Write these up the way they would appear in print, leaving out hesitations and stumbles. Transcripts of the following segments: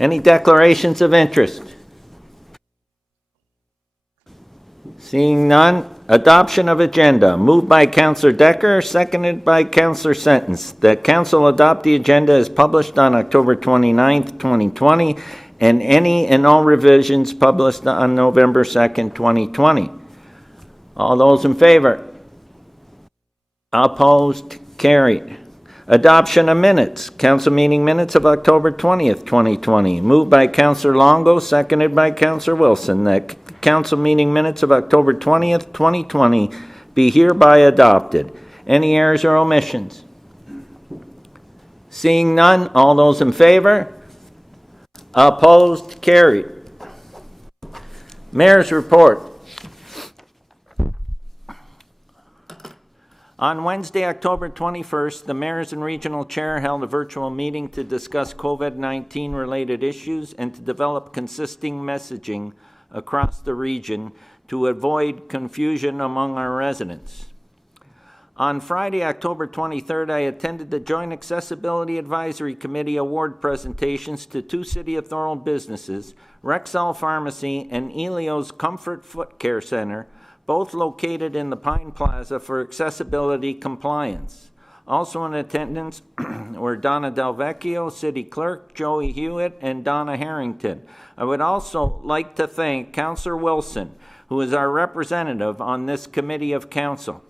Any declarations of interest? Seeing none, adoption of agenda. Moved by Councillor Decker, seconded by Councillor Sentence. That Council adopt the agenda as published on October 29th, 2020, and any and all revisions published on November 2nd, 2020. All those in favor? Opposed? Carried. Adoption of minutes. Council meeting minutes of October 20th, 2020. Moved by Councillor Longo, seconded by Councillor Wilson. That council meeting minutes of October 20th, 2020 be hereby adopted. Any errors or omissions? Seeing none, all those in favor? Opposed? Carried. Mayor's report. On Wednesday, October 21st, the mayors and regional chair held a virtual meeting to discuss COVID-19 related issues and to develop consistent messaging across the region to avoid confusion among our residents. On Friday, October 23rd, I attended the Joint Accessibility Advisory Committee award presentations to two City of Thorold businesses, Rexall Pharmacy and Elio's Comfort Foot Care Center, both located in the Pine Plaza for accessibility compliance. Also in attendance were Donna Delvecchio, City Clerk, Joey Hewitt, and Donna Harrington. I would also like to thank Councillor Wilson, who is our representative on this committee of council.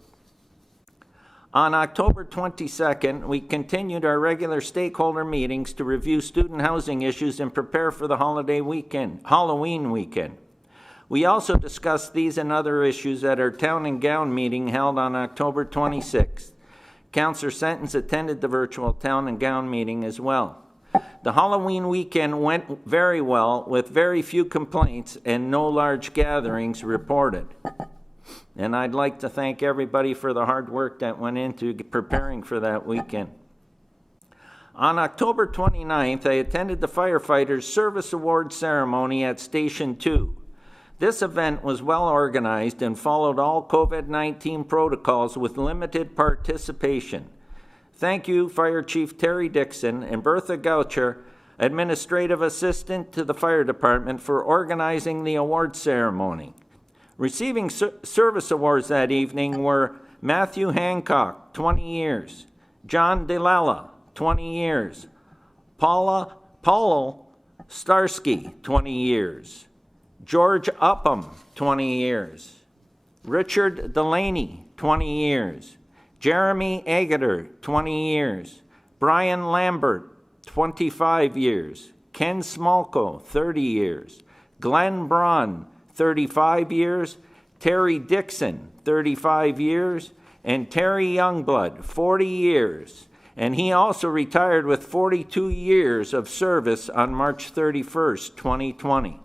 On October 22nd, we continued our regular stakeholder meetings to review student housing issues and prepare for the Halloween weekend. We also discussed these and other issues at our Town and Gown meeting held on October 26th. Councillor Sentence attended the virtual Town and Gown meeting as well. The Halloween weekend went very well with very few complaints and no large gatherings reported. And I'd like to thank everybody for the hard work that went into preparing for that weekend. On October 29th, I attended the Firefighters Service Award ceremony at Station 2. This event was well organized and followed all COVID-19 protocols with limited participation. Thank you, Fire Chief Terry Dixon and Bertha Goucher, Administrative Assistant to the Fire Department, for organizing the award ceremony. Receiving service awards that evening were Matthew Hancock, 20 years, John DeLalla, 20 years, Paulo Starsky, 20 years, George Upham, 20 years, Richard Delaney, 20 years, Jeremy Agater, 20 years, Brian Lambert, 25 years, Ken Smolko, 30 years, Glenn Braun, 35 years, Terry Dixon, 35 years, and Terry Youngblood, 40 years. And he also retired with 42 years of service on March 31st, 2020.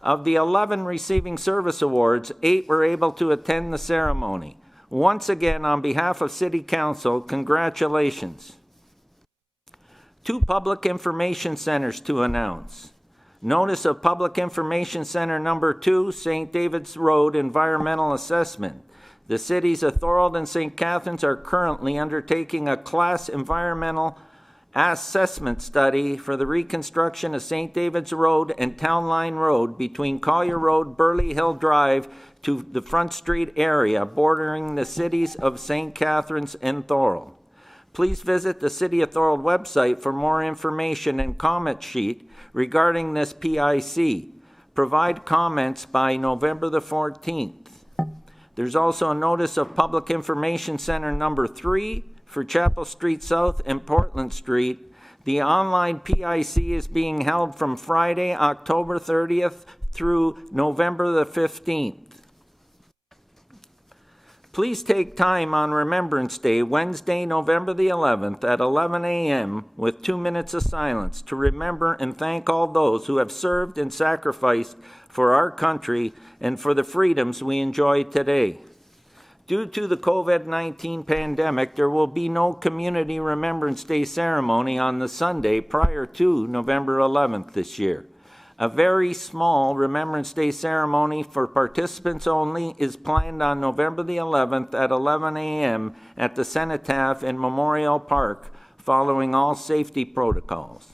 Of the 11 receiving service awards, 8 were able to attend the ceremony. Once again, on behalf of City Council, congratulations. 2 public information centers to announce. Notice of Public Information Center Number 2, St. David's Road Environmental Assessment. The cities of Thorold and St. Catharines are currently undertaking a class environmental assessment study for the reconstruction of St. David's Road and Town Line Road between Collier Road, Burley Hill Drive to the Front Street area bordering the cities of St. Catharines and Thorold. Please visit the City of Thorold website for more information and comment sheet regarding this PIC. Provide comments by November the 14th. There's also a notice of Public Information Center Number 3 for Chapel Street South and Portland Street. The online PIC is being held from Friday, October 30th through November the 15th. Please take time on Remembrance Day, Wednesday, November the 11th at 11 a.m. with 2 minutes of silence to remember and thank all those who have served and sacrificed for our country and for the freedoms we enjoy today. Due to the COVID-19 pandemic, there will be no Community Remembrance Day ceremony on the Sunday prior to November 11th this year. A very small Remembrance Day ceremony for participants only is planned on November the 11th at 11 a.m. at the Cenotaph in Memorial Park, following all safety protocols.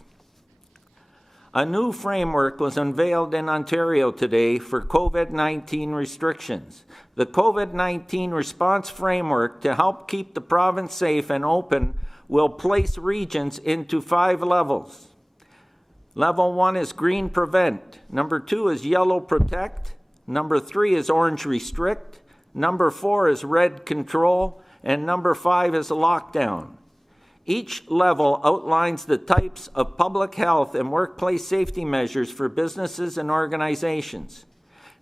A new framework was unveiled in Ontario today for COVID-19 restrictions. The COVID-19 response framework to help keep the province safe and open will place regions into 5 levels. Level 1 is green prevent. Number 2 is yellow protect. Number 3 is orange restrict. Number 4 is red control. And number 5 is lockdown. Each level outlines the types of public health and workplace safety measures for businesses and organizations.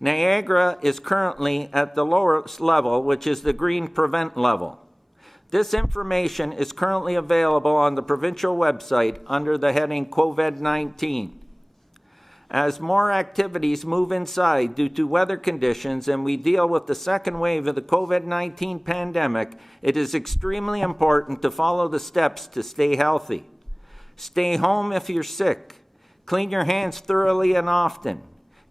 Niagara is currently at the lowest level, which is the green prevent level. This information is currently available on the provincial website under the heading COVID-19. As more activities move inside due to weather conditions and we deal with the second wave of the COVID-19 pandemic, it is extremely important to follow the steps to stay healthy. Stay home if you're sick. Clean your hands thoroughly and often.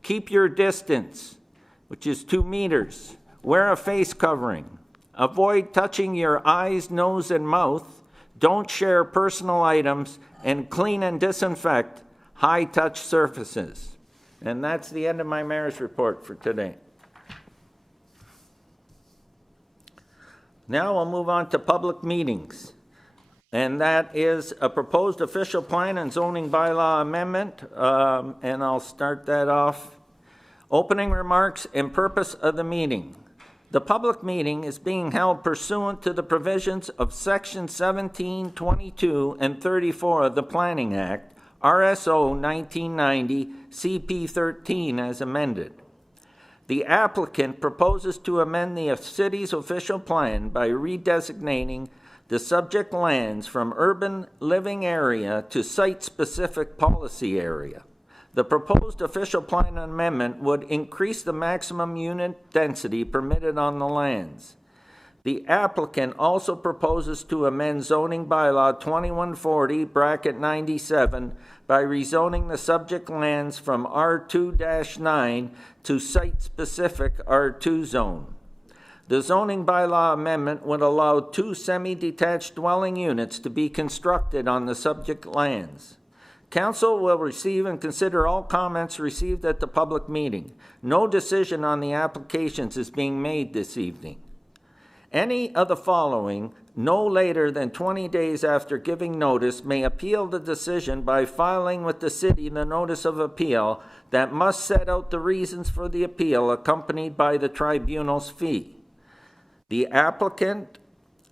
Keep your distance, which is 2 meters. Wear a face covering. Avoid touching your eyes, nose, and mouth. Don't share personal items, and clean and disinfect high-touch surfaces. And that's the end of my mayor's report for today. Now we'll move on to public meetings. And that is a proposed official plan and zoning bylaw amendment. And I'll start that off. Opening remarks and purpose of the meeting. The public meeting is being held pursuant to the provisions of Section 17, 22, and 34 of the Planning Act, RSO 1990, CP 13 as amended. The applicant proposes to amend the city's official plan by redesignating the subject lands from urban living area to site-specific policy area. The proposed official plan amendment would increase the maximum unit density permitted on the lands. The applicant also proposes to amend zoning bylaw 2140(97) by rezoning the subject lands from R2-9 to site-specific R2 zone. The zoning bylaw amendment would allow 2 semi-detached dwelling units to be constructed on the subject lands. Council will receive and consider all comments received at the public meeting. No decision on the applications is being made this evening. Any of the following, no later than 20 days after giving notice, may appeal the decision by filing with the city the notice of appeal that must set out the reasons for the appeal accompanied by the tribunal's fee. The applicant,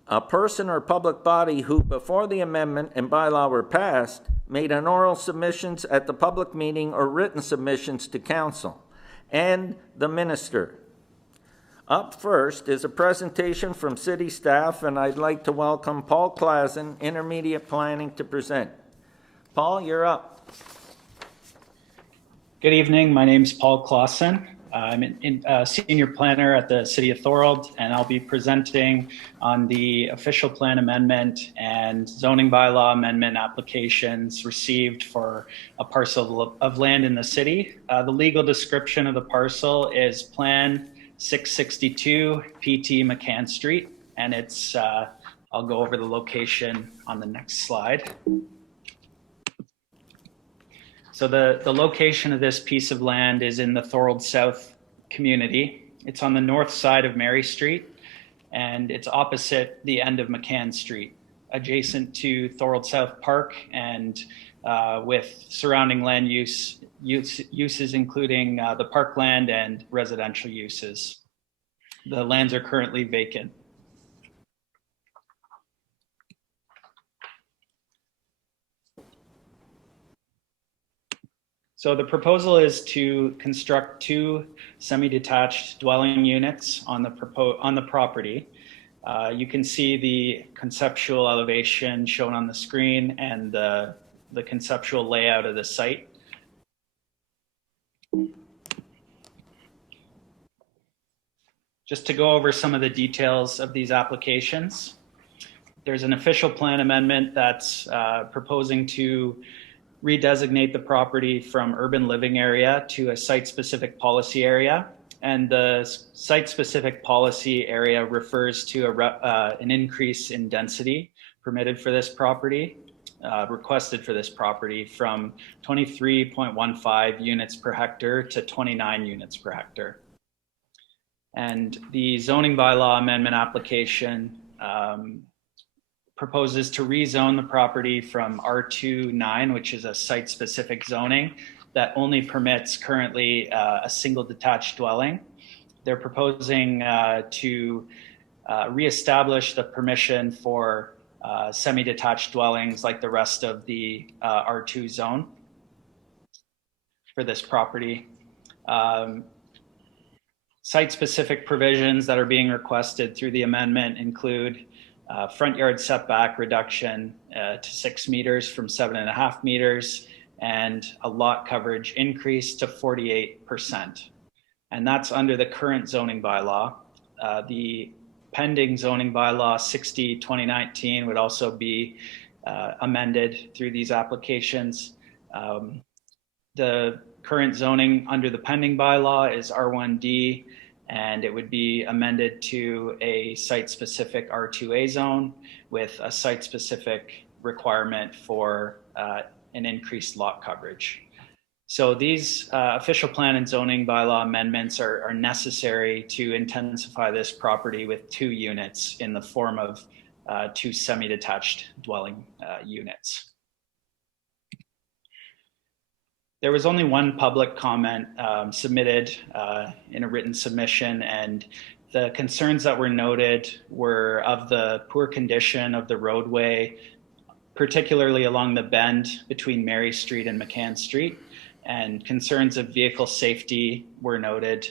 a person or public body who, before the amendment and bylaw were passed, made an oral submissions at the public meeting or written submissions to council, and the minister. Up first is a presentation from city staff, and I'd like to welcome Paul Klassen, Intermediate Planning, to present. Paul, you're up. Good evening. My name is Paul Klassen. I'm a senior planner at the City of Thorold, and I'll be presenting on the official plan amendment and zoning bylaw amendment applications received for a parcel of land in the city. The legal description of the parcel is Plan 662 PT McCann Street, and it's, I'll go over the location on the next slide. So the location of this piece of land is in the Thorold South community. It's on the north side of Mary Street, and it's opposite the end of McCann Street, adjacent to Thorold South Park, and with surrounding land uses including the parkland and residential uses. The lands are currently vacant. So the proposal is to construct 2 semi-detached dwelling units on the property. You can see the conceptual elevation shown on the screen and the conceptual layout of the site. Just to go over some of the details of these applications, there's an official plan amendment that's proposing to redesignate the property from urban living area to a site-specific policy area. And the site-specific policy area refers to an increase in density permitted for this property. requested for this property from 23.15 units per hectare to 29 units per hectare. And the zoning bylaw amendment application proposes to rezone the property from R2-9, which is a site-specific zoning that only permits currently a single detached dwelling. They're proposing to reestablish the permission for semi-detached dwellings like the rest of the R2 zone for this property. Site-specific provisions that are being requested through the amendment include front yard setback reduction to 6 meters from 7.5 meters, and a lot coverage increase to 48%. And that's under the current zoning bylaw. The pending zoning bylaw 60/2019 would also be amended through these applications. The current zoning under the pending bylaw is R1D, and it would be amended to a site-specific R2A zone with a site-specific requirement for an increased lot coverage. So these official plan and zoning bylaw amendments are necessary to intensify this property with 2 units in the form of 2 semi-detached dwelling units. There was only one public comment submitted in a written submission, and the concerns that were noted were of the poor condition of the roadway, particularly along the bend between Mary Street and McCann Street, and concerns of vehicle safety were noted,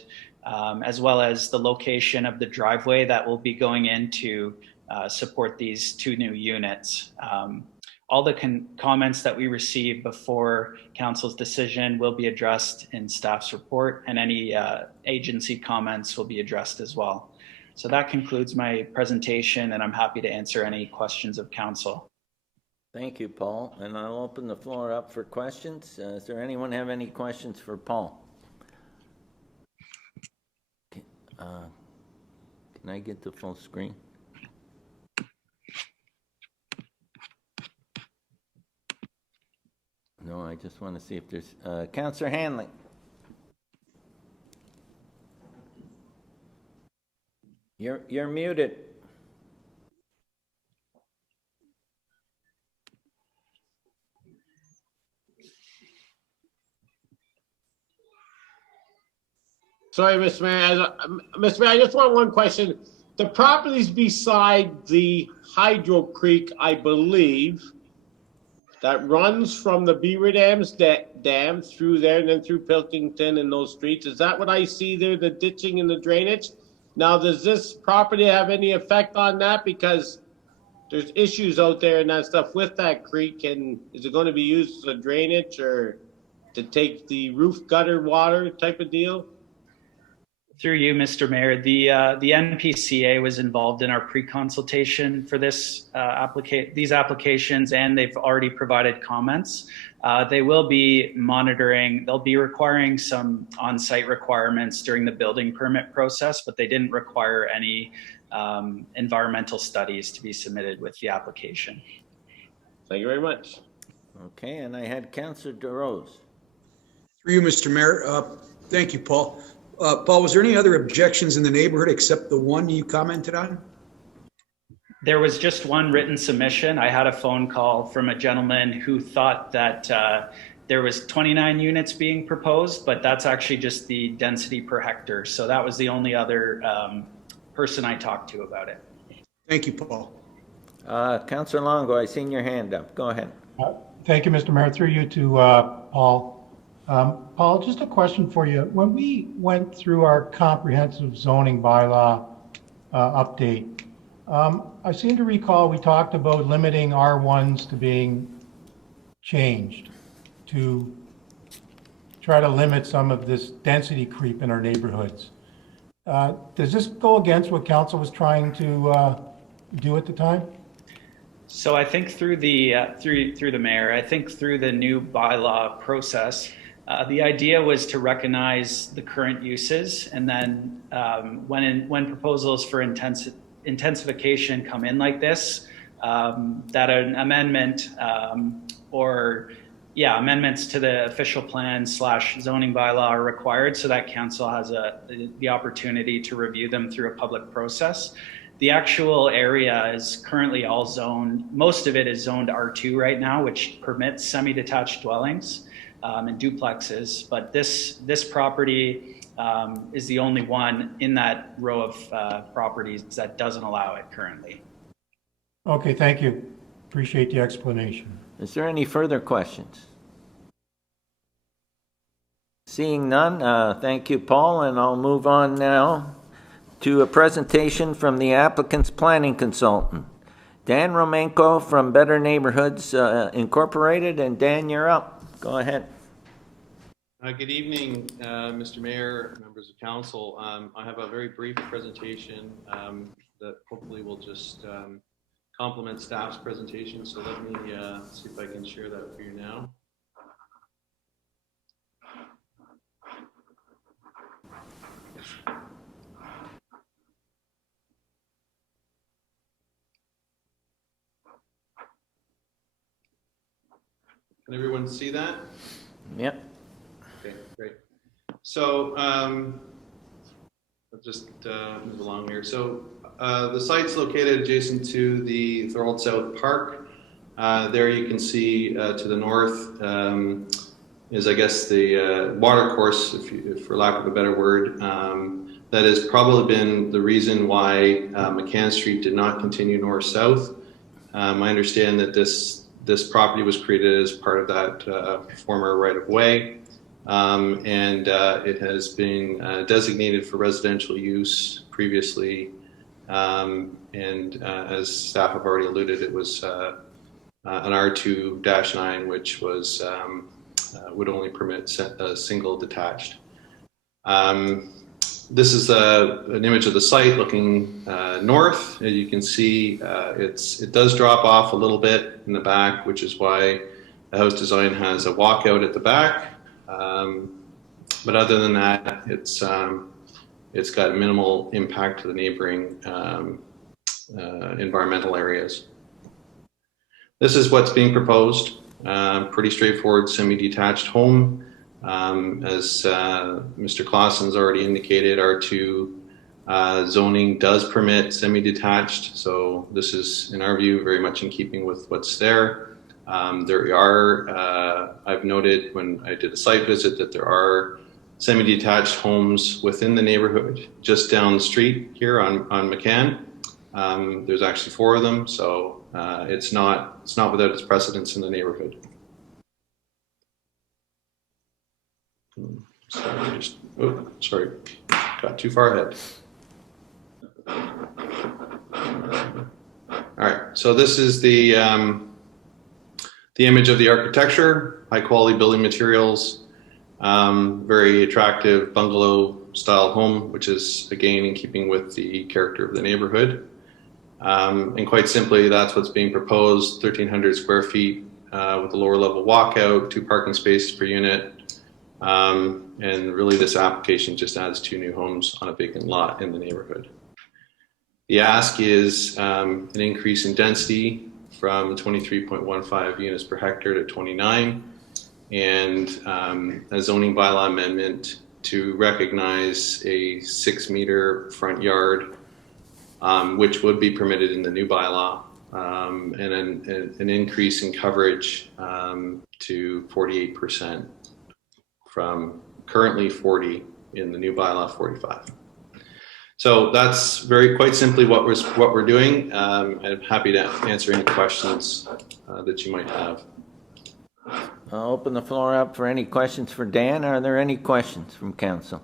as well as the location of the driveway that will be going in to support these 2 new units. All the comments that we received before council's decision will be addressed in staff's report, and any agency comments will be addressed as well. So that concludes my presentation, and I'm happy to answer any questions of council. Thank you, Paul. And I'll open the floor up for questions. Does there anyone have any questions for Paul? Can I get the full screen? No, I just want to see if there's Councillor Hanley. You're muted. Sorry, Mr. Mayor. Mr. Mayor, I just want one question. The properties beside the Hydro Creek, I believe, that runs from the Beaver Dam through there and then through Pilkington and those streets. Is that what I see there, the ditching and the drainage? Now, does this property have any effect on that? Because there's issues out there and that stuff with that creek, and is it going to be used as a drainage or to take the roof gutter water type of deal? Through you, Mr. Mayor, the NPCA was involved in our pre-consultation for this these applications, and they've already provided comments. They will be monitoring, they'll be requiring some on-site requirements during the building permit process, but they didn't require any environmental studies to be submitted with the application. Thank you very much. Okay, and I had Councillor DeRose. Through you, Mr. Mayor. Thank you, Paul. Paul, was there any other objections in the neighborhood except the one you commented on? There was just one written submission. I had a phone call from a gentleman who thought that there was 29 units being proposed, but that's actually just the density per hectare. So that was the only other person I talked to about it. Thank you, Paul. Councillor Longo, I seen your hand up. Go ahead. Thank you, Mr. Mayor. Through you to Paul. Paul, just a question for you. When we went through our comprehensive zoning bylaw update, I seem to recall we talked about limiting R1s to being changed to try to limit some of this density creep in our neighborhoods. Does this go against what council was trying to do at the time? So I think through the mayor, I think through the new bylaw process, the idea was to recognize the current uses, and then when proposals for intensification come in like this, that an amendment amendments to the official plan / zoning bylaw are required, so that council has the opportunity to review them through a public process. The actual area is currently all zoned. Most of it is zoned R2 right now, which permits semi-detached dwellings and duplexes. But this property is the only one in that row of properties that doesn't allow it currently. Okay, thank you. Appreciate the explanation. Is there any further questions? Seeing none, thank you, Paul, and I'll move on now to a presentation from the applicant's planning consultant, Dan Romanko from Better Neighborhoods Incorporated. And Dan, you're up. Go ahead. Good evening, Mr. Mayor, members of council. I have a very brief presentation that hopefully will just complement staff's presentation. So let me see if I can share that for you now. Can everyone see that? Yep. Okay, great. So I'll just move along here. So the site's located adjacent to the Thorold South Park. There you can see to the north is, I guess, the water course, if for lack of a better word. That has probably been the reason why McCann Street did not continue north-south. I understand that this property was created as part of that former right-of-way, and it has been designated for residential use previously, and as staff have already alluded, it was an R2-9, which was would only permit a single detached. This is an image of the site looking north. As you can see, it does drop off a little bit in the back, which is why the house design has a walkout at the back. But other than that, it's got minimal impact to the neighboring environmental areas. This is what's being proposed. Pretty straightforward semi-detached home. As Mr. Clausen's already indicated, R2 zoning does permit semi-detached, so this is, in our view, very much in keeping with what's there. There are, I've noted when I did a site visit, that there are semi-detached homes within the neighborhood, just down the street here on McCann. There's actually 4 of them, so it's not without its precedence in the neighborhood. Sorry, got too far ahead. All right, so this is the image of the architecture, high quality building materials, very attractive bungalow style home, which is again in keeping with the character of the neighborhood. And quite simply, that's what's being proposed: 1,300 square feet with a lower level walkout, 2 parking spaces per unit. And really this application just adds 2 new homes on a vacant lot in the neighborhood. The ask is an increase in density from 23.15 units per hectare to 29, and a zoning bylaw amendment to recognize a 6-meter front yard, which would be permitted in the new bylaw, and an increase in coverage to 48%. From currently 40 in the new bylaw, 45. So that's quite simply what we're doing. I'm happy to answer any questions that you might have. I'll open the floor up for any questions for Dan. Are there any questions from council?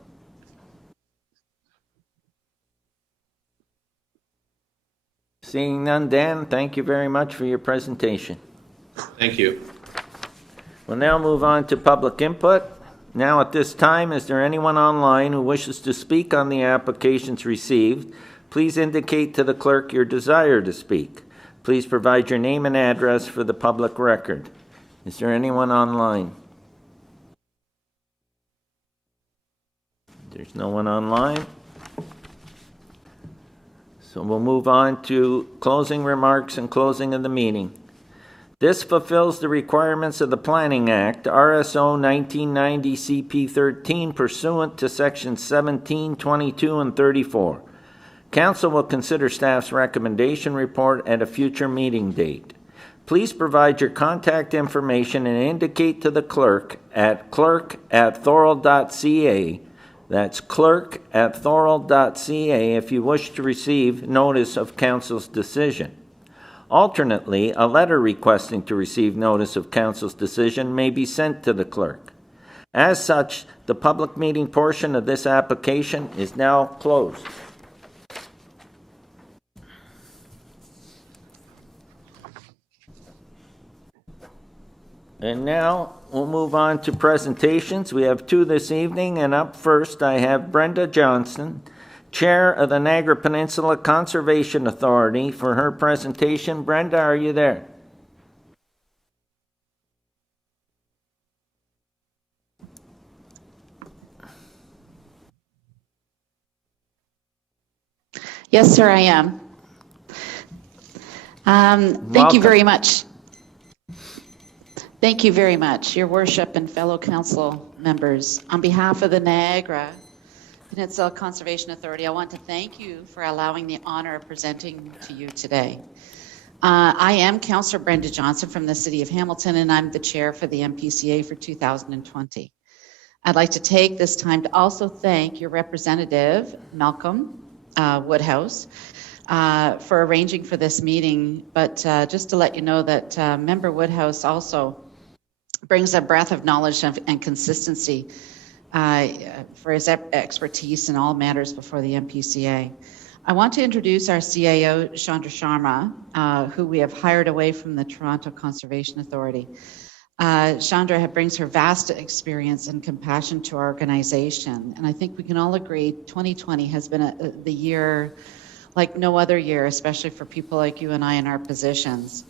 Seeing none, Dan, thank you very much for your presentation. Thank you. We'll now move on to public input. Now at this time, is there anyone online who wishes to speak on the applications received? Please indicate to the clerk your desire to speak. Please provide your name and address for the public record. Is there anyone online? There's no one online. So we'll move on to closing remarks and closing of the meeting. This fulfills the requirements of the Planning Act, RSO 1990 CP 13, pursuant to sections 17, 22, and 34. Council will consider staff's recommendation report at a future meeting date. Please provide your contact information and indicate to the clerk at clerk@thorold.ca. That's clerk@thorold.ca if you wish to receive notice of council's decision. Alternately, a letter requesting to receive notice of council's decision may be sent to the clerk. As such, the public meeting portion of this application is now closed. And now we'll move on to presentations. We have two this evening, and up first I have Brenda Johnson, Chair of the Niagara Peninsula Conservation Authority, for her presentation. Brenda, are you there? Yes, sir, I am. Thank you very much. Thank you very much, Your Worship and fellow council members. On behalf of the Niagara Peninsula Conservation Authority, I want to thank you for allowing the honor of presenting to you today. I am Councillor Brenda Johnson from the City of Hamilton, and I'm the chair for the MPCA for 2020. I'd like to take this time to also thank your representative, Malcolm Woodhouse, for arranging for this meeting. But just to let you know that Member Woodhouse also brings a breadth of knowledge and consistency for his expertise in all matters before the MPCA. I want to introduce our CAO, Chandra Sharma, who we have hired away from the Toronto Conservation Authority. Chandra brings her vast experience and compassion to our organization, and I think we can all agree 2020 has been the year like no other year, especially for people like you and I in our positions.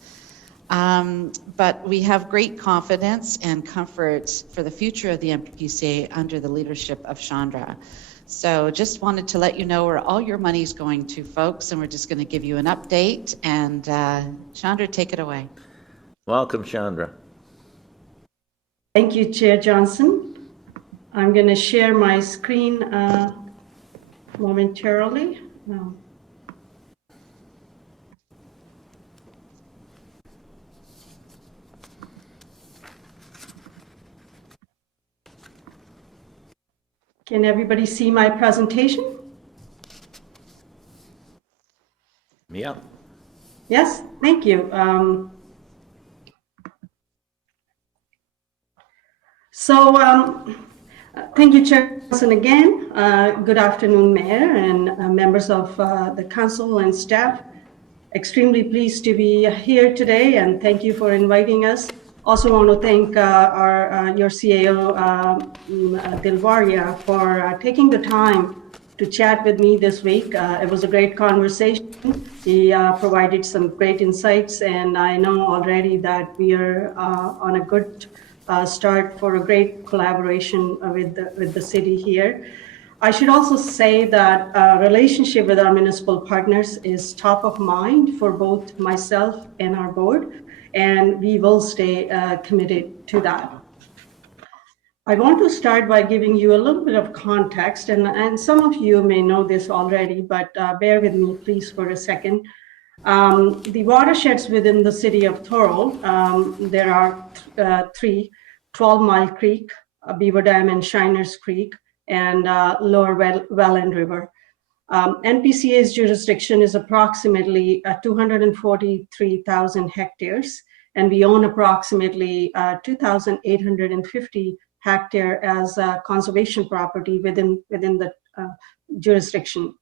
But we have great confidence and comfort for the future of the MPCA under the leadership of Chandra. So just wanted to let you know where all your money is going to, folks, and we're just going to give you an update. And Chandra, take it away. Welcome, Chandra. Thank you, Chair Johnson. I'm going to share my screen momentarily. Can everybody see my presentation? Yeah. Yes, thank you. Thank you, Chair Johnson, again. Good afternoon, Mayor and members of the council and staff. Extremely pleased to be here today, and thank you for inviting us. Also want to thank your CAO, Dilvaria, for taking the time to chat with me this week. It was a great conversation. He provided some great insights, and I know already that we are on a good start for a great collaboration with the city here. I should also say that relationship with our municipal partners is top of mind for both myself and our board, and we will stay committed to that. I want to start by giving you a little bit of context, and some of you may know this already, but bear with me please for a second. The watersheds within the city of Thorold, there are three: 12 Mile Creek, Beaver Dam and Shiners Creek, and Lower Welland River. NPCA's jurisdiction is approximately 243,000 hectares, and we own approximately 2,850 hectares as conservation property within the jurisdiction.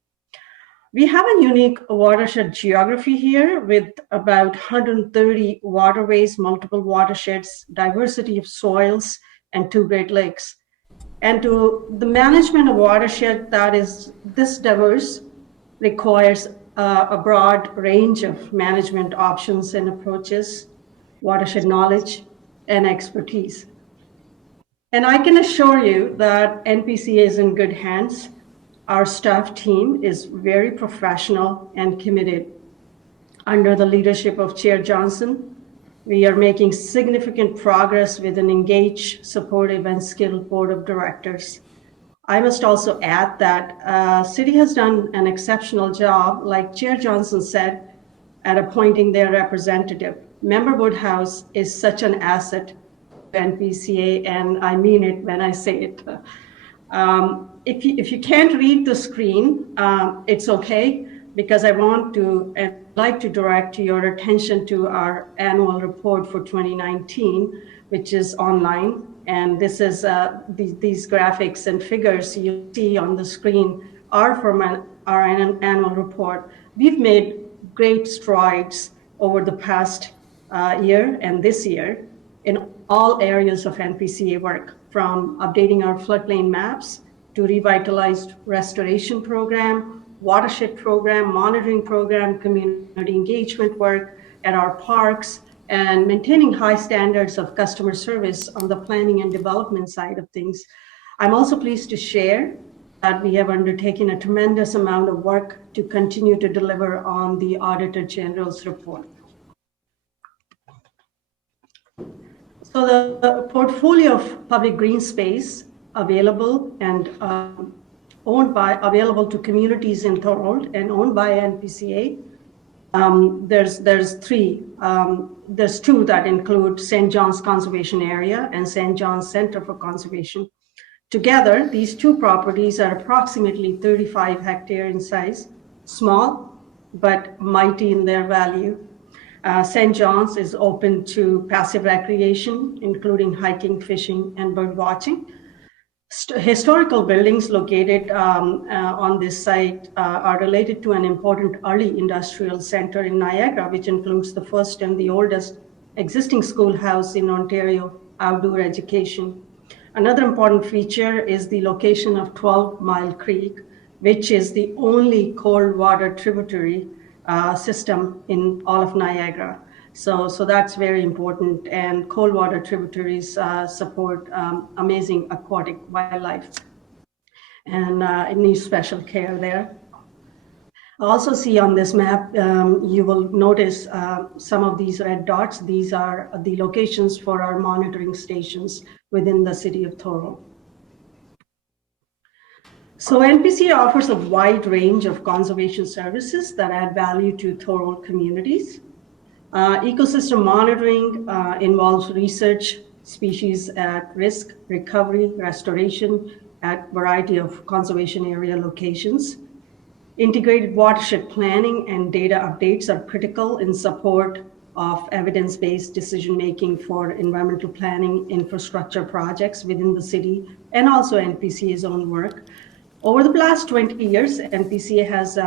We have a unique watershed geography here with about 130 waterways, multiple watersheds, diversity of soils, and 2 Great Lakes. And to the management of watershed that is this diverse requires a broad range of management options and approaches, watershed knowledge, and expertise. And I can assure you that NPCA is in good hands. Our staff team is very professional and committed. Under the leadership of Chair Johnson, we are making significant progress with an engaged, supportive, and skilled board of directors. I must also add that City has done an exceptional job, like Chair Johnson said, at appointing their representative. Member Woodhouse is such an asset to NPCA, and I mean it when I say it. If you can't read the screen, it's okay, because I want to and like to direct your attention to our annual report for 2019, which is online. And this is these graphics and figures you see on the screen are from our annual report. We've made great strides over the past year and this year in all areas of NPCA work, from updating our floodplain maps to revitalized restoration program, watershed program, monitoring program, community engagement work at our parks, and maintaining high standards of customer service on the planning and development side of things. I'm also pleased to share that we have undertaken a tremendous amount of work to continue to deliver on the Auditor General's report. So the portfolio of public green space available and available to communities in Thorold and owned by NPCA. There's three. There's two that include St. John's Conservation Area and St. John's Center for Conservation. Together, these two properties are approximately 35 hectares in size, small, but mighty in their value. St. John's is open to passive recreation, including hiking, fishing, and bird watching. Historical buildings located on this site are related to an important early industrial center in Niagara, which includes the first and the oldest existing schoolhouse in Ontario, outdoor education. Another important feature is the location of 12 Mile Creek, which is the only cold water tributary system in all of Niagara. So that's very important, and cold water tributaries support amazing aquatic wildlife, and it needs special care there. I also see on this map, you will notice some of these red dots. These are the locations for our monitoring stations within the city of Thorold. So NPCA offers a wide range of conservation services that add value to Thorold communities. Ecosystem monitoring involves research, species at risk, recovery, restoration at a variety of conservation area locations. Integrated watershed planning and data updates are critical in support of evidence-based decision-making for environmental planning infrastructure projects within the city, and also NPCA's own work. Over the last 20 years, NPCA has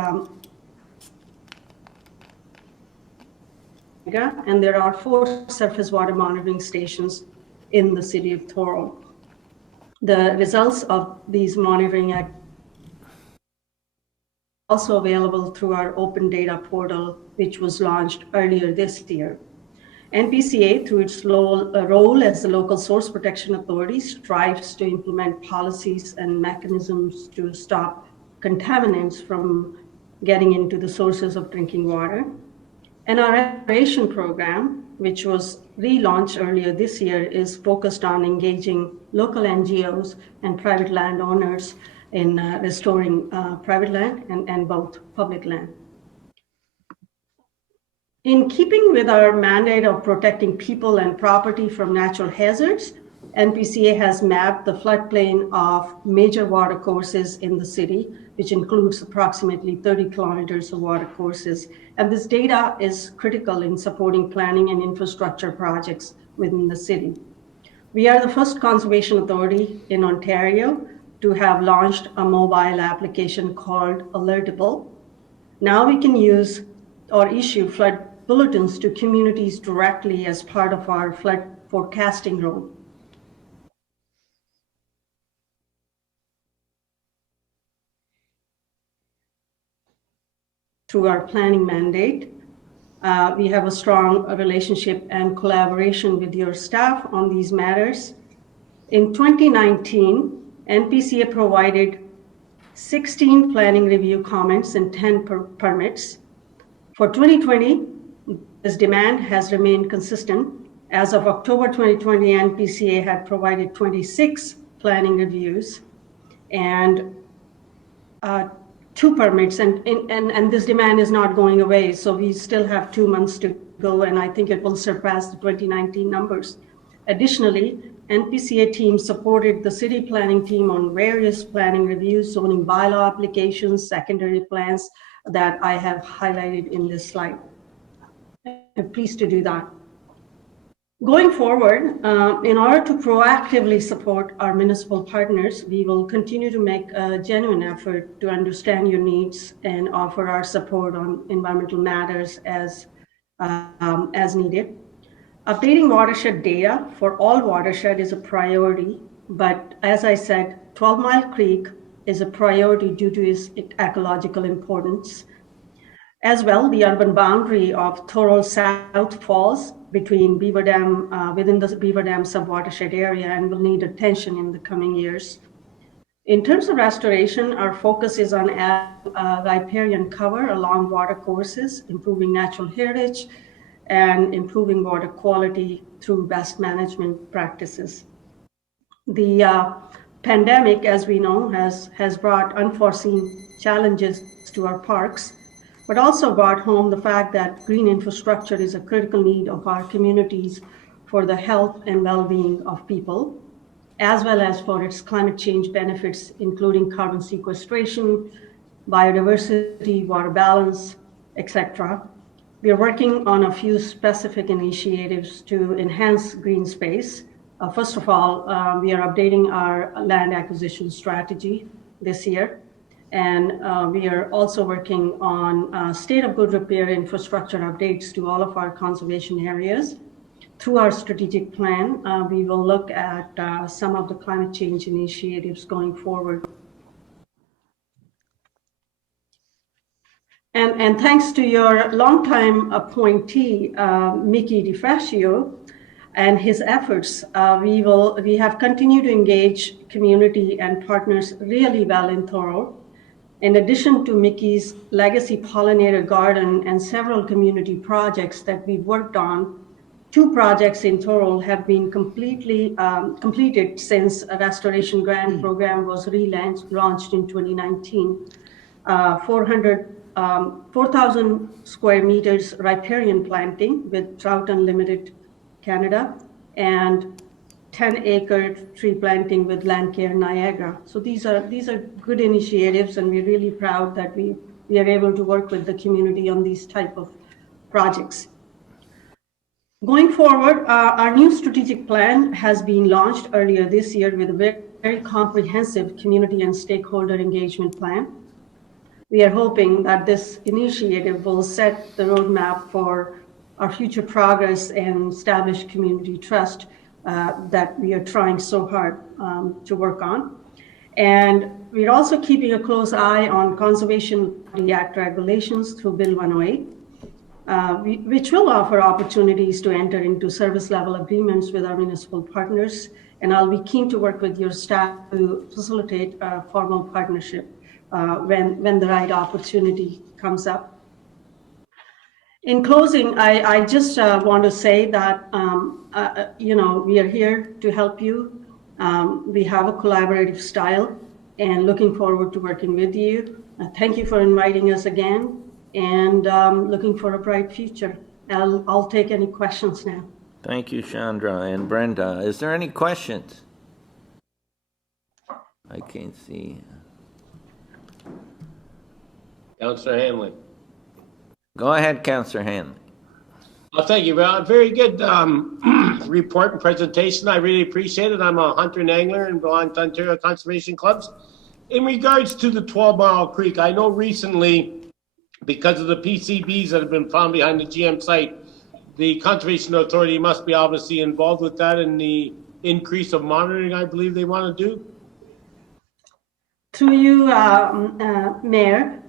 and there are 4 surface water monitoring stations in the city of Thorold. The results of these monitoring are also available through our open data portal, which was launched earlier this year. NPCA, through its role as the local source protection authority, strives to implement policies and mechanisms to stop contaminants from getting into the sources of drinking water. And our restoration program, which was relaunched earlier this year, is focused on engaging local NGOs and private landowners in restoring private land and both public land. In keeping with our mandate of protecting people and property from natural hazards, NPCA has mapped the floodplain of major water courses in the city, which includes approximately 30 kilometers of water courses. And this data is critical in supporting planning and infrastructure projects within the city. We are the first conservation authority in Ontario to have launched a mobile application called Alertable. Now we can use or issue flood bulletins to communities directly as part of our flood forecasting role. Through our planning mandate, we have a strong relationship and collaboration with your staff on these matters. In 2019, NPCA provided 16 planning review comments, and 10 permits. For 2020, this demand has remained consistent. As of October 2020, NPCA had provided 26 planning reviews and 2 permits, and this demand is not going away. So we still have 2 months to go, and I think it will surpass the 2019 numbers. Additionally, NPCA team supported the city planning team on various planning reviews, zoning bylaw applications, secondary plans that I have highlighted in this slide. I'm pleased to do that. Going forward, in order to proactively support our municipal partners, we will continue to make a genuine effort to understand your needs and offer our support on environmental matters as needed. Updating watershed data for all watershed is a priority, but as I said, 12 Mile Creek is a priority due to its ecological importance. As well, the urban boundary of Thorold South falls between Beaver Dam, within the Beaver Dam subwatershed area, and will need attention in the coming years. In terms of restoration, our focus is on riparian cover along water courses, improving natural heritage, and improving water quality through best management practices. The pandemic, as we know, has brought unforeseen challenges to our parks, but also brought home the fact that green infrastructure is a critical need of our communities for the health and well-being of people, as well as for its climate change benefits, including carbon sequestration, biodiversity, water balance, etc. We are working on a few specific initiatives to enhance green space. First of all, we are updating our land acquisition strategy this year. And we are also working on state of good repair infrastructure updates to all of our conservation areas. Through our strategic plan, we will look at some of the climate change initiatives going forward. And thanks to your longtime appointee, Mickey DeFascio, and his efforts, we have continued to engage community and partners really well in Thorold. In addition to Mickey's legacy pollinator garden and several community projects that we've worked on, 2 projects in Thorold have been completed since a restoration grant program was launched in 2019. 4,000 square meters riparian planting with Trout Unlimited Canada, and 10-acre tree planting with Land Care Niagara. So these are good initiatives, and we're really proud that we are able to work with the community on these type of projects. Going forward, our new strategic plan has been launched earlier this year with a very comprehensive community and stakeholder engagement plan. We are hoping that this initiative will set the roadmap for our future progress and establish community trust that we are trying so hard to work on. And we're also keeping a close eye on Conservation Act regulations through Bill 108, which will offer opportunities to enter into service level agreements with our municipal partners. And I'll be keen to work with your staff to facilitate a formal partnership when the right opportunity comes up. In closing, I just want to say that, we are here to help you. We have a collaborative style and looking forward to working with you. Thank you for inviting us again, and looking for a bright future. I'll take any questions now. Thank you, Chandra and Brenda. Is there any questions? I can't see. Councillor Hanley. Go ahead, Councillor Hanley. Well, thank you. Well, very good report and presentation. I really appreciate it. I'm a hunter and angler and belong to Ontario Conservation Clubs. In regards to the 12 Mile Creek, I know recently, because of the PCBs that have been found behind the GM site, the Conservation Authority must be obviously involved with that and the increase of monitoring I believe they want to do. Through you, Mayor,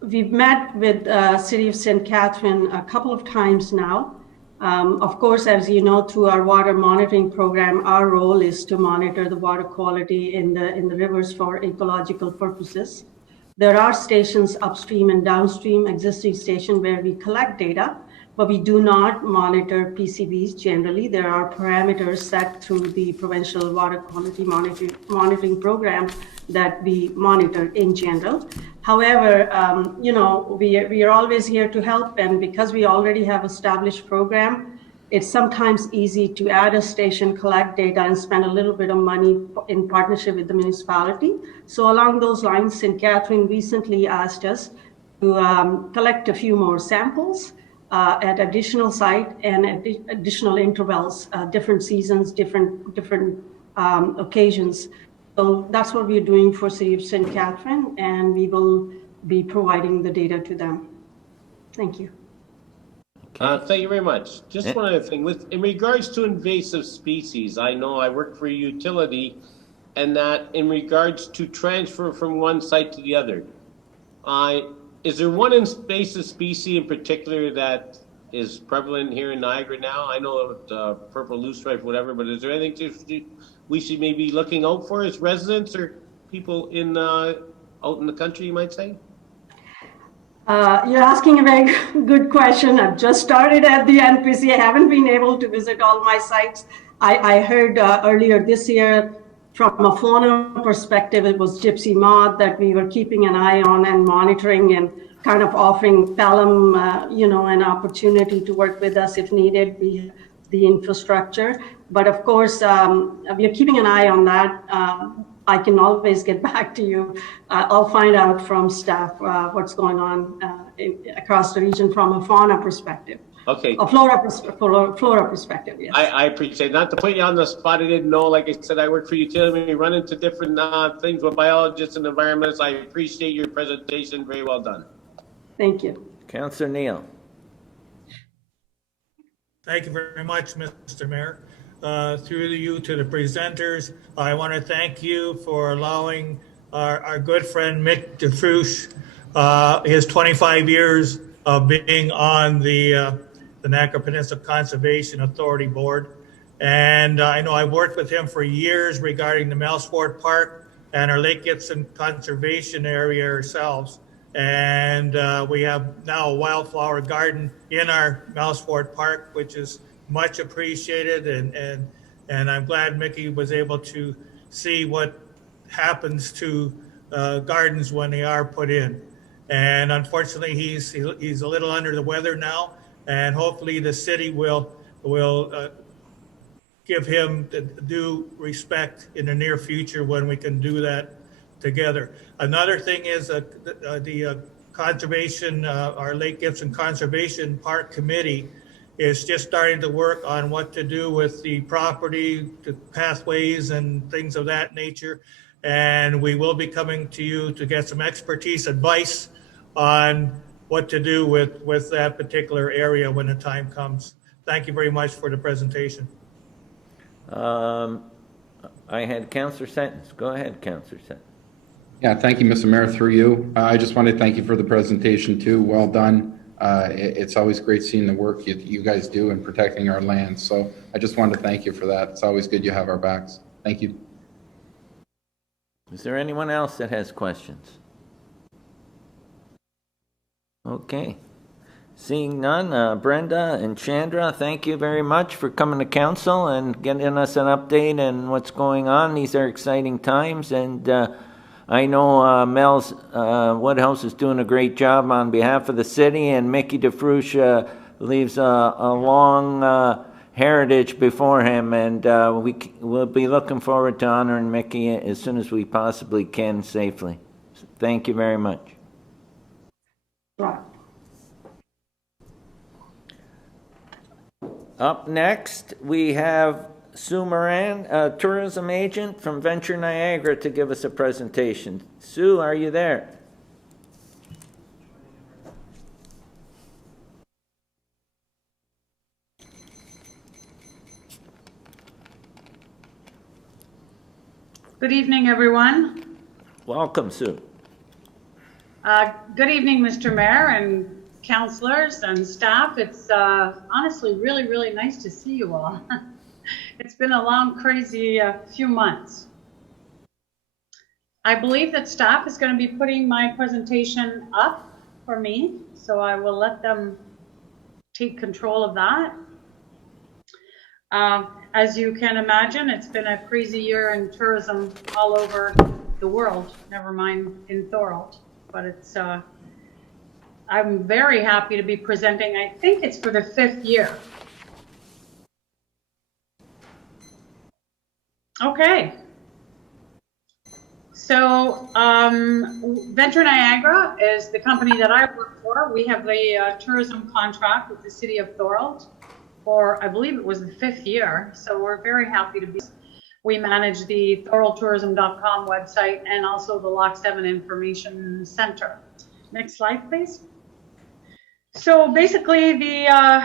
we've met with City of St. Catherine a couple of times now, Of course, as you know, through our water monitoring program, our role is to monitor the water quality in the rivers for ecological purposes. There are stations upstream and downstream, existing station where we collect data, but we do not monitor PCBs generally. There are parameters set through the provincial water quality monitoring program that we monitor in general. However, we are always here to help, and because we already have established program, it's sometimes easy to add a station, collect data, and spend a little bit of money in partnership with the municipality. So along those lines, St. Catherine recently asked us to collect a few more samples at additional site and at additional intervals, different seasons, different occasions. So that's what we're doing for City of St. Catherine, and we will be providing the data to them. Thank you. Thank you very much. Just one other thing. In regards to invasive species, I know I work for a utility, and that in regards to transfer from one site to the other, is there one invasive species in particular that is prevalent here in Niagara now? I know purple loosestrife, whatever, but is there anything we should maybe looking out for as residents or people out in the country, you might say? You're asking a very good question. I've just started at the NPC. I haven't been able to visit all my sites. I heard earlier this year from a fauna perspective, it was gypsy moth that we were keeping an eye on and monitoring and kind of offering Pelham, an opportunity to work with us if needed, the infrastructure. But of course, we are keeping an eye on that. I can always get back to you. I'll find out from staff what's going on across the region from a fauna perspective. Okay. A flora perspective, yes. I appreciate it. Not to put you on the spot, I didn't know. Like I said, I work for utility. We run into different things with biologists and environmentalists. I appreciate your presentation. Very well done. Thank you. Councillor Neal. Thank you very much, Mr. Mayor. Through you to the presenters, I want to thank you for allowing our good friend Mick DeFruche, his 25 years of being on the Niagara Peninsula Conservation Authority Board. And I know I've worked with him for years regarding the Melsport Park and our Lake Gibson Conservation Area ourselves. And we have now a wildflower garden in our Melsport Park, which is much appreciated, and I'm glad Mickey was able to see what happens to gardens when they are put in. And unfortunately, he's a little under the weather now, and hopefully the city will give him the due respect in the near future when we can do that together. Another thing is the conservation, our Lake Gibson Conservation Park Committee is just starting to work on what to do with the property, the pathways and things of that nature. And we will be coming to you to get some expertise advice on what to do with that particular area when the time comes. Thank you very much for the presentation. I had Councillor Sentence. Go ahead, Councillor Sentence. Yeah, thank you, Mr. Mayor, through you. I just want to thank you for the presentation too. Well done. It's always great seeing the work you guys do in protecting our land. So I just wanted to thank you for that. It's always good you have our backs. Thank you. Is there anyone else that has questions? Okay. Seeing none, Brenda and Chandra, thank you very much for coming to council and getting us an update on what's going on. These are exciting times, and I know Mel's Woodhouse is doing a great job on behalf of the city, and Mickey DeFruche leaves a long heritage before him, and we'll be looking forward to honoring Mickey as soon as we possibly can safely. So thank you very much. Right. Up next, we have Sue Moran, a tourism agent from Venture Niagara, to give us a presentation. Sue, are you there? Good evening, everyone. Welcome, Sue. Good evening, Mr. Mayor and councillors and staff. It's honestly really, really nice to see you all. It's been a long, crazy few months. I believe that staff is going to be putting my presentation up for me, so I will let them take control of that. As you can imagine, it's been a crazy year in tourism all over the world, never mind in Thorold, but it's I'm very happy to be presenting. I think it's for the 5th year. Okay. So Venture Niagara is the company that I work for. We have a tourism contract with the city of Thorold for, I believe it was the 5th year. So we're very happy to be. We manage the thoroldtourism.com website and also the Lock 7 Information Center. Next slide, please. So basically, the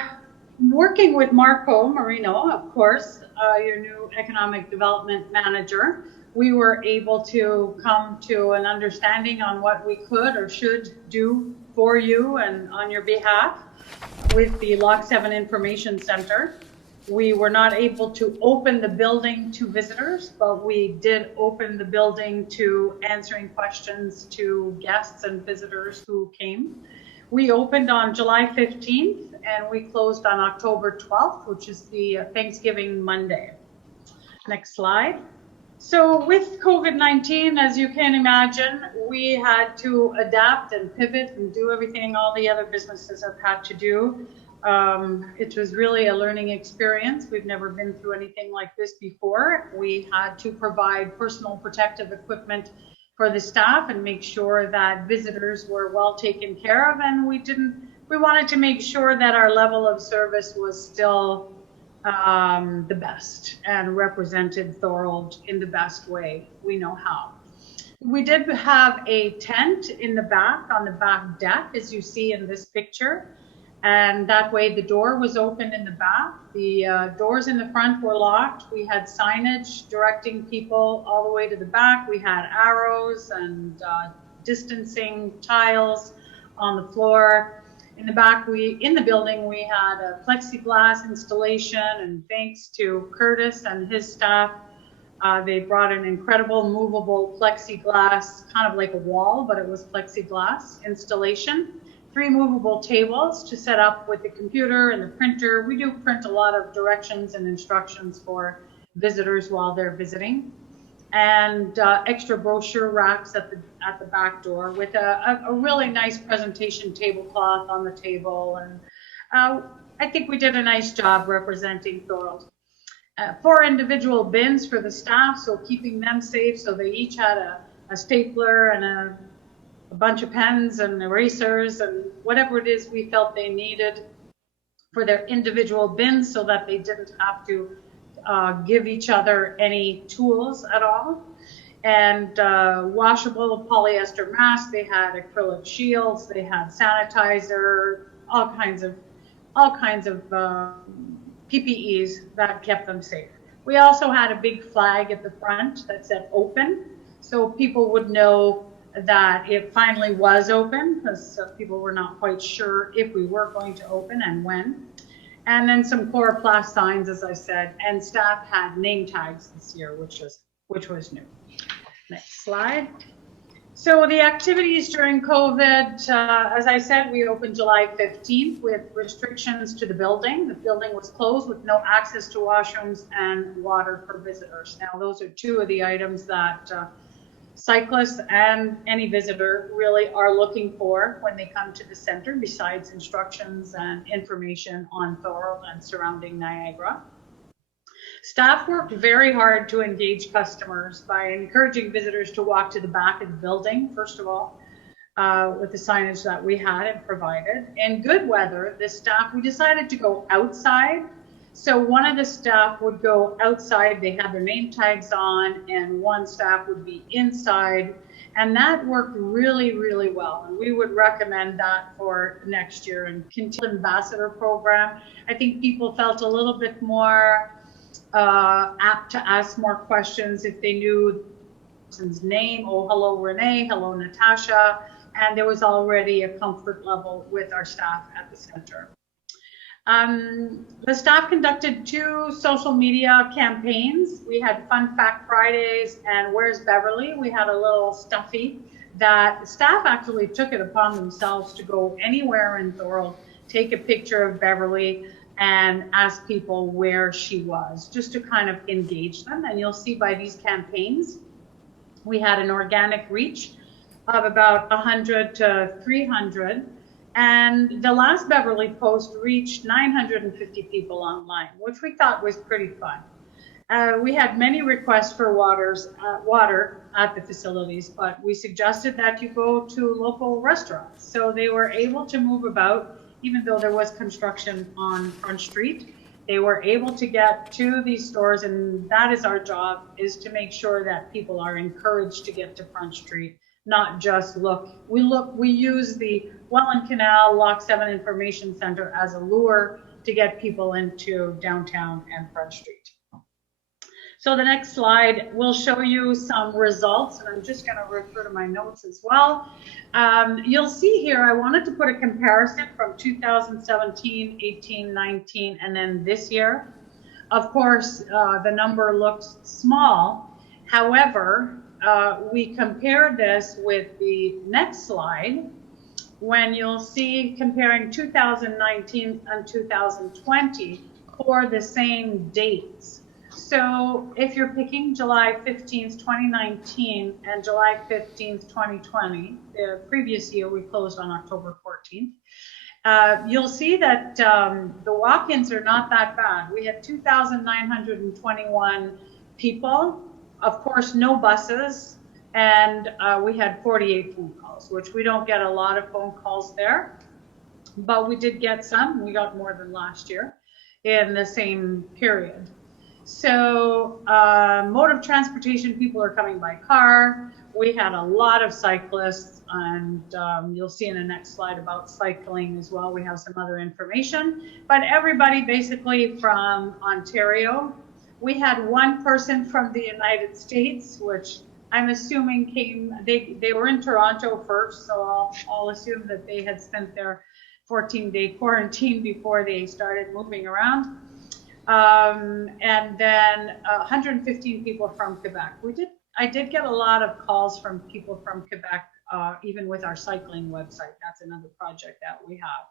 working with Marco Marino, of course, your new economic development manager, we were able to come to an understanding on what we could or should do for you and on your behalf with the Lock 7 Information Center. We were not able to open the building to visitors, but we did open the building to answering questions to guests and visitors who came. We opened on July 15th and we closed on October 12th, which is the Thanksgiving Monday. Next slide. So with COVID-19, as you can imagine, we had to adapt and pivot and do everything all the other businesses have had to do. It was really a learning experience. We've never been through anything like this before. We had to provide personal protective equipment for the staff and make sure that visitors were well taken care of, and we wanted to make sure that our level of service was still the best and represented Thorold in the best way we know how. We did have a tent in the back, on the back deck, as you see in this picture, and that way the door was open in the back. The doors in the front were locked. We had signage directing people all the way to the back. We had arrows and distancing tiles on the floor. In the back, in the building, we had a plexiglass installation, and thanks to Curtis and his staff, they brought an incredible movable plexiglass, kind of like a wall, but it was plexiglass installation. 3 movable tables to set up with the computer and the printer. We do print a lot of directions and instructions for visitors while they're visiting. And extra brochure racks at the back door with a really nice presentation tablecloth on the table. And I think we did a nice job representing Thorold. 4 individual bins for the staff, so keeping them safe. So they each had a stapler and a bunch of pens and erasers and whatever it is we felt they needed for their individual bins, so that they didn't have to give each other any tools at all. And washable polyester masks, they had acrylic shields, they had sanitizer, all kinds of PPEs that kept them safe. We also had a big flag at the front that said open, so people would know that it finally was open, because people were not quite sure if we were going to open and when. And then some chloroplast signs, as I said, and staff had name tags this year, which was new. Next slide. So the activities during COVID, as I said, we opened July 15th with restrictions to the building. The building was closed with no access to washrooms and water for visitors. Now, those are 2 of the items that cyclists and any visitor really are looking for when they come to the center, besides instructions and information on Thorold and surrounding Niagara. Staff worked very hard to engage customers by encouraging visitors to walk to the back of the building, first of all, with the signage that we had and provided. In good weather, we decided to go outside. So one of the staff would go outside, they had their name tags on, and one staff would be inside. And that worked really, really well. And we would recommend that for next year. And continue ambassador program. I think people felt a little bit more apt to ask more questions if they knew the person's name. Oh, hello, Renee. Hello, Natasha. and there was already a comfort level with our staff at the center. The staff conducted 2 social media campaigns. We had Fun Fact Fridays and Where's Beverly? We had a little stuffy that staff actually took it upon themselves to go anywhere in Thorold, take a picture of Beverly and ask people where she was, just to kind of engage them. And you'll see by these campaigns, we had an organic reach of about 100 to 300. And the last Beverly post reached 950 people online, which we thought was pretty fun. We had many requests for water at the facilities, but we suggested that you go to local restaurants. So they were able to move about, even though there was construction on Front Street. They were able to get to these stores, and that is our job, is to make sure that people are encouraged to get to Front Street, not just look. We use the Welland Canal Lock 7 Information Center as a lure to get people into downtown and Front Street. So the next slide will show you some results, and I'm just going to refer to my notes as well. You'll see here, I wanted to put a comparison from 2017, 18, 19, and then this year. Of course, the number looks small. However, we compared this with the next slide, when you'll see comparing 2019 and 2020 for the same dates. So if you're picking July 15th, 2019 and July 15th, 2020, the previous year we closed on October 14th, you'll see that the walk-ins are not that bad. We had 2,921 people, of course, no buses, and we had 48 phone calls, which we don't get a lot of phone calls there, but we did get some. We got more than last year in the same period. So mode of transportation, people are coming by car. We had a lot of cyclists, and you'll see in the next slide about cycling as well. We have some other information, but everybody basically from Ontario. We had one person from the United States, which I'm assuming came, they were in Toronto first, so I'll assume that they had spent their 14-day quarantine before they started moving around. And then 115 people from Quebec. I did get a lot of calls from people from Quebec, even with our cycling website. That's another project that we have.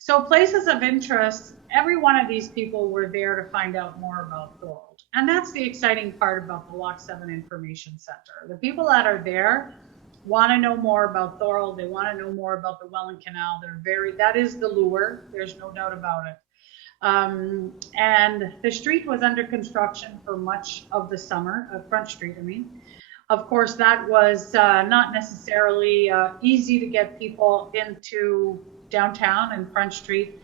So places of interest, every one of these people were there to find out more about Thorold. And that's the exciting part about the Lock 7 Information Center. The people that are there want to know more about Thorold. They want to know more about the Welland Canal. That is the lure. There's no doubt about it. And the street was under construction for much of the summer, Front Street, I mean. Of course, that was not necessarily easy to get people into downtown and Front Street,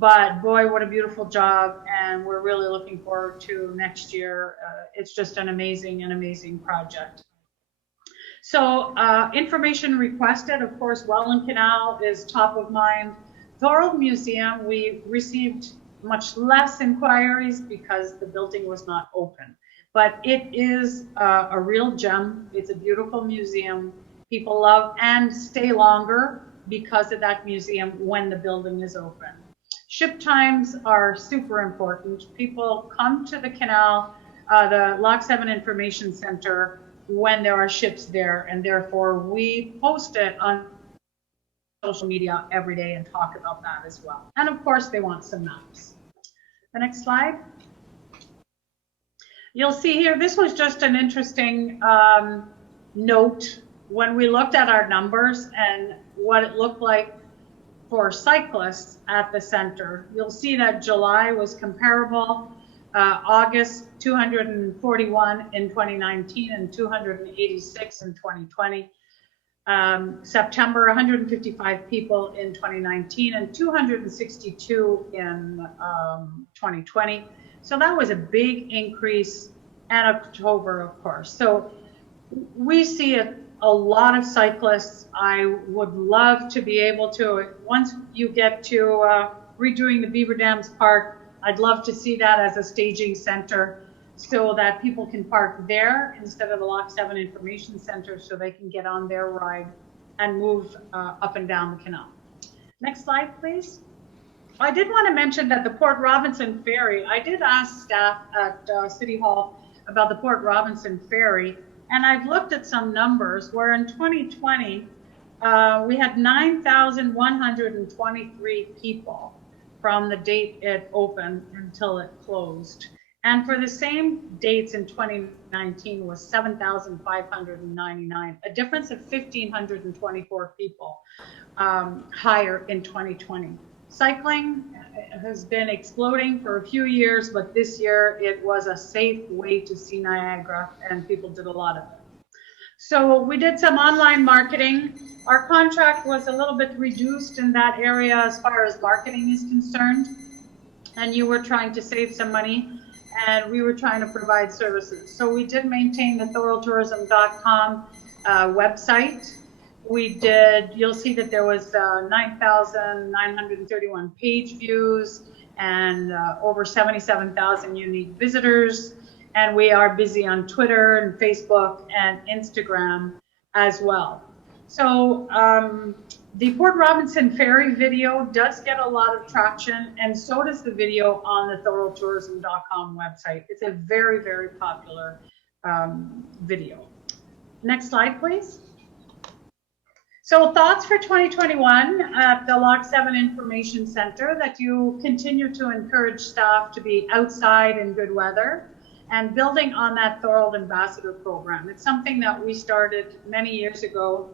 but boy, what a beautiful job, and we're really looking forward to next year. It's just an amazing project. So information requested, of course, Welland Canal is top of mind. Thorold Museum, we received much less inquiries because the building was not open, but it is a real gem. It's a beautiful museum. People love and stay longer because of that museum when the building is open. Ship times are super important. People come to the canal, the Lock 7 Information Center, when there are ships there, and therefore we post it on social media every day and talk about that as well. And of course, they want some maps. The next slide. You'll see here, this was just an interesting note when we looked at our numbers and what it looked like for cyclists at the center. You'll see that July was comparable, August 241 in 2019 and 286 in 2020. September 155 people in 2019 and 262 in 2020. So that was a big increase, and October, of course. So we see a lot of cyclists. I would love to be able to, once you get to redoing the Beaver Dams Park, I'd love to see that as a staging center so that people can park there instead of the Lock 7 Information Center, so they can get on their ride and move up and down the canal. Next slide, please. I did want to mention that the Port Robinson Ferry, I did ask staff at City Hall about the Port Robinson Ferry, and I've looked at some numbers where in 2020, we had 9,123 people from the date it opened until it closed. And for the same dates in 2019 was 7,599, a difference of 1,524 people higher in 2020. Cycling has been exploding for a few years, but this year it was a safe way to see Niagara and people did a lot of it. So we did some online marketing. Our contract was a little bit reduced in that area as far as marketing is concerned. And you were trying to save some money and we were trying to provide services. So we did maintain the thoroldtourism.com website. We did, you'll see that there was 9,931 page views and over 77,000 unique visitors. And we are busy on Twitter and Facebook and Instagram as well. So the Port Robinson Ferry video does get a lot of traction, and so does the video on the thoroldtourism.com website. It's a very, very popular video. Next slide, please. So thoughts for 2021 at the Lock 7 Information Center, that you continue to encourage staff to be outside in good weather and building on that Thorold Ambassador program. It's something that we started many years ago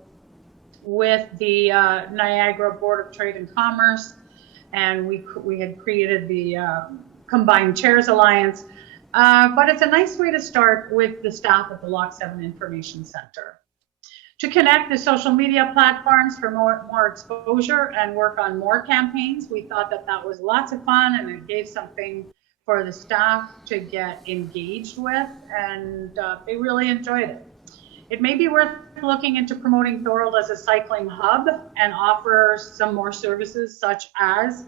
with the Niagara Board of Trade and Commerce, and we had created the Combined Chairs Alliance, but it's a nice way to start with the staff at the Lock 7 Information Center. To connect the social media platforms for more exposure and work on more campaigns, we thought that that was lots of fun and it gave something for the staff to get engaged with, and they really enjoyed it. It may be worth looking into promoting Thorold as a cycling hub and offer some more services such as,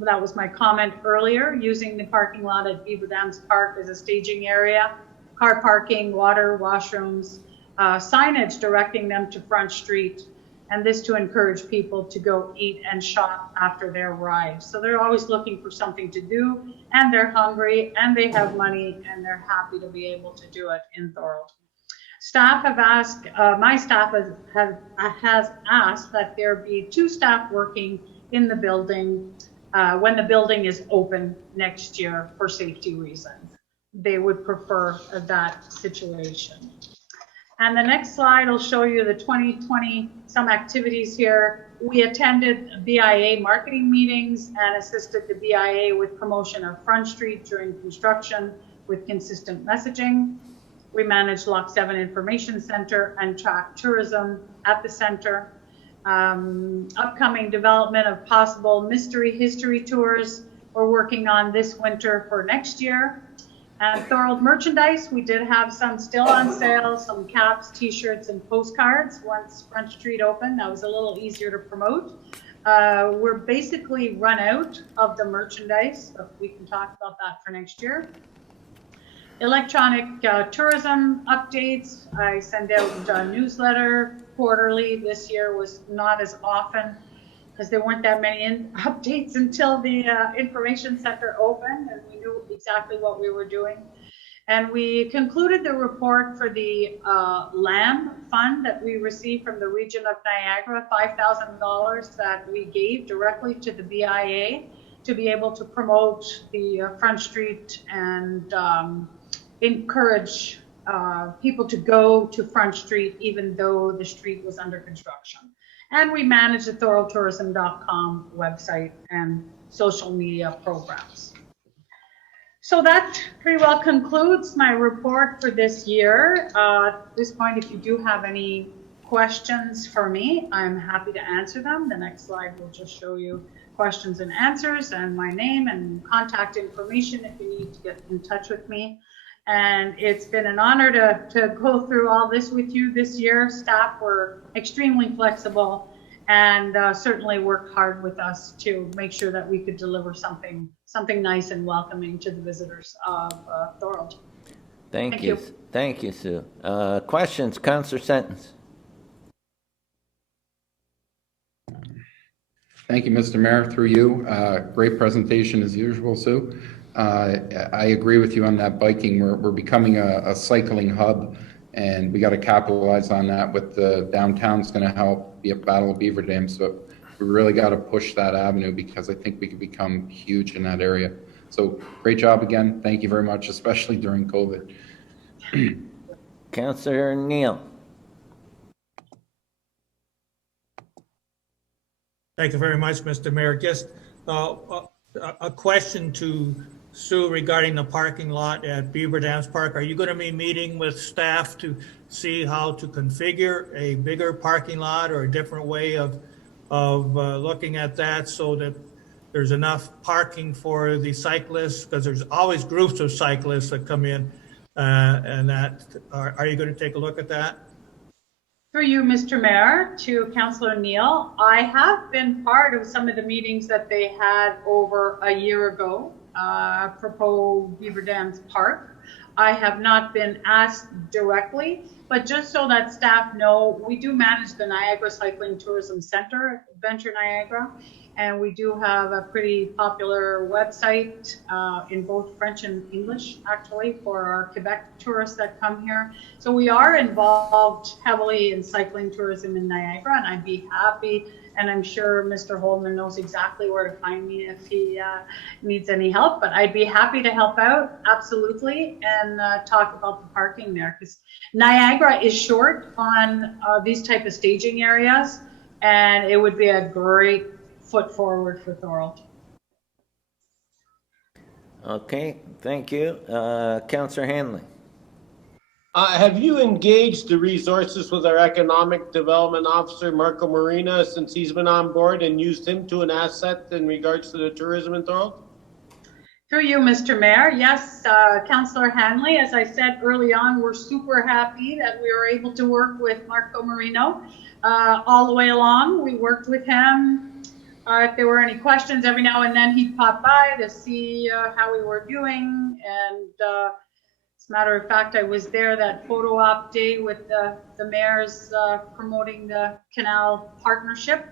that was my comment earlier, using the parking lot at Beaver Dams Park as a staging area, car parking, water, washrooms, signage directing them to Front Street, and this to encourage people to go eat and shop after their ride. So they're always looking for something to do, and they're hungry, and they have money, and they're happy to be able to do it in Thorold. Staff have asked, my staff has asked that there be 2 staff working in the building when the building is open next year for safety reasons. They would prefer that situation. And the next slide will show you the 2020, some activities here. We attended BIA marketing meetings and assisted the BIA with promotion of Front Street during construction with consistent messaging. We managed Lock 7 Information Center and track tourism at the center. Upcoming development of possible mystery history tours we're working on this winter for next year. And Thorold merchandise, we did have some still on sale, some caps, t-shirts, and postcards once Front Street opened. That was a little easier to promote. We're basically run out of the merchandise, but we can talk about that for next year. Electronic tourism updates. I send out a newsletter quarterly. This year was not as often because there weren't that many updates until the information center opened and we knew exactly what we were doing. And we concluded the report for the LAM fund that we received from the region of Niagara, $5,000 that we gave directly to the BIA to be able to promote the Front Street and encourage people to go to Front Street even though the street was under construction. And we manage the thoroldtourism.com website and social media programs. So that pretty well concludes my report for this year. At this point, if you do have any questions for me, I'm happy to answer them. The next slide will just show you questions and answers and my name and contact information if you need to get in touch with me. And it's been an honor to go through all this with you this year. Staff were extremely flexible and certainly worked hard with us to make sure that we could deliver something nice and welcoming to the visitors of Thorold. Thank you. Thank you, Sue. Questions, Councillor Sentence? Thank you, Mr. Mayor, through you. Great presentation as usual, Sue. I agree with you on that biking. We're becoming a cycling hub, and we got to capitalize on that. With the downtown's going to help be a Battle of Beaver Dam, so we really got to push that avenue because I think we could become huge in that area. So great job again. Thank you very much, especially during COVID. Councillor Neal. Thank you very much, Mr. Mayor. Just a question to Sue regarding the parking lot at Beaver Dams Park. Are you going to be meeting with staff to see how to configure a bigger parking lot or a different way of looking at that so that there's enough parking for the cyclists? Because there's always groups of cyclists that come in, and that are you going to take a look at that? Through you, Mr. Mayor, to Councillor Neal, I have been part of some of the meetings that they had over a year ago, apropos Beaver Dams Park. I have not been asked directly, but just so that staff know, we do manage the Niagara Cycling Tourism Center, Venture Niagara, and we do have a pretty popular website in both French and English, actually, for our Quebec tourists that come here. So we are involved heavily in cycling tourism in Niagara, and I'd be happy, and I'm sure Mr. Holman knows exactly where to find me if he needs any help, but I'd be happy to help out, absolutely, and talk about the parking there, because Niagara is short on these type of staging areas, and it would be a great foot forward for Thorold. Okay, thank you. Councillor Hanley. Have you engaged the resources with our economic development officer, Marco Marina, since he's been on board and used him to an asset in regards to the tourism in Thorold? Through you, Mr. Mayor. Yes, Councillor Hanley, as I said early on, we're super happy that we were able to work with Marco Marino all the way along. We worked with him. If there were any questions, every now and then he'd pop by to see how we were doing. And as a matter of fact, I was there that photo op day with the mayors promoting the canal partnership,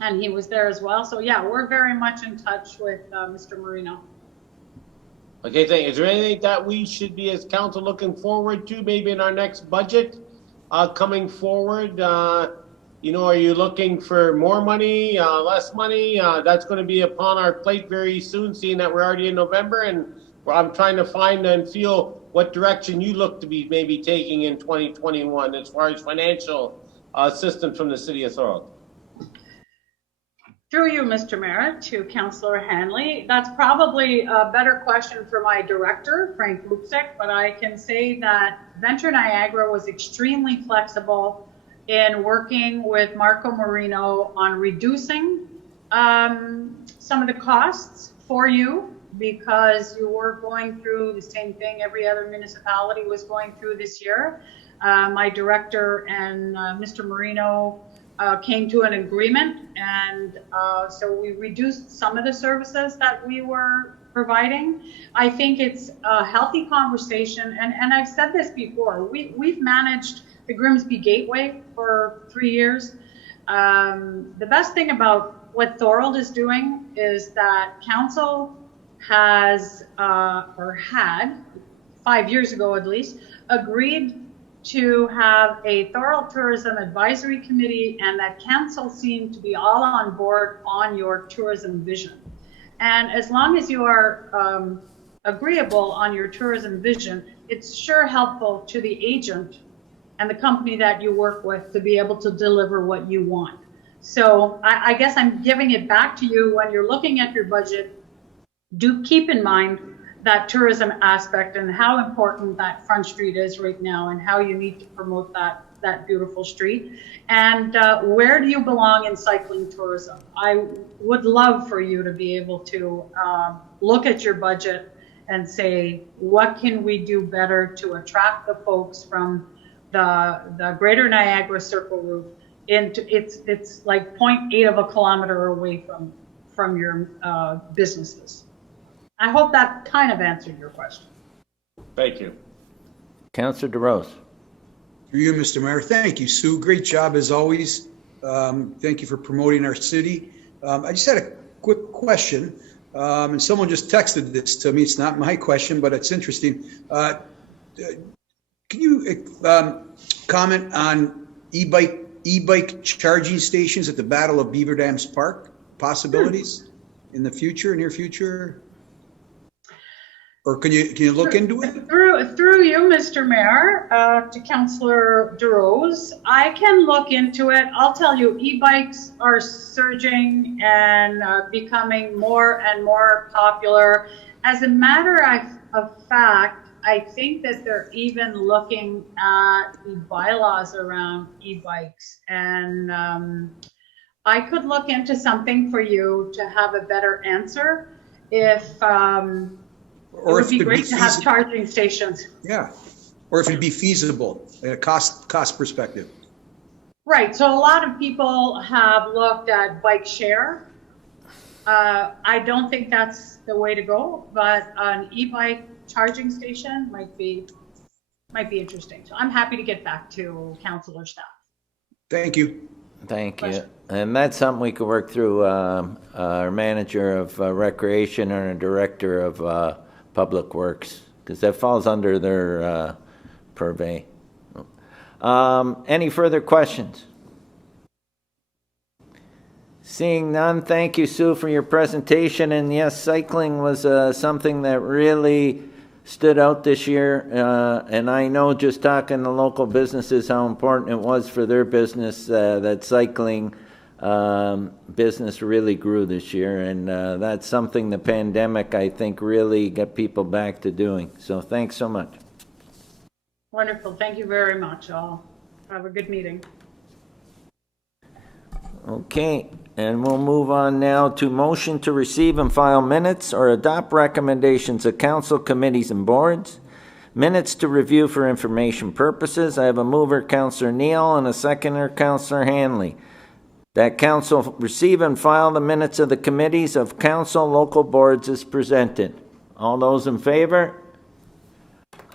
and he was there as well. So yeah, we're very much in touch with Mr. Marino. Okay, thank you. Is there anything that we should be as council looking forward to maybe in our next budget coming forward? You know, are you looking for more money, less money? That's going to be upon our plate very soon, seeing that we're already in November, and I'm trying to find and feel what direction you look to be maybe taking in 2021 as far as financial assistance from the city of Thorold. Through you, Mr. Mayor, to Councillor Hanley. That's probably a better question for my director, Frank Lupsik, but I can say that Venture Niagara was extremely flexible in working with Marco Marino on reducing some of the costs for you, because you were going through the same thing every other municipality was going through this year. My director and Mr. Marino came to an agreement, and so we reduced some of the services that we were providing. I think it's a healthy conversation, and I've said this before, we've managed the Grimsby Gateway for 3 years. The best thing about what Thorold is doing is that council has, or had, 5 years ago at least, agreed to have a Thorold Tourism Advisory Committee, and that council seemed to be all on board on your tourism vision. And as long as you are agreeable on your tourism vision, it's sure helpful to the agent and the company that you work with to be able to deliver what you want. So I guess I'm giving it back to you when you're looking at your budget. Do keep in mind that tourism aspect and how important that Front Street is right now, and how you need to promote that beautiful street. And where do you belong in cycling tourism? I would love for you to be able to look at your budget and say, what can we do better to attract the folks from the Greater Niagara Circle route into it's like 0.8 of a kilometer away from your businesses. I hope that kind of answered your question. Thank you. Councillor DeRose. Through you, Mr. Mayor. Thank you, Sue. Great job as always. Thank you for promoting our city. I just had a quick question, and someone just texted this to me. It's not my question, but it's interesting. Can you comment on e-bike charging stations at the Battle of Beaver Dams Park? Possibilities in the future, near future? Or can you look into it? Through you, Mr. Mayor, to Councillor DeRose, I can look into it. I'll tell you, e-bikes are surging and becoming more and more popular. As a matter of fact, I think that they're even looking at the bylaws around e-bikes, and I could look into something for you to have a better answer if it would be great to have charging stations. Yeah, or if it'd be feasible at a cost perspective. Right, so a lot of people have looked at bike share. I don't think that's the way to go, but an e-bike charging station might be interesting. So I'm happy to get back to council or staff. Thank you. Thank you. And that's something we could work through our manager of recreation and a director of public works, because that falls under their purvey. Any further questions? Seeing none, thank you, Sue, for your presentation. And yes, cycling was something that really stood out this year. And I know, just talking to local businesses, how important it was for their business that cycling business really grew this year. And that's something the pandemic, I think, really got people back to doing. So thanks so much. Wonderful. Thank you very much. I'll have a good meeting. Okay, and we'll move on now to motion to receive and file minutes or adopt recommendations of council committees and boards. Minutes to review for information purposes. I have a mover, Councillor Neal, and a seconder, Councillor Hanley. That council receive and file the minutes of the committees of council local boards as presented. All those in favor?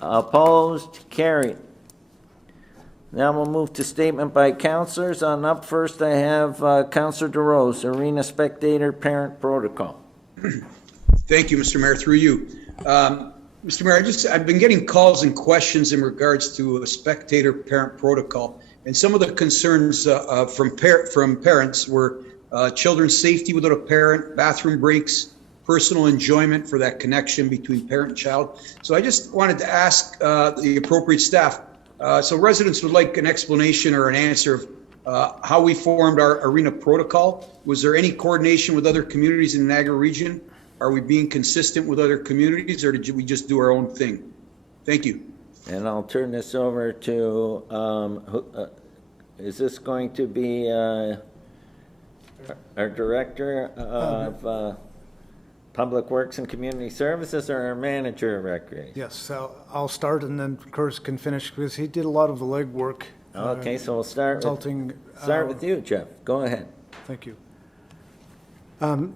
Opposed? Carried. Now we'll move to statement by councillors. On up first, I have Councillor DeRose, Arena Spectator Parent Protocol. Thank you, Mr. Mayor, through you. Mr. Mayor, I've been getting calls and questions in regards to a spectator parent protocol, and some of the concerns from parents were children's safety without a parent, bathroom breaks, personal enjoyment for that connection between parent and child. So I just wanted to ask the appropriate staff. So residents would like an explanation or an answer of how we formed our arena protocol. Was there any coordination with other communities in the Niagara region? Are we being consistent with other communities, or did we just do our own thing? Thank you. And I'll turn this over to, is this going to be our Director of Public Works and Community Services, or our Manager of Recreation? Yes, so I'll start, and then Curtis can finish, because he did a lot of the legwork. Okay, so we'll start with you, Jeff. Go ahead. Thank you.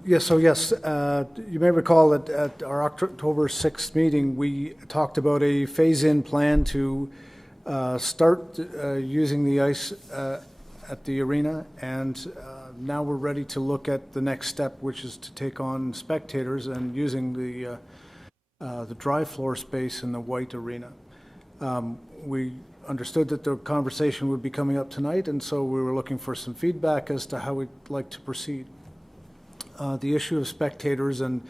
Yes, you may recall that at our October 6th meeting, we talked about a phase-in plan to start using the ice at the arena, and now we're ready to look at the next step, which is to take on spectators and using the dry floor space in the white arena. We understood that the conversation would be coming up tonight, and so we were looking for some feedback as to how we'd like to proceed. The issue of spectators and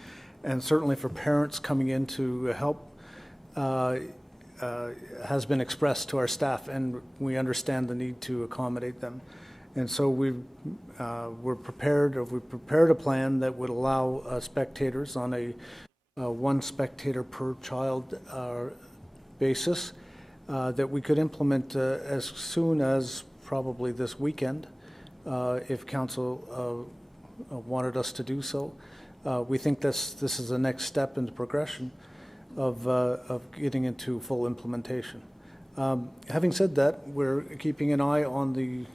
certainly for parents coming in to help has been expressed to our staff, and we understand the need to accommodate them. And so we prepared a plan that would allow spectators on a one spectator per child basis that we could implement as soon as probably this weekend if council wanted us to do so. We think this is the next step in the progression of getting into full implementation. Having said that, we're keeping an eye on the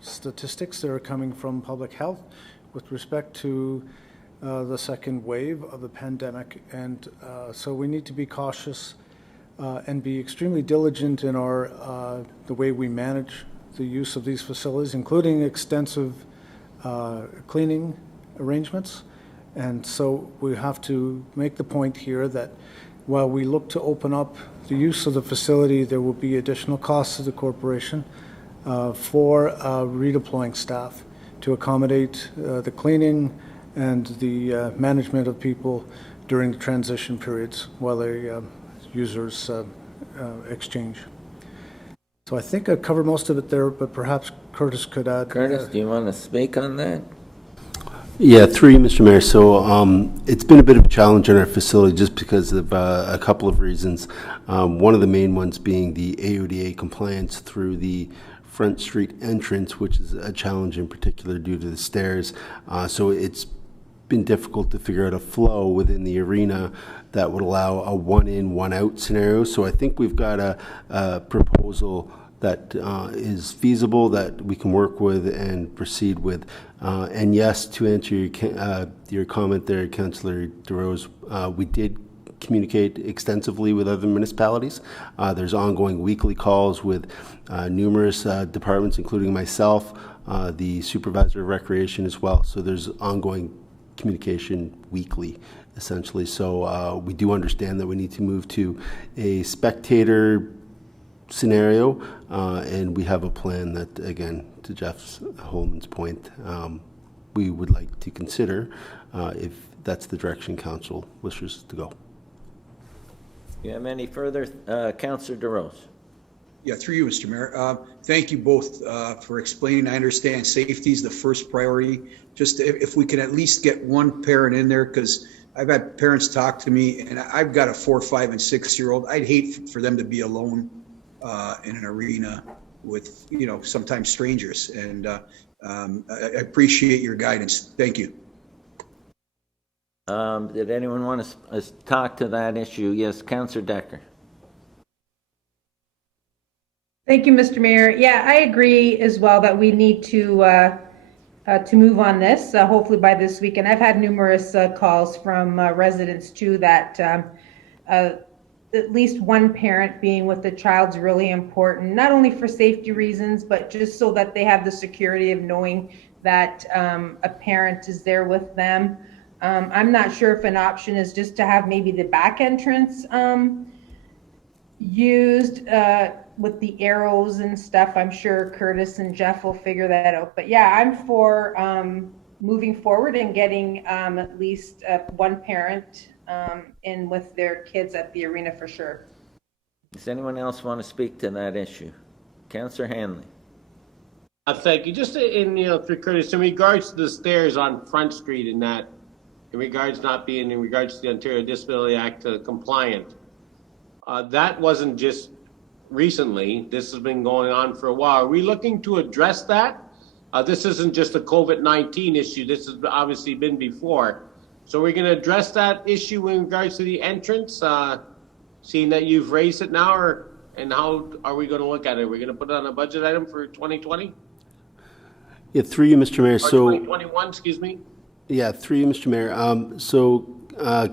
statistics that are coming from public health with respect to the second wave of the pandemic, and so we need to be cautious and be extremely diligent in our the way we manage the use of these facilities, including extensive cleaning arrangements. And so we have to make the point here that while we look to open up the use of the facility, there will be additional costs to the corporation for redeploying staff to accommodate the cleaning and the management of people during the transition periods while the users exchange. So I think I covered most of it there, but perhaps Curtis could add. Curtis, do you want to speak on that? Yeah, through you, Mr. Mayor. So it's been a bit of a challenge in our facility just because of a couple of reasons. One of the main ones being the AODA compliance through the Front Street entrance, which is a challenge in particular due to the stairs. So it's been difficult to figure out a flow within the arena that would allow a one in, one out scenario. So I think we've got a proposal that is feasible, that we can work with and proceed with. And yes, to answer your comment there, Councillor DeRose, we did communicate extensively with other municipalities. There's ongoing weekly calls with numerous departments, including myself, the Supervisor of Recreation as well. So there's ongoing communication weekly, essentially. So we do understand that we need to move to a spectator scenario, and we have a plan that, again, to Jeff Holman's point, we would like to consider if that's the direction council wishes to go. Do you have any further, Councillor DeRose? Yeah, through you, Mr. Mayor. Thank you both for explaining. I understand safety is the first priority. Just if we can at least get one parent in there, because I've had parents talk to me, and I've got a 4, 5, and 6-year-old. I'd hate for them to be alone in an arena with, sometimes strangers. And I appreciate your guidance. Thank you. Did anyone want to talk to that issue? Yes, Councillor Decker. Thank you, Mr. Mayor. Yeah, I agree as well that we need to move on this, hopefully by this weekend. I've had numerous calls from residents too that at least one parent being with the child is really important, not only for safety reasons, but just so that they have the security of knowing that a parent is there with them. I'm not sure if an option is just to have maybe the back entrance used with the arrows and stuff. I'm sure Curtis and Jeff will figure that out. But yeah, I'm for moving forward and getting at least one parent in with their kids at the arena for sure. Does anyone else want to speak to that issue? Councillor Hanley. Thank you. Just through Curtis, in regards to the stairs on Front Street and that, in regards not being in regards to the Ontario Disability Act compliant, that wasn't just recently. This has been going on for a while. Are we looking to address that? This isn't just a COVID-19 issue. This has obviously been before. So we're going to address that issue in regards to the entrance, seeing that you've raised it now, and how are we going to look at it? Are we going to put it on a budget item for 2020? Yeah, through you, Mr. Mayor. Or 2021, excuse me. Yeah, through you, Mr. Mayor.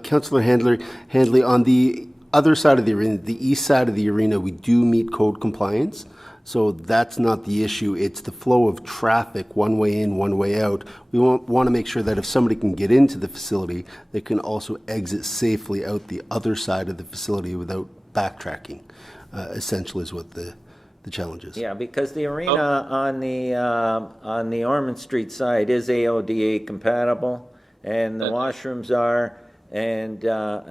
Councillor Handley, on the other side of the arena, the east side of the arena, we do meet code compliance. So that's not the issue. It's the flow of traffic, one way in, one way out. We want to make sure that if somebody can get into the facility, they can also exit safely out the other side of the facility without backtracking, essentially is what the challenge is. Yeah, because the arena on the Ormond Street side is AODA compatible, and the washrooms are, and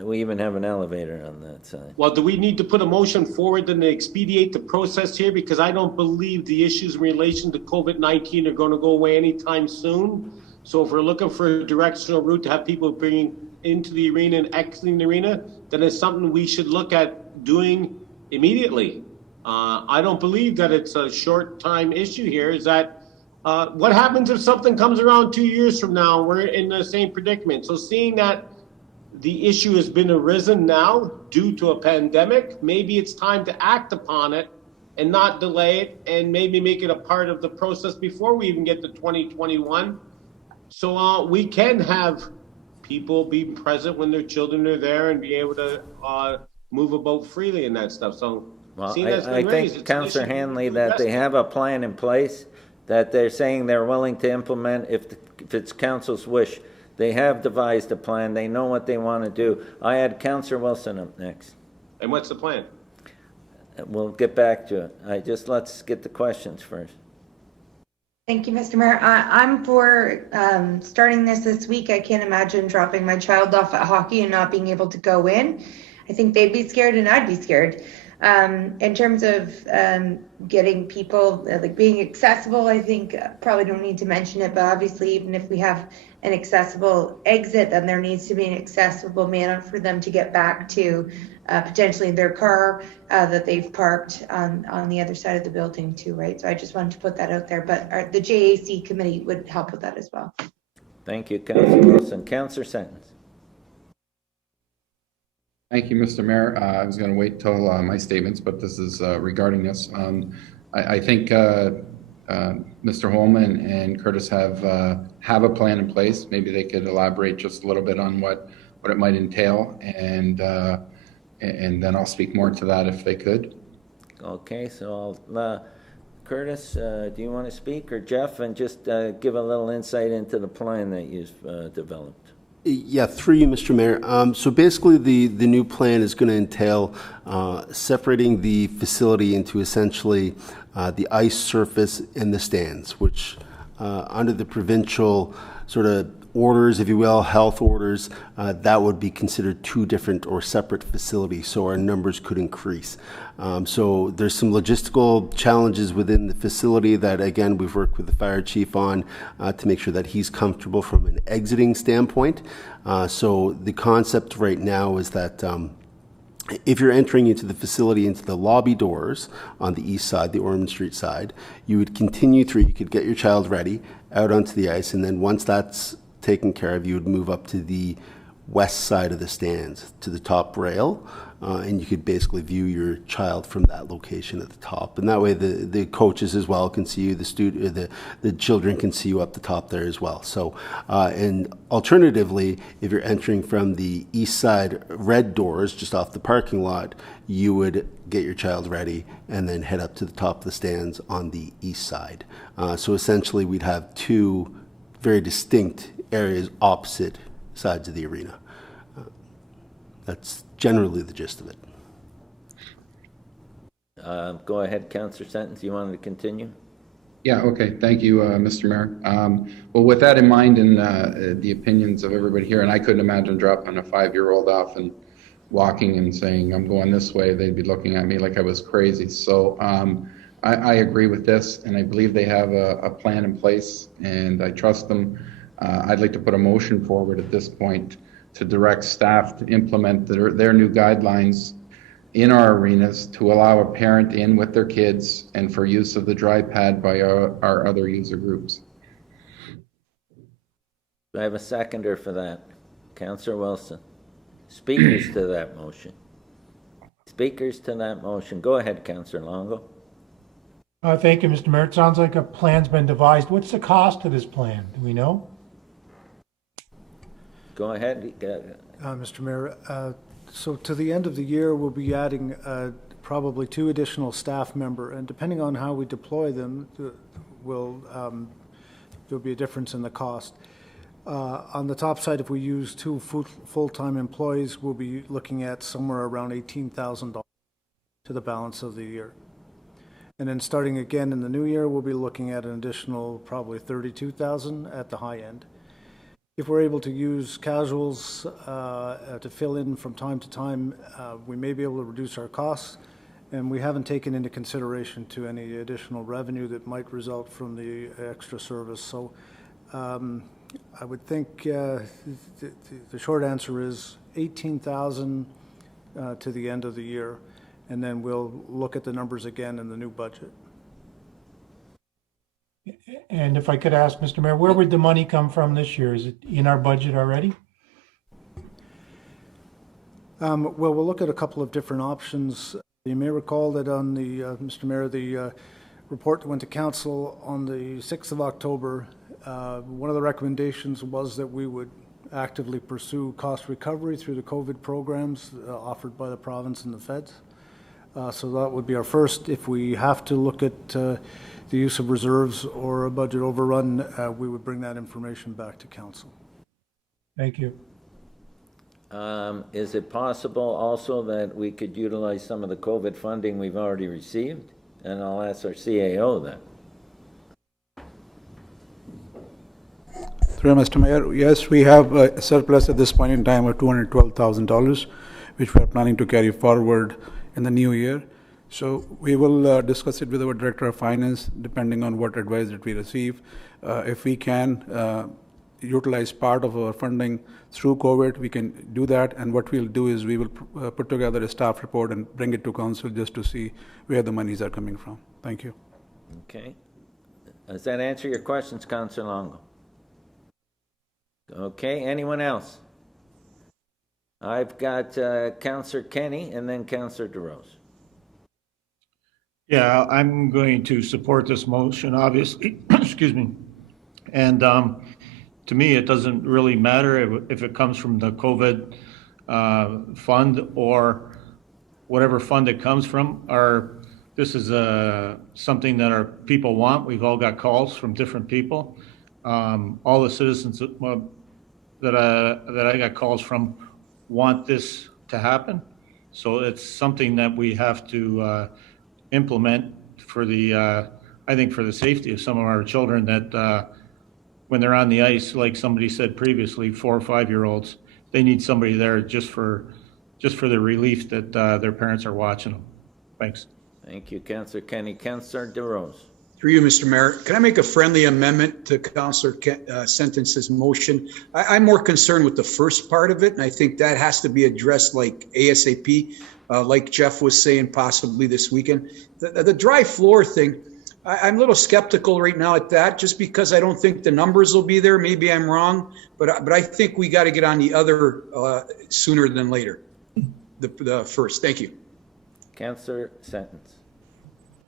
we even have an elevator on that side. Well, do we need to put a motion forward and expedite the process here? Because I don't believe the issues in relation to COVID-19 are going to go away anytime soon. So if we're looking for a directional route to have people bringing into the arena and exiting the arena, then it's something we should look at doing immediately. I don't believe that it's a short time issue here. Is that what happens if something comes around 2 years from now and we're in the same predicament? So seeing that the issue has been arisen now due to a pandemic, maybe it's time to act upon it and not delay it, and maybe make it a part of the process before we even get to 2021. So we can have people be present when their children are there and be able to move about freely and that stuff. So well, I think, Councillor Hanley, that they have a plan in place. that they're saying they're willing to implement if it's council's wish. They have devised a plan. They know what they want to do. I had Councillor Wilson up next. And what's the plan? We'll get back to it. Let's get the questions first. Thank you, Mr. Mayor. I'm for starting this week. I can't imagine dropping my child off at hockey and not being able to go in. I think they'd be scared and I'd be scared. In terms of getting people, like being accessible, I think probably don't need to mention it, but obviously even if we have an accessible exit, then there needs to be an accessible manner for them to get back to potentially their car that they've parked on the other side of the building too, right? So I just wanted to put that out there, but the JAC committee would help with that as well. Thank you, Councillor Wilson. Councillor Sentence. Thank you, Mr. Mayor. I was going to wait till my statements, but this is regarding this. I think Mr. Holman and Curtis have a plan in place. Maybe they could elaborate just a little bit on what it might entail, and then I'll speak more to that if they could. Okay, so Curtis, do you want to speak, or Jeff, and just give a little insight into the plan that you've developed? Yeah, through you, Mr. Mayor. So basically, the new plan is going to entail separating the facility into essentially the ice surface and the stands, which under the provincial sort of orders, if you will, health orders, that would be considered two different or separate facilities, so our numbers could increase. So there's some logistical challenges within the facility that, again, we've worked with the fire chief on to make sure that he's comfortable from an exiting standpoint. So the concept right now is that if you're entering into the facility into the lobby doors on the east side, the Ormond Street side, you would continue through, you could get your child ready out onto the ice, and then once that's taken care of, you would move up to the west side of the stands, to the top rail, and you could basically view your child from that location at the top. And that way the coaches as well can see you, the children can see you up the top there as well. So, and alternatively, if you're entering from the east side red doors, just off the parking lot, you would get your child ready and then head up to the top of the stands on the east side. So essentially we'd have two very distinct areas opposite sides of the arena. That's generally the gist of it. Go ahead, Councillor Sentence. You wanted to continue? Yeah, okay. Thank you, Mr. Mayor. Well, with that in mind and the opinions of everybody here, and I couldn't imagine dropping a 5-year-old off and walking and saying, I'm going this way. They'd be looking at me like I was crazy. So I agree with this, and I believe they have a plan in place, and I trust them. I'd like to put a motion forward at this point to direct staff to implement their new guidelines in our arenas to allow a parent in with their kids and for use of the dry pad by our other user groups. Do I have a seconder for that? Councillor Wilson. Speakers to that motion. Speakers to that motion. Go ahead, Councillor Longo. Thank you, Mr. Mayor. It sounds like a plan's been devised. What's the cost of this plan? Do we know? Go ahead. Mr. Mayor, so to the end of the year, we'll be adding probably 2 additional staff member, and depending on how we deploy them, there'll be a difference in the cost. On the top side, if we use 2 full-time employees, we'll be looking at somewhere around $18,000 to the balance of the year. And then starting again in the new year, we'll be looking at an additional probably $32,000 at the high end. If we're able to use casuals to fill in from time to time, we may be able to reduce our costs, and we haven't taken into consideration to any additional revenue that might result from the extra service. So I would think the short answer is $18,000 to the end of the year, and then we'll look at the numbers again in the new budget. And if I could ask, Mr. Mayor, where would the money come from this year? Is it in our budget already? Well, we'll look at a couple of different options. You may recall that on the, Mr. Mayor, the report that went to council on the 6th of October, one of the recommendations was that we would actively pursue cost recovery through the COVID programs offered by the province and the feds. So that would be our first. If we have to look at the use of reserves or a budget overrun, we would bring that information back to council. Thank you. Is it possible also that we could utilize some of the COVID funding we've already received? And I'll ask our CAO then. Through Mr. Mayor, yes, we have a surplus at this point in time of $212,000, which we are planning to carry forward in the new year. So we will discuss it with our Director of Finance, depending on what advice that we receive. If we can utilize part of our funding through COVID, we can do that. And what we'll do is we will put together a staff report and bring it to council just to see where the monies are coming from. Thank you. Okay. Does that answer your questions, Councillor Longo? Okay, anyone else? I've got Councillor Kenny and then Councillor DeRose. Yeah, I'm going to support this motion, obviously. Excuse me. And to me, it doesn't really matter if it comes from the COVID fund or whatever fund it comes from. This is something that our people want. We've all got calls from different people. All the citizens that I got calls from want this to happen. So it's something that we have to implement for I think for the safety of some of our children that when they're on the ice, like somebody said previously, 4 or 5-year-olds, they need somebody there just for the relief that their parents are watching them. Thanks. Thank you, Councillor Kenny. Councillor DeRose. Through you, Mr. Mayor, can I make a friendly amendment to Councillor Sentence's motion? I'm more concerned with the first part of it, and I think that has to be addressed like ASAP, like Jeff was saying, possibly this weekend. The dry floor thing, I'm a little skeptical right now at that, just because I don't think the numbers will be there. Maybe I'm wrong, but I think we got to get on the other sooner than later. The first. Thank you. Councillor Sentence.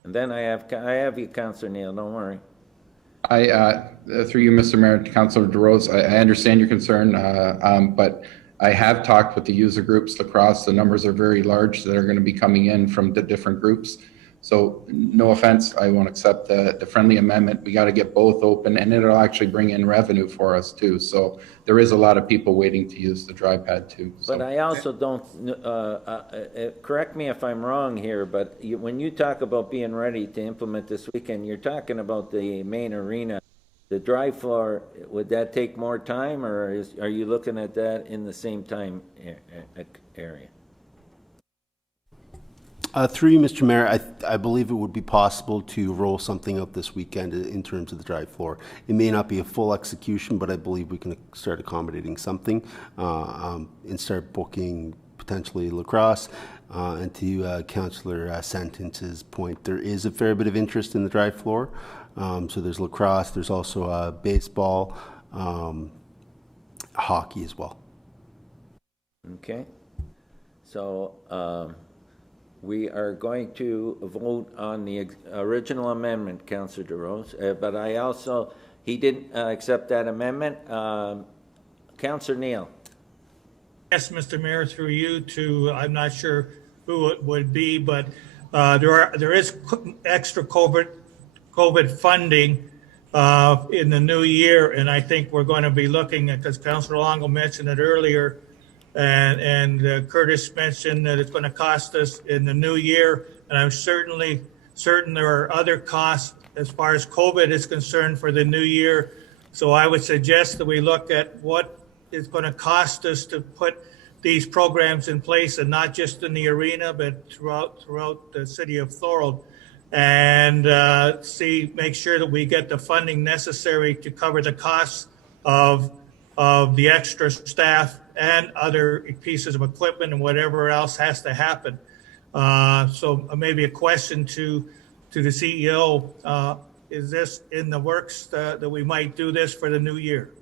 And then I have you, Councillor Neal, don't worry. Through you, Mr. Mayor, Councillor DeRose, I understand your concern, but I have talked with the user groups across. The numbers are very large that are going to be coming in from the different groups. So no offense, I won't accept the friendly amendment. We got to get both open, and it'll actually bring in revenue for us too. So there is a lot of people waiting to use the dry pad too. So. But I also don't, correct me if I'm wrong here, but when you talk about being ready to implement this weekend, you're talking about the main arena. The dry floor, would that take more time, or are you looking at that in the same time area? Through you, Mr. Mayor, I believe it would be possible to roll something out this weekend in terms of the dry floor. It may not be a full execution, but I believe we can start accommodating something and start booking potentially lacrosse. And to Councillor Sentence's point, there is a fair bit of interest in the dry floor. So there's lacrosse, there's also baseball, hockey as well. Okay. So we are going to vote on the original amendment, Councillor DeRose, but I also, he didn't accept that amendment. Councillor Neal. Yes, Mr. Mayor, through you to, I'm not sure who it would be, but there is extra COVID funding in the new year, and I think we're going to be looking at, because Councillor Longo mentioned it earlier, and Curtis mentioned that it's going to cost us in the new year, and I'm certainly certain there are other costs as far as COVID is concerned for the new year. So I would suggest that we look at what it's going to cost us to put these programs in place, and not just in the arena, but throughout the city of Thorold, and make sure that we get the funding necessary to cover the costs of the extra staff and other pieces of equipment and whatever else has to happen. So maybe a question to the CEO, is this in the works that we might do this for the new year?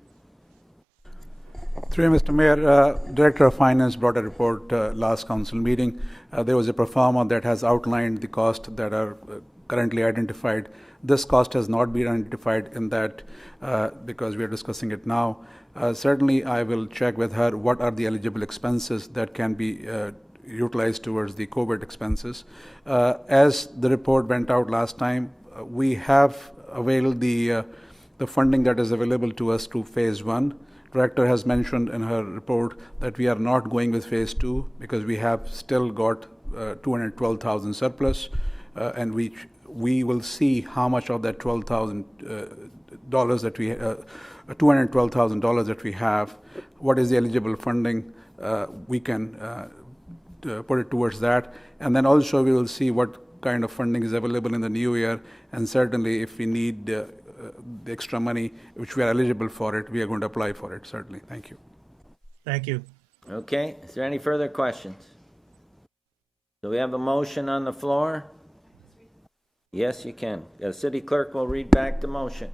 Through Mr. Mayor, Director of Finance brought a report last council meeting. There was a pro forma that has outlined the costs that are currently identified. This cost has not been identified in that because we are discussing it now. Certainly, I will check with her what are the eligible expenses that can be utilized towards the COVID expenses. As the report went out last time, we have availed the funding that is available to us to phase 1. Director has mentioned in her report that we are not going with phase 2 because we have still got 212,000 surplus, and we will see how much of that $212,000 that we have, what is the eligible funding, we can put it towards that. And then also we will see what kind of funding is available in the new year. And certainly if we need the extra money, which we are eligible for it, we are going to apply for it, certainly. Thank you. Thank you. Okay, is there any further questions? Do we have a motion on the floor? Yes, you can. The city clerk will read back the motion.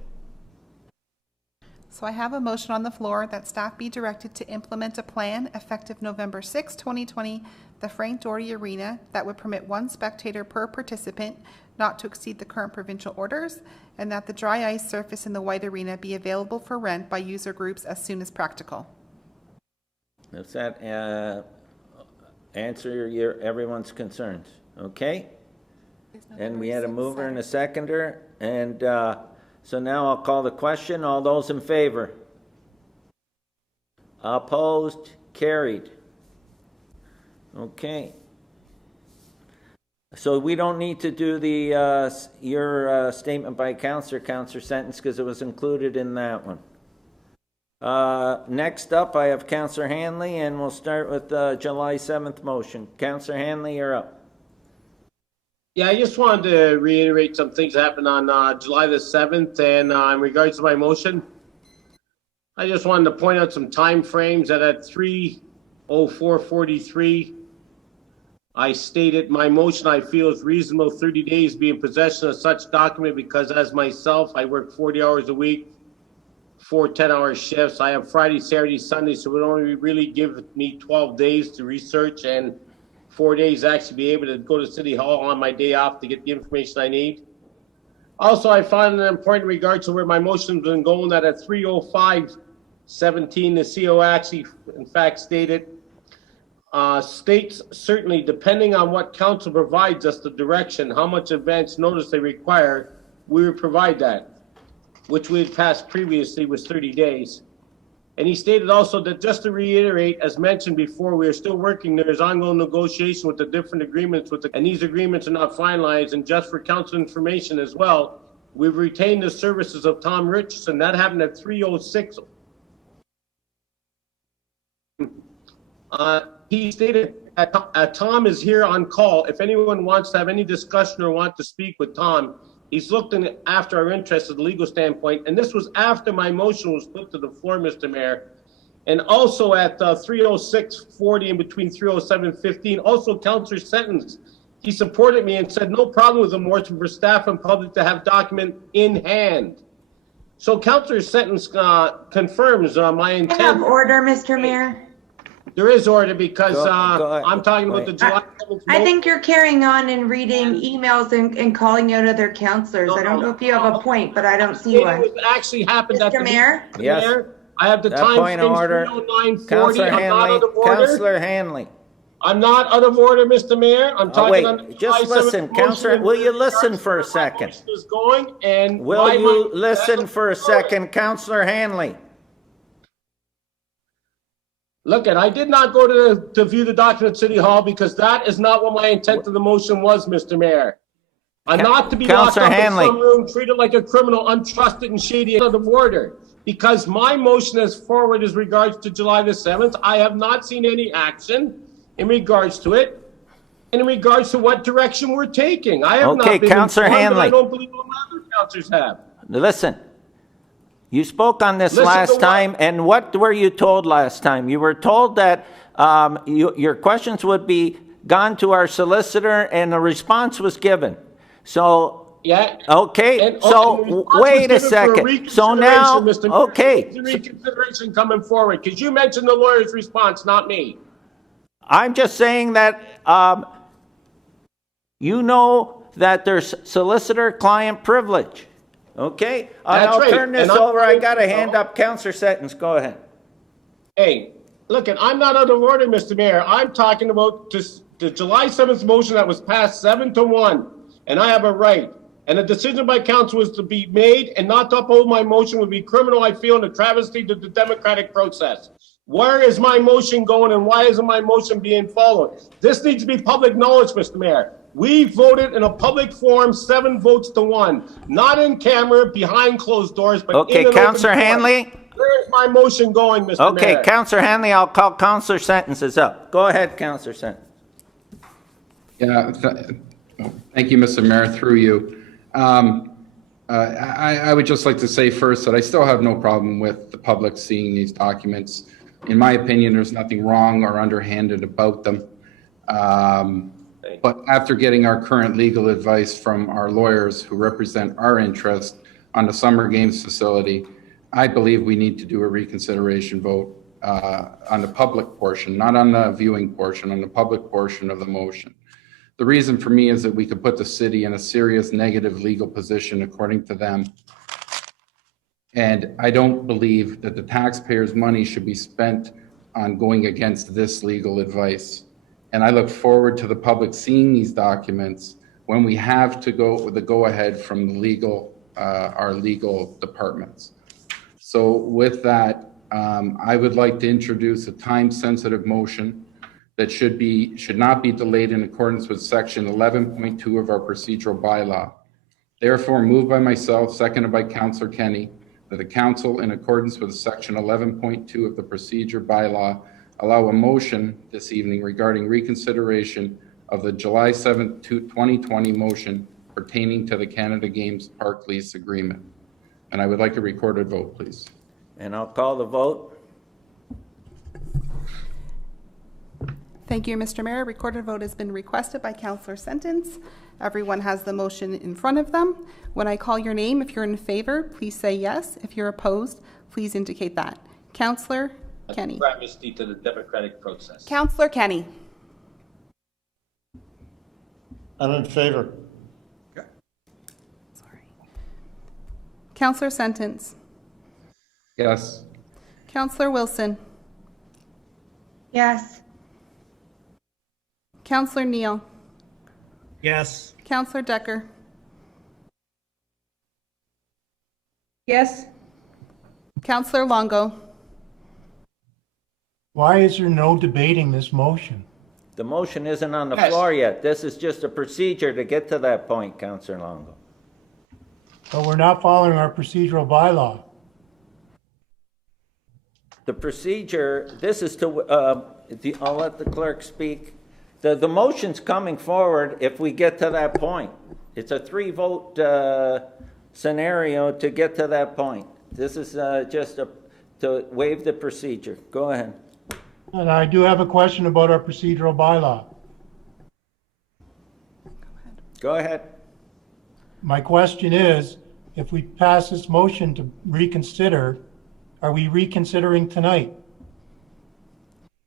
So I have a motion on the floor that staff be directed to implement a plan effective November 6, 2020, the Frank Doherty Arena that would permit 1 spectator per participant, not to exceed the current provincial orders, and that the dry ice surface in the White Arena be available for rent by user groups as soon as practical. Does that answer everyone's concerns? Okay? And we had a mover and a seconder, and so now I'll call the question. All those in favor? Opposed? Carried. Okay. So we don't need to do the your statement by counselor sentence because it was included in that one. Next up, I have Councillor Hanley, and we'll start with the July 7th motion. Councillor Hanley, you're up. Yeah, I just wanted to reiterate some things that happened on July the 7th, and in regards to my motion, I just wanted to point out some time frames that at 3:04:43, I stated my motion I feel is reasonable 30 days be in possession of such document because as myself, I work 40 hours a week, 4 10-hour shifts. I have Friday, Saturday, Sunday, so it would only really give me 12 days to research and 4 days actually be able to go to City Hall on my day off to get the information I need. Also, I find it important in regards to where my motion's been going that at 3:05:17, the CO actually, in fact, stated, states certainly depending on what council provides us the direction, how much advance notice they require, we would provide that, which we had passed previously was 30 days. And he stated also that just to reiterate, as mentioned before, we are still working. There is ongoing negotiation with the different agreements and these agreements are not finalized. And just for council information as well, we've retained the services of Tom Richardson. That happened at 3:06. He stated Tom is here on call. If anyone wants to have any discussion or want to speak with Tom, he's looking after our interests at the legal standpoint. And this was after my motion was put to the floor, Mr. Mayor. And also at 3:06:40 and between 3:07:15, also Councillor Sentence, he supported me and said no problem with the motion for staff and public to have document in hand. So Councillor Sentence confirms my intent. I have order, Mr. Mayor. There is order because I'm talking about the July 7th. I think you're carrying on and reading emails and calling out other councillors. I don't know if you have a point, but I don't see one. It actually happened at the Mr. Mayor? Yes. Mayor, I have the That time point of frames order. 3:09:40. Councillor I'm not Hanley. out of order. Councillor Hanley. I'm not out of order, Mr. Mayor. I'm talking on the Wait, July just listen, 7th Councillor. motion Will you in listen regards for a to where my second? motion is going and Will why you my- listen for a second, Councillor Hanley? Look, I did not go to view the document at City Hall because that is not what my intent of the motion was, Mr. Mayor. I'm not to be locked Councillor up Hanley. in some room, treated like a criminal, untrusted and shady out of order. Because my motion is forward as regards to July the 7th. I have not seen any action in regards to it. And in regards to what direction we're taking. I have not been Councillor informed, and Hanley. I don't believe all my other councillors have. Listen. You spoke on this Listen to last what? time, and what were you told last time? You were told that your questions would be gone to our solicitor, and a response was given. So, yeah. Okay, And so the response wait a was given for second. So now, reconsideration, Mr. Mayor. okay. It's a reconsideration coming forward, because you mentioned the lawyer's response, not me. I'm just saying that you know that there's solicitor-client privilege. Okay? That's I'll right. turn this And I'm over. I going got to a hand up. Councillor Sentence, go ahead. Hey, look, I'm not out of order, Mr. Mayor. I'm talking about just the July 7th motion that was passed 7-1, and I have a right. And a decision by council was to be made, and not to uphold my motion would be criminal, I feel, and a travesty to the democratic process. Where is my motion going, and why isn't my motion being followed? This needs to be public knowledge, Mr. Mayor. We voted in a public forum 7 votes to 1, not in camera, behind closed doors, but Okay, in an Councillor open forum. Hanley. Where is my motion going, Mr. Mayor? Okay, Councillor Hanley, I'll call Councillor Sentences up. Go ahead, Councillor Sentence. Yeah, thank you, Mr. Mayor, through you. I would just like to say first that I still have no problem with the public seeing these documents. In my opinion, there's nothing wrong or underhanded about them. But after getting our current legal advice from our lawyers who represent our interest on the Summer Games facility, I believe we need to do a reconsideration vote on the public portion, not on the viewing portion, on the public portion of the motion. The reason for me is that we could put the city in a serious negative legal position according to them. And I don't believe that the taxpayers' money should be spent on going against this legal advice. And I look forward to the public seeing these documents when we have to go with the go-ahead from the legal, our legal departments. So with that, I would like to introduce a time-sensitive motion that should not be delayed in accordance with section 11.2 of our procedural bylaw. Therefore, moved by myself, seconded by Councillor Kenny, that the council, in accordance with section 11.2 of the procedure bylaw, allow a motion this evening regarding reconsideration of the July 7th, 2020 motion pertaining to the Canada Games Park lease agreement. And I would like a recorded vote, please. And I'll call the vote. Thank you, Mr. Mayor. Recorded vote has been requested by Councillor Sentence. Everyone has the motion in front of them. When I call your name, if you're in favor, please say yes. If you're opposed, please indicate that. Councillor Kenny. Travesty to the democratic process. Councillor Kenny. I'm in favor. Sorry. Councillor Sentence. Yes. Councillor Wilson. Yes. Councillor Neal. Yes. Councillor Decker. Yes. Councillor Longo. Why is there no debating this motion? The motion isn't on the floor yet. This is just a procedure to get to that point, Councillor Longo. But we're not following our procedural bylaw. The procedure, this is to, I'll let the clerk speak. The motion's coming forward if we get to that point. It's a 3-vote scenario to get to that point. This is just to waive the procedure. Go ahead. And I do have a question about our procedural bylaw. Go ahead. My question is, if we pass this motion to reconsider, are we reconsidering tonight?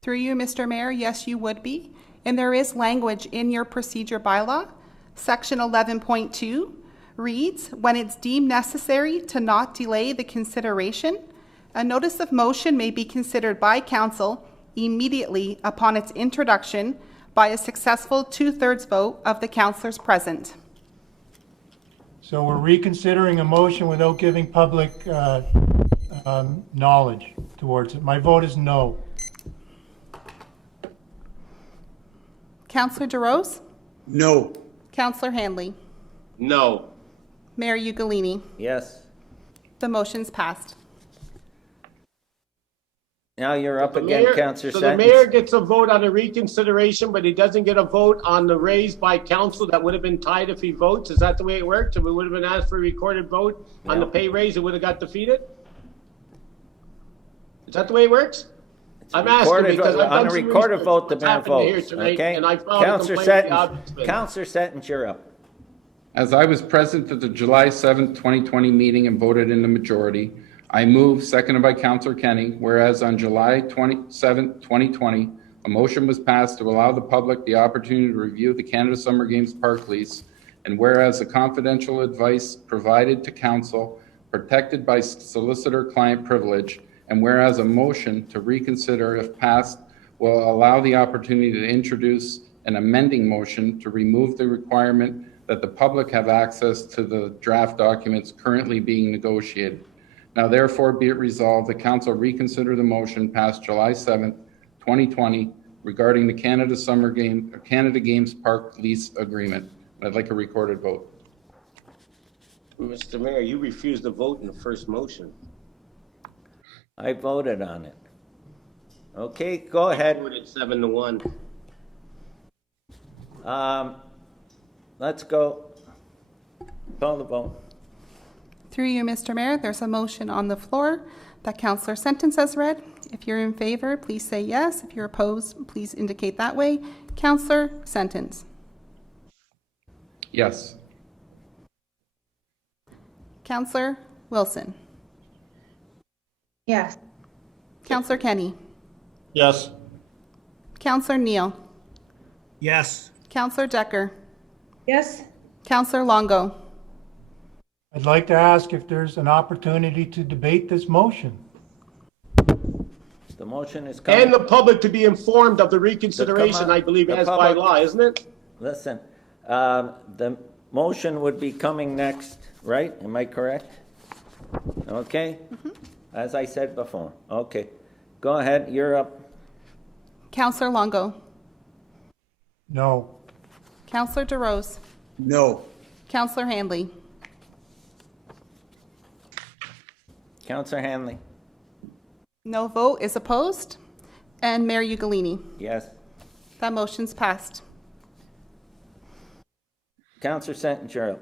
Through you, Mr. Mayor, yes, you would be. And there is language in your procedure bylaw. Section 11.2 reads, when it's deemed necessary to not delay the consideration, a notice of motion may be considered by council immediately upon its introduction by a successful 2/3 vote of the councillors present. So we're reconsidering a motion without giving public knowledge towards it. My vote is no. Councillor DeRose? No. Councillor Hanley? No. Mayor Ugolini? Yes. The motion's passed. Now you're up The again, mayor- Councillor So the Sentence. mayor gets a vote on a reconsideration, but he doesn't get a vote on the raise by council that would have been tied if he votes? Is that the way it works? If we would have been asked for a recorded vote on the pay raise, it would have got defeated? Is that the way it works? I'm asking Recorded because vote- I've on done a some recorded research vote, the what's mayor happened here votes, tonight, okay? and I filed a Councillor complaint with the Sentence, ombudsman. Councillor Sentence, you're up. As I was present at the July 7th, 2020 meeting and voted in the majority, I move, seconded by Councillor Kenny, whereas on July 27th, 2020, a motion was passed to allow the public the opportunity to review the Canada Summer Games Park lease, and whereas the confidential advice provided to council protected by solicitor-client privilege, and whereas a motion to reconsider, if passed, will allow the opportunity to introduce an amending motion to remove the requirement that the public have access to the draft documents currently being negotiated. Now therefore be it resolved, the council reconsider the motion passed July 7th, 2020 regarding the Canada Games Park lease agreement. I'd like a recorded vote. Mr. Mayor, you refused to vote in the first motion. I voted on it. Okay, go ahead. Voted 7-1. Let's go. Call the vote. Through you, Mr. Mayor, there's a motion on the floor that Councillor Sentence has read. If you're in favor, please say yes. If you're opposed, please indicate that way. Councillor Sentence. Yes. Councillor Wilson. Yes. Councillor Kenny. Yes. Councillor Neal. Yes. Councillor Decker. Yes. Councillor Longo. I'd like to ask if there's an opportunity to debate this motion. The motion is coming. And the public to be informed of the reconsideration, I believe, as by law, isn't it? Listen, the motion would be coming next, right? Am I correct? Okay? As I said before. Okay. Go ahead, you're up. Councillor Longo. No. Councillor DeRose. No. Councillor Handley. Councillor Hanley. No vote is opposed. And Mayor Ugolini. Yes. That motion's passed. Councillor Sentence, you're up.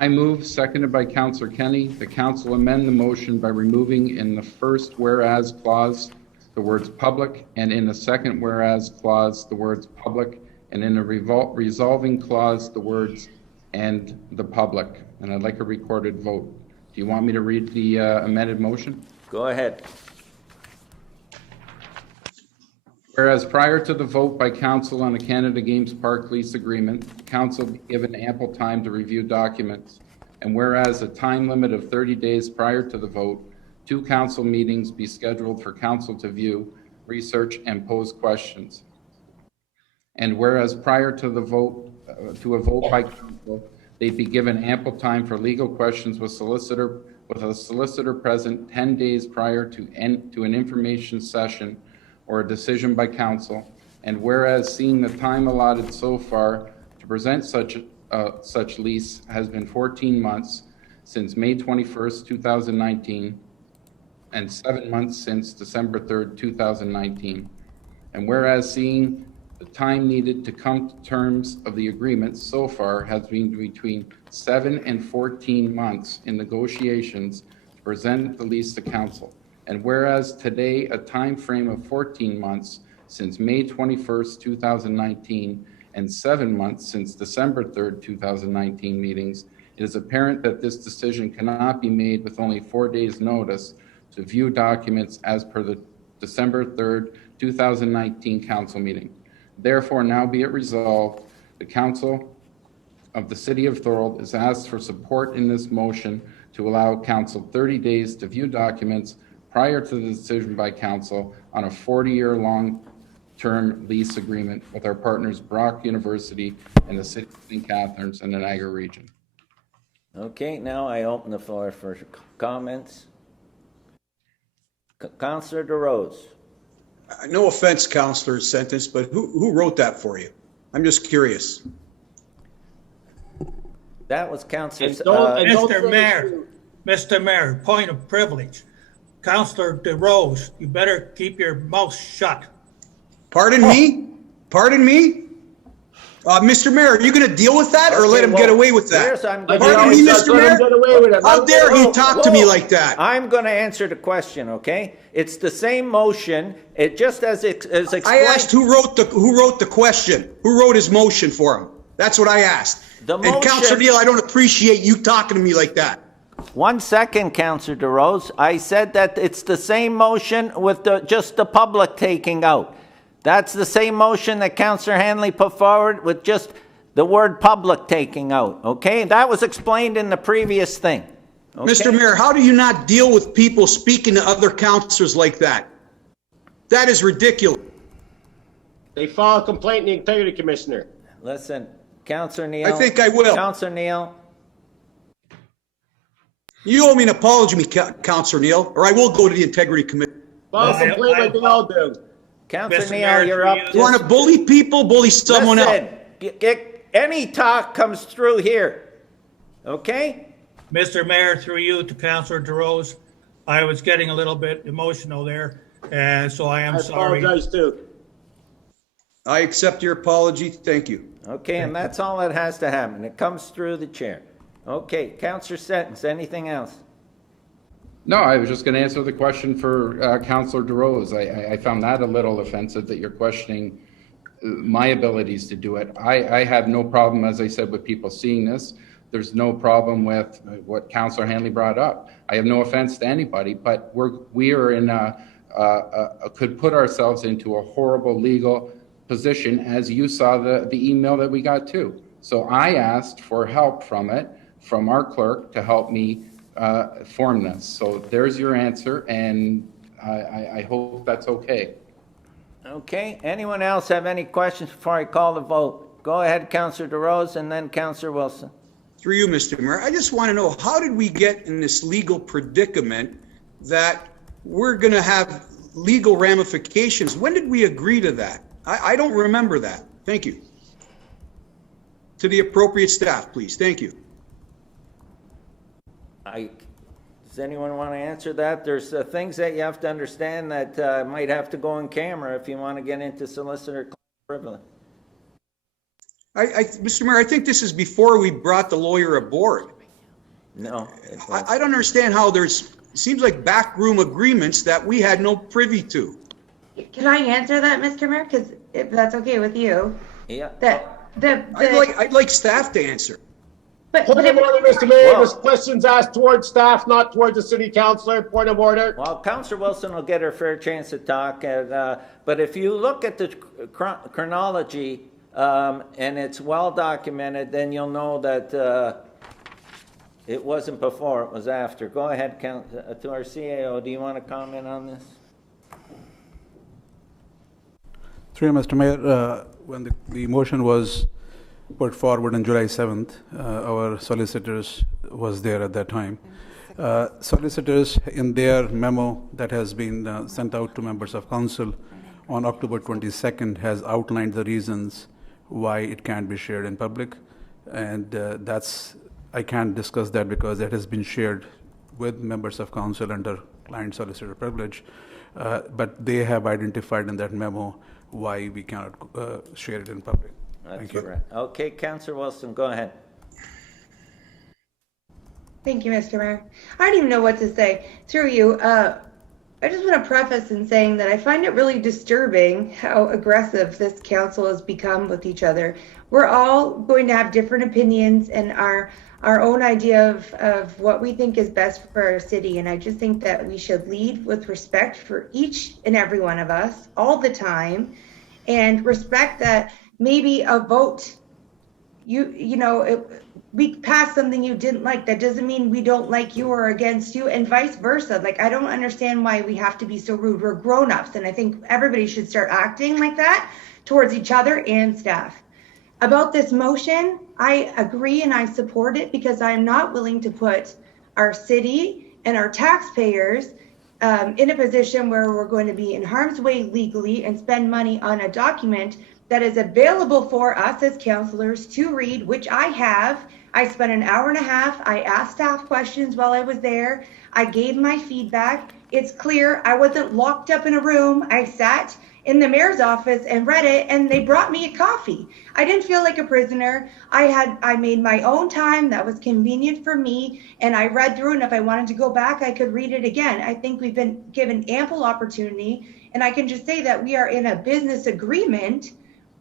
I move, seconded by Councillor Kenny, the council amend the motion by removing in the first whereas clause the words public, and in the second whereas clause the words public, and in the resolving clause the words and the public. And I'd like a recorded vote. Do you want me to read the amended motion? Go ahead. Whereas prior to the vote by council on the Canada Games Park lease agreement, council be given ample time to review documents. And whereas a time limit of 30 days prior to the vote, 2 council meetings be scheduled for council to view, research, and pose questions. And whereas prior to the vote, to a vote by council, they'd be given ample time for legal questions with a solicitor present 10 days prior to an information session or a decision by council. And whereas seeing the time allotted so far to present such lease has been 14 months since May 21st, 2019, and 7 months since December 3rd, 2019. And whereas seeing the time needed to come to terms of the agreement so far has been between 7 and 14 months in negotiations to present the lease to council. And whereas today a time frame of 14 months since May 21st, 2019, and 7 months since December 3rd, 2019 meetings, it is apparent that this decision cannot be made with only 4 days' notice to view documents as per the December 3rd, 2019 council meeting. Therefore, now be it resolved, the council of the city of Thorold is asked for support in this motion to allow council 30 days to view documents prior to the decision by council on a 40-year long-term lease agreement with our partners Brock University and the city of St. Catharines and the Niagara region. Okay, now I open the floor for comments. Councillor DeRose. No offense, Councillor Sentence, but who wrote that for you? I'm just curious. That was Councillor. Mr. Mayor, point of privilege. Councillor DeRose, you better keep your mouth shut. Pardon me? Pardon me? Mr. Mayor, are you going to deal with that or let him get away with that? Pardon me, Mr. Mayor? How dare he talk to me like that? I'm going to answer the question, okay? It's the same motion. It just as explained. I asked who wrote the question. Who wrote his motion for him? That's what I asked. And Councillor Neal, I don't appreciate you talking to me like that. 1 second, Councillor DeRose. I said that it's the same motion with just the public taking out. That's the same motion that Councillor Hanley put forward with just the word public taking out, okay? That was explained in the previous thing. Okay? Mr. Mayor, how do you not deal with people speaking to other councillors like that? That is ridiculous. They file a complaint to the Integrity Commissioner. Listen, Counselor Neal. I think I will. Counselor Neal. You owe me an apology, Counselor Neal, or I will go to the Integrity Committee. File a complaint like they all do. Counselor Mr. Neal, Mayor, you're through up. You want to bully people? Bully someone else. Listen, any talk comes through here, okay? Mr. Mayor, through you to Councillor DeRose, I was getting a little bit emotional there, and so I am sorry. I apologize too. I accept your apology. Thank you. Okay, and that's all that has to happen. It comes through the chair. Okay, Counselor Sentence, anything else? No, I was just going to answer the question for Councillor DeRose. I found that a little offensive that you're questioning my abilities to do it. I have no problem, as I said, with people seeing this. There's no problem with what Councillor Hanley brought up. I have no offense to anybody, but we are in could put ourselves into a horrible legal position, as you saw the email that we got too. So I asked for help from our clerk to help me form this. So there's your answer, and I hope that's okay. Okay, anyone else have any questions before I call the vote? Go ahead, Councillor DeRose, and then Councillor Wilson. Through you, Mr. Mayor, I just want to know, how did we get in this legal predicament that we're going to have legal ramifications? When did we agree to that? I don't remember that. Thank you. To the appropriate staff, please. Thank you. Does anyone want to answer that? There's things that you have to understand that might have to go on camera if you want to get into solicitor privilege. Mr. Mayor, I think this is before we brought the lawyer aboard. No. I don't understand how seems like backroom agreements that we had no privy to. Can I answer that, Mr. Mayor? Because if that's okay with you. Yeah. I'd like staff to answer. Point of order, Mr. Mayor. There's questions asked towards staff, not towards the city councillor. Point of order. Well, Councillor Wilson will get her fair chance to talk. But if you look at the chronology, and it's well documented, then you'll know that it wasn't before, it was after. Go ahead, to our CAO. Do you want to comment on this? Through Mr. Mayor, when the motion was put forward on July 7th, our solicitors was there at that time. Solicitors, in their memo that has been sent out to members of council on October 22nd, has outlined the reasons why it can't be shared in public, and I can't discuss that because that has been shared with members of council under client solicitor privilege, but they have identified in that memo why we cannot share it in public. Thank you. Correct. Okay, Councillor Wilson, go ahead. Thank you, Mr. Mayor. I don't even know what to say. Through you, I just want to preface in saying that I find it really disturbing how aggressive this council has become with each other. We're all going to have different opinions and our own idea of what we think is best for our city. And I just think that we should lead with respect for each and every one of us all the time, and respect that maybe a vote, we passed something you didn't like. That doesn't mean we don't like you or against you, and vice versa. Like, I don't understand why we have to be so rude. We're grown-ups, and I think everybody should start acting like that towards each other and staff. About this motion, I agree and I support it because I am not willing to put our city and our taxpayers in a position where we're going to be in harm's way legally and spend money on a document that is available for us as councillors to read, which I have. I spent an hour and a half. I asked staff questions while I was there. I gave my feedback. It's clear I wasn't locked up in a room. I sat in the mayor's office and read it, and they brought me a coffee. I didn't feel like a prisoner. I made my own time that was convenient for me, and I read through, and if I wanted to go back, I could read it again. I think we've been given ample opportunity, and I can just say that we are in a business agreement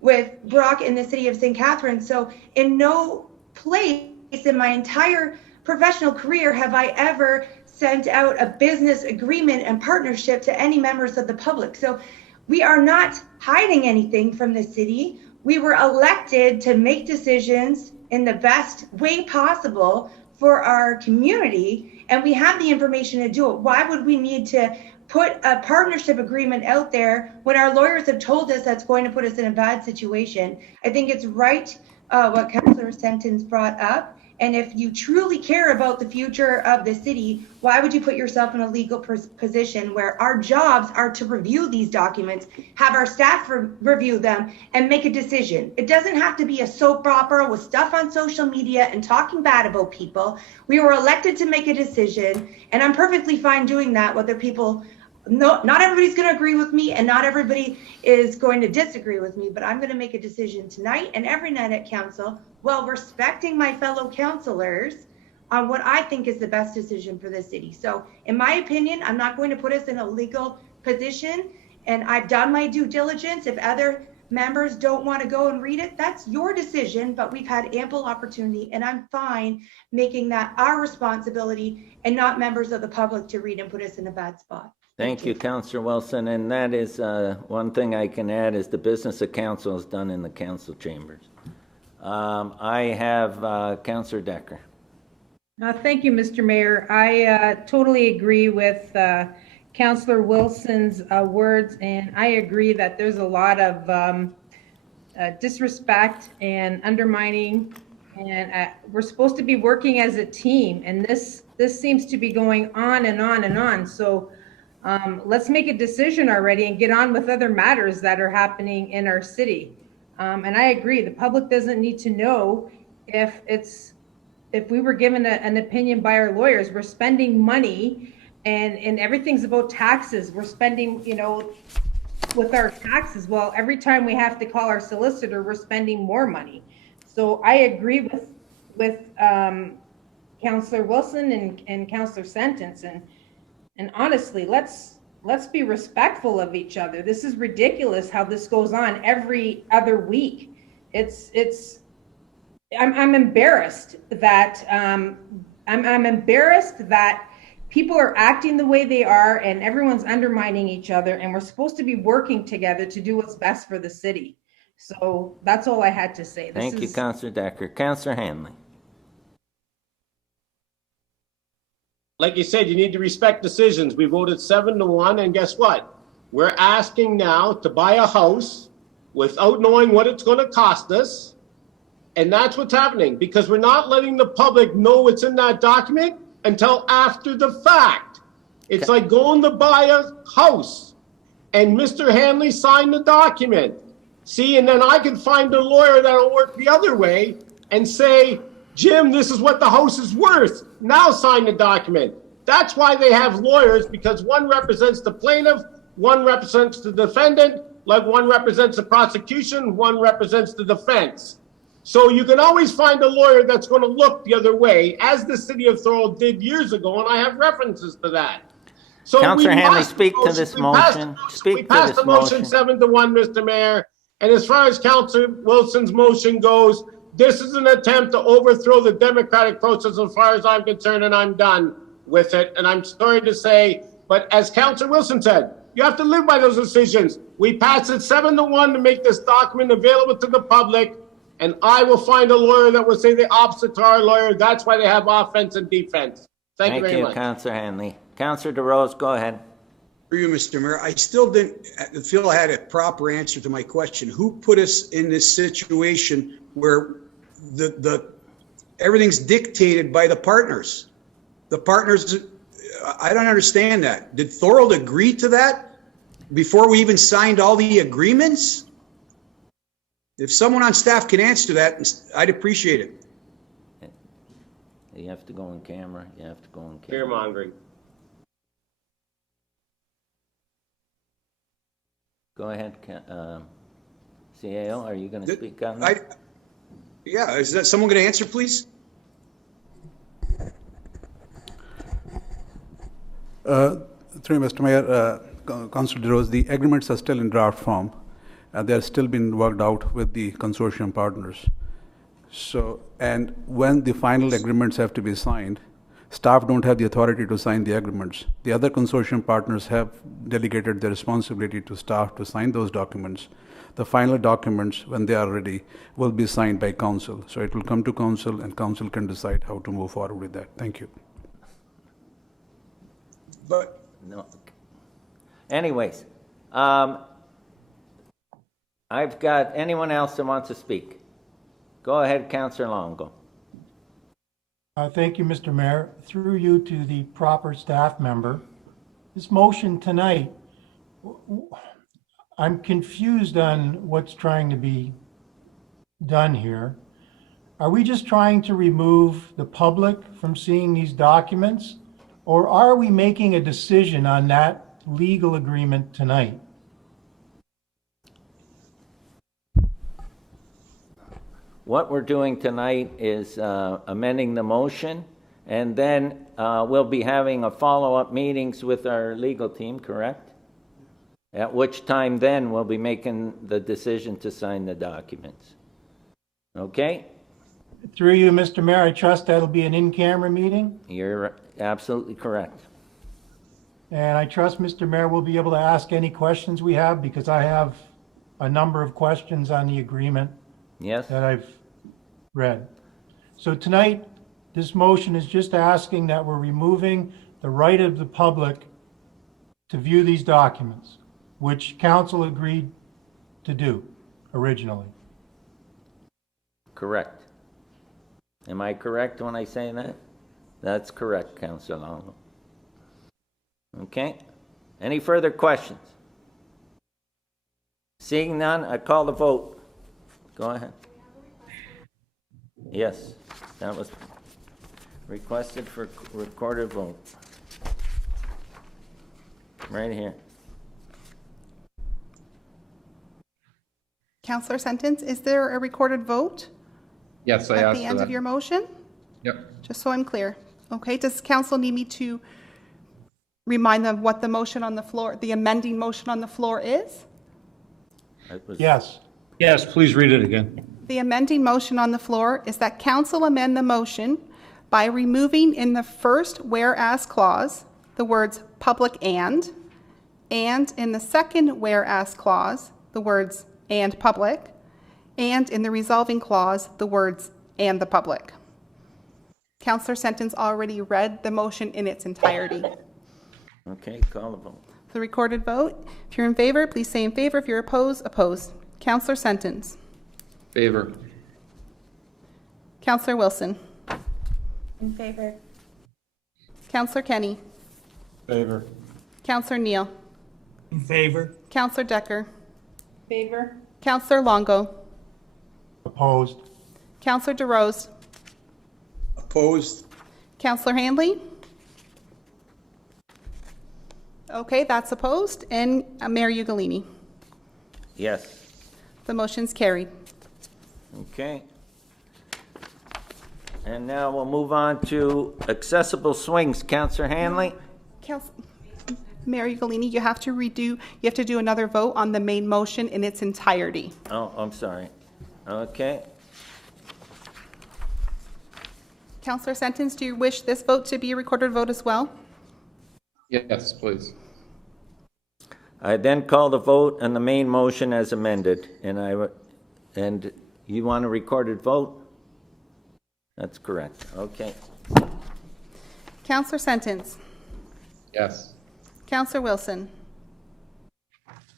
with Brock in the city of St. Catharines. So in no place in my entire professional career have I ever sent out a business agreement and partnership to any members of the public. So we are not hiding anything from the city. We were elected to make decisions in the best way possible for our community and we have the information to do it. Why would we need to put a partnership agreement out there when our lawyers have told us that's going to put us in a bad situation? I think it's right what Councillor Sentence brought up. And if you truly care about the future of the city, why would you put yourself in a legal position where our jobs are to review these documents, have our staff review them, and make a decision? It doesn't have to be a soap opera with stuff on social media and talking bad about people. We were elected to make a decision, and I'm perfectly fine doing that, whether people... No, not everybody's going to agree with me and not everybody is going to disagree with me, but I'm going to make a decision tonight and every night at council while respecting my fellow councillors on what I think is the best decision for the city. So in my opinion, I'm not going to put us in a legal position, and I've done my due diligence. If other members don't want to go and read it, that's your decision, but we've had ample opportunity and I'm fine making that our responsibility and not members of the public to read and put us in a bad spot. Thank you, Councillor Wilson. And that is one thing I can add is the business of council is done in the council chambers. I have Councillor Decker. Thank you, Mr. Mayor. I totally agree with Councillor Wilson's words, and I agree that there's a lot of disrespect and undermining, and we're supposed to be working as a team, and this seems to be going on and on and on. So let's make a decision already and get on with other matters that are happening in our city. And I agree, the public doesn't need to know if we were given an opinion by our lawyers. We're spending money and everything's about taxes. We're spending, with our taxes. Well, every time we have to call our solicitor, we're spending more money. So I agree with Councillor Wilson and Councillor Sentence. And honestly, let's be respectful of each other. This is ridiculous how this goes on every other week. I'm embarrassed that I'm embarrassed that people are acting the way they are and everyone's undermining each other, and we're supposed to be working together to do what's best for the city. So that's all I had to say. Thank you, Councillor Decker. Councillor Hanley. Like you said, you need to respect decisions. We voted 7-1, and guess what? We're asking now to buy a house without knowing what it's going to cost us. And that's what's happening, because we're not letting the public know what's in that document until after the fact. It's like going to buy a house and Mr. Hanley signed the document. See, and then I can find a lawyer that'll work the other way and say, Jim, this is what the house is worth. Now sign the document. That's why they have lawyers, because one represents the plaintiff, one represents the defendant, like one represents the prosecution, one represents the defense. So you can always find a lawyer that's going to look the other way, as the city of Thorold did years ago, and I have references to that. So Councillor Hanley, speak to this motion. We passed the motion 7-1, Mr. Mayor. And as far as Councillor Wilson's motion goes, this is an attempt to overthrow the democratic process as far as I'm concerned, and I'm done with it. And I'm sorry to say, but as Councillor Wilson said, you have to live by those decisions. We passed it 7-1 to make this document available to the public, and I will find a lawyer that will say the opposite to our lawyer. That's why they have offense and defense. Thank you very much. Councillor Hanley. Councillor DeRose, go ahead. For you, Mr. Mayor, I still didn't feel I had a proper answer to my question. Who put us in this situation where everything's dictated by the partners? The partners, I don't understand that. Did Thorold agree to that before we even signed all the agreements? If someone on staff can answer that, I'd appreciate it. You have to go on camera. You have to go on camera. Fear-mongering. Go ahead, CAO. Are you going to speak on that? Yeah, is that someone going to answer, please? Through Mr. Mayor, Councillor DeRose, the agreements are still in draft form. They are still being worked out with the consortium partners. So, and when the final agreements have to be signed, staff don't have the authority to sign the agreements. The other consortium partners have delegated their responsibility to staff to sign those documents. the final documents, when they are ready, will be signed by council. So it will come to council, and council can decide how to move forward with that. Thank you. But No. Anyways, I've got anyone else that wants to speak? Go ahead, Councillor Longo. Thank you, Mr. Mayor. Through you to the proper staff member. This motion tonight, I'm confused on what's trying to be done here. Are we just trying to remove the public from seeing these documents? Or are we making a decision on that legal agreement tonight? What we're doing tonight is amending the motion, and then we'll be having a follow-up meetings with our legal team, correct? At which time then we'll be making the decision to sign the documents. Okay? Through you, Mr. Mayor, I trust that'll be an in-camera meeting? You're absolutely correct. And I trust, Mr. Mayor, we'll be able to ask any questions we have, because I have a number of questions on the agreement Yes? that I've read. So tonight, this motion is just asking that we're removing the right of the public to view these documents, which council agreed to do originally. Correct. Am I correct when I say that? That's correct, Councillor Longo. Okay. Any further questions? Seeing none, I call the vote. Go ahead. Yes, that was requested for recorded vote. Right here. Councillor Sentence, is there a recorded vote Yes, I at asked the for end that. of your motion? Yep. Just so I'm clear. Okay, does council need me to remind them what the motion on the floor, the amending motion on the floor is? Yes. Yes, please read it again. The amending motion on the floor is that council amend the motion by removing in the first whereas clause the words public and in the second whereas clause the words and public, and in the resolving clause the words and the public. Councillor Sentence already read the motion in its entirety. Okay, call the vote. The recorded vote. If you're in favor, please say in favor. If you're opposed, opposed. Councillor Sentence. Favor. Councillor Wilson. In favor. Councillor Kenny. Favor. Councillor Neal. In favor? Councillor Decker. Favor? Councillor Longo. Opposed? Councillor DeRose. opposed? Councillor Handley. Okay, that's opposed. And Mayor Ugolini. Yes. The motion's carried. Okay. And now we'll move on to accessible swings. Councillor Hanley? Mayor Ugolini, you have to do another vote on the main motion in its entirety. Oh, I'm sorry. Okay. Councillor Sentence, do you wish this vote to be a recorded vote as well? Yes, please. I then call the vote on the main motion as amended, and you want a recorded vote? That's correct. Okay. Councillor Sentence. Yes. Councillor Wilson.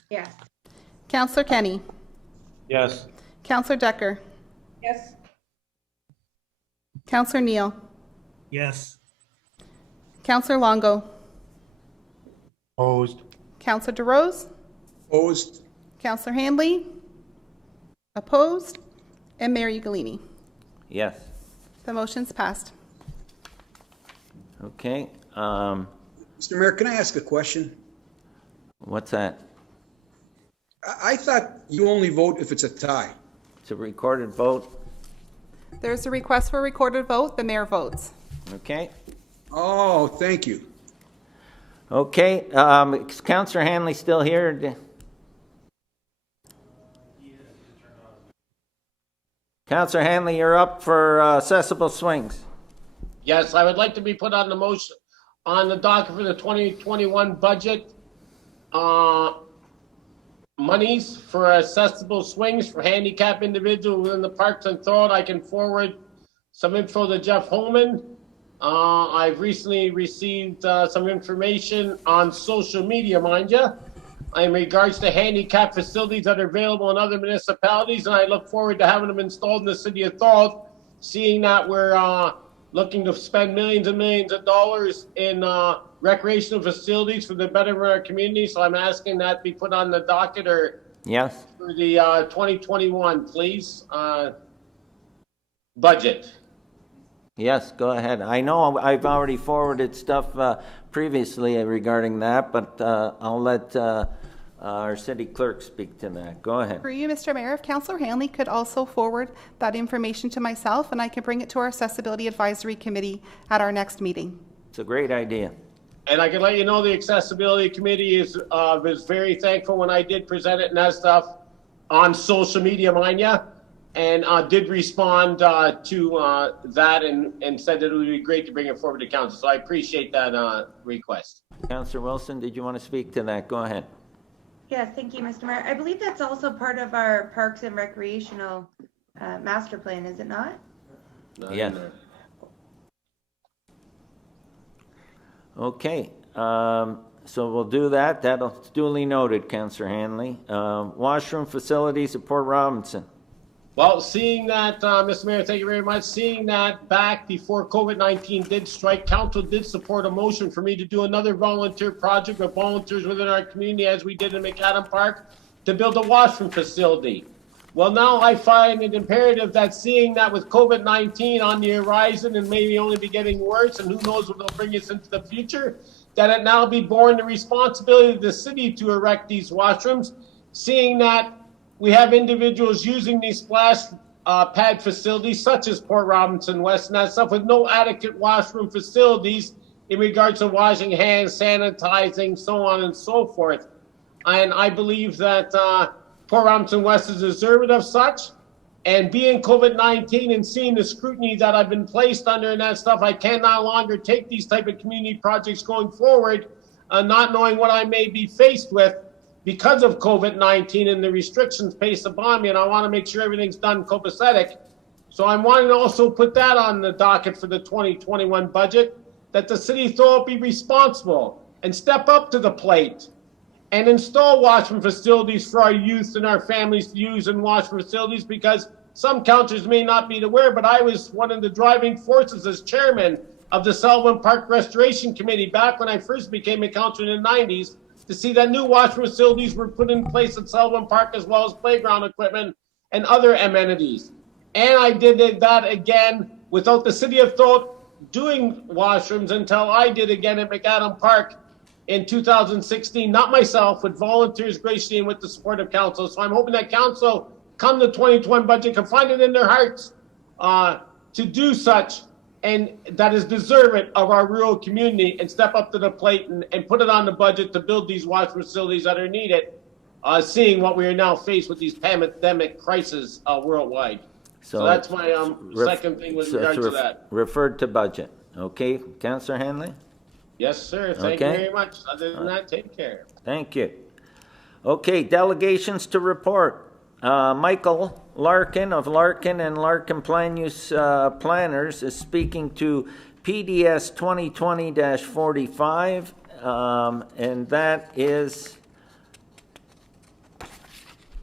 Yes. Councillor Kenny. Yes. Councillor Decker. Yes. Councillor Neal. Yes. Councillor Longo. Opposed? Councillor DeRose. Opposed? Councillor Handley. Opposed. And Mayor Ugolini. Yes. The motion's passed. Okay. Mr. Mayor, can I ask a question? What's that? I thought you only vote if it's a tie. It's a recorded vote. There's a request for a recorded vote. The mayor votes. Okay. Oh, thank you. Okay. Is Councillor Hanley still here? Councillor Hanley, you're up for accessible swings. Yes, I would like to be put on the motion, on the docket for the 2021 budget. monies for accessible swings for handicapped individuals within the parks and Thorold. I can forward some info to Jeff Holman. I've recently received some information on social media, mind you, in regards to handicap facilities that are available in other municipalities, and I look forward to having them installed in the city of Thorold, seeing that we're looking to spend millions and millions of dollars in recreational facilities for the betterment of our community. So I'm asking that be put on the docket or Yes. for the 2021, please, budget. Yes, go ahead. I know I've already forwarded stuff previously regarding that, but I'll let our city clerk speak to that. Go ahead. For you, Mr. Mayor, if Councillor Hanley could also forward that information to myself, and I can bring it to our Accessibility Advisory Committee at our next meeting. It's a great idea. And I can let you know the Accessibility Committee is was very thankful when I did present it and that stuff on social media, mind ya, and did respond to that and said that it would be great to bring it forward to council. So I appreciate that request. Councillor Wilson, did you want to speak to that? Go ahead. Yes, thank you, Mr. Mayor. I believe that's also part of our Parks and Recreational Master Plan, is it not? Yes. Okay, so we'll do that. That's duly noted, Councillor Hanley. Washroom facilities at Port Robinson. Well, seeing that, Mr. Mayor, thank you very much. Seeing that back before COVID-19 did strike, council did support a motion for me to do another volunteer project with volunteers within our community, as we did in McAdam Park, to build a washroom facility. Well, now I find it imperative that, seeing that with COVID-19 on the horizon and maybe only be getting worse, and who knows what they'll bring us into the future, that it now be borne the responsibility of the city to erect these washrooms, seeing that we have individuals using these splash pad facilities, such as Port Robinson West and that stuff, with no adequate washroom facilities in regards to washing hands, sanitizing, so on and so forth. And I believe that Port Robinson West is deserving of such. And being COVID-19 and seeing the scrutiny that I've been placed under and that stuff, I can no longer take these type of community projects going forward, not knowing what I may be faced with because of COVID-19 and the restrictions placed upon me. And I want to make sure everything's done copacetic. So I'm wanting to also put that on the docket for the 2021 budget, that the city of Thorold be responsible and step up to the plate and install washroom facilities for our youth and our families to use in washroom facilities, because some councillors may not be aware, but I was one of the driving forces as chairman of the Sullivan Park Restoration Committee back when I first became a councillor in the 90s, to see that new washroom facilities were put in place at Sullivan Park, as well as playground equipment and other amenities. And I did that again without the city of Thorold doing washrooms until I did again at McAdam Park in 2016, not myself, with volunteers graciously and with the support of council. So I'm hoping that council, come the 2020 budget, can find it in their hearts to do such, and that is deserving of our rural community, and step up to the plate and put it on the budget to build these washroom facilities that are needed, seeing what we are now faced with these pandemic crises worldwide. So that's my second thing with regards to that. Referred to budget. Okay, Councillor Hanley? Yes, sir. Thank you very much. Other than that, take care. Thank you. Okay, delegations to report. Michael Larkin of Larkin and Larkin Plan Use Planners is speaking to PDS 2020-45, and that is,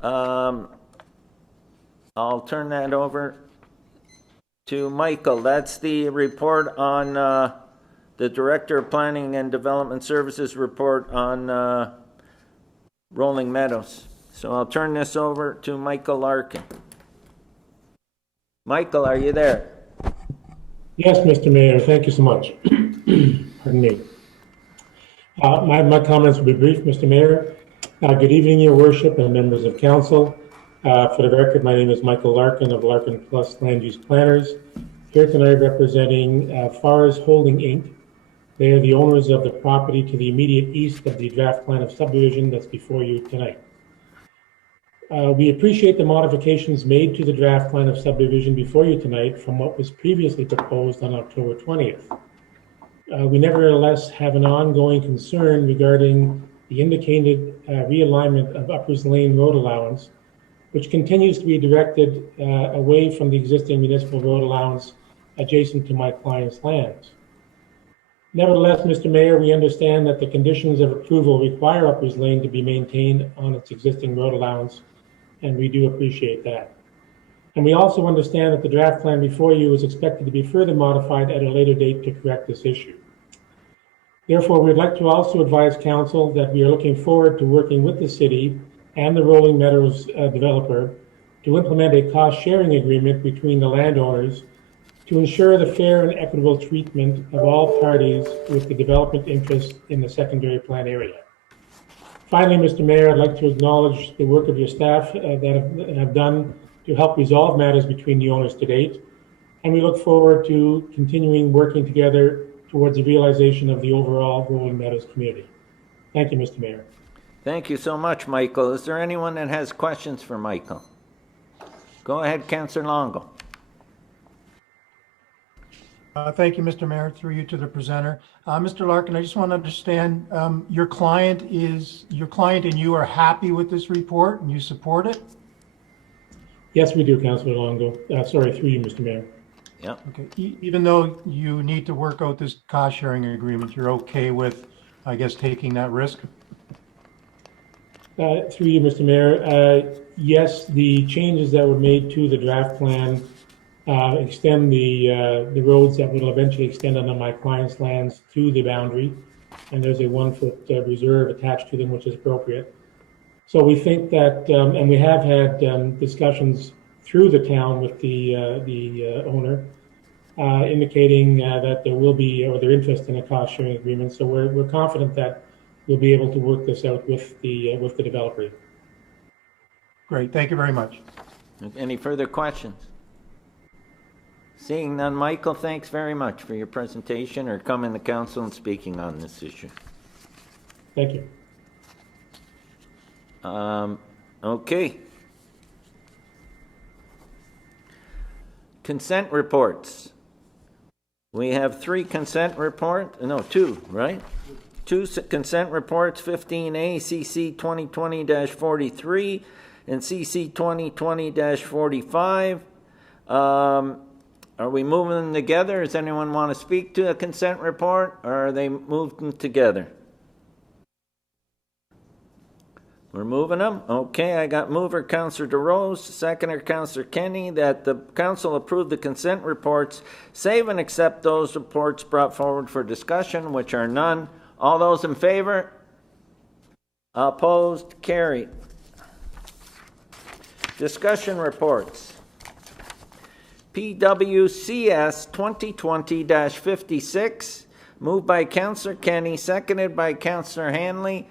I'll turn that over to Michael. That's the report on the Director of Planning and Development Services report on Rolling Meadows. So I'll turn this over to Michael Larkin. Michael, are you there? Yes, Mr. Mayor, thank you so much. Pardon me. My comments will be brief, Mr. Mayor. Good evening, Your Worship and members of council. For the record, my name is Michael Larkin of Larkin Plus Land Use Planners, here tonight representing Fars Holding Inc. They are the owners of the property to the immediate east of the draft plan of subdivision that's before you tonight. We appreciate the modifications made to the draft plan of subdivision before you tonight from what was previously proposed on October 20th. We nevertheless have an ongoing concern regarding the indicated realignment of Uppers Lane road allowance, which continues to be directed away from the existing municipal road allowance adjacent to my client's lands. Nevertheless, Mr. Mayor, we understand that the conditions of approval require Uppers Lane to be maintained on its existing road allowance, and we do appreciate that. And we also understand that the draft plan before you is expected to be further modified at a later date to correct this issue. Therefore, we'd like to also advise council that we are looking forward to working with the city and the Rolling Meadows developer to implement a cost-sharing agreement between the landowners to ensure the fair and equitable treatment of all parties with the development interest in the secondary plan area. Finally, Mr. Mayor, I'd like to acknowledge the work of your staff that have done to help resolve matters between the owners to date, and we look forward to continuing working together towards the realization of the overall Rolling Meadows community. Thank you, Mr. Mayor. Thank you so much, Michael. Is there anyone that has questions for Michael? Go ahead, Councillor Longo. Thank you, Mr. Mayor. Through you to the presenter. Mr. Larkin, I just want to understand, your client and you are happy with this report and you support it? Yes, we do, Councillor Longo. Sorry, through you, Mr. Mayor. Yeah. Okay. Even though you need to work out this cost sharing agreement, you're okay with, I guess, taking that risk? Through you, Mr. Mayor. Yes, the changes that were made to the draft plan extend the roads that will eventually extend onto my client's lands to the boundary, and there's a 1-foot reserve attached to them, which is appropriate. So we think that, and we have had discussions through the town with the owner, indicating that there will be, or their interest in a cost sharing agreement. So we're confident that we'll be able to work this out with the developer. Great, thank you very much. Any further questions? Seeing none, Michael, thanks very much for your presentation or coming to council and speaking on this issue. Thank you. Okay. Consent reports. We have 3 consent reports, no, 2, right? 2 consent reports, 15A, CC 2020-43 and CC 2020-45. Are we moving them together? Does anyone want to speak to a consent report, or are they moved them together? We're moving them? Okay, I got mover Councillor DeRose, seconder Councillor Kenny, that the council approve the consent reports, save and accept those reports brought forward for discussion, which are none. All those in favor? Opposed? Carried. Discussion reports. PWCS 2020-56, moved by Councillor Kenny, seconded by Councillor Hanley.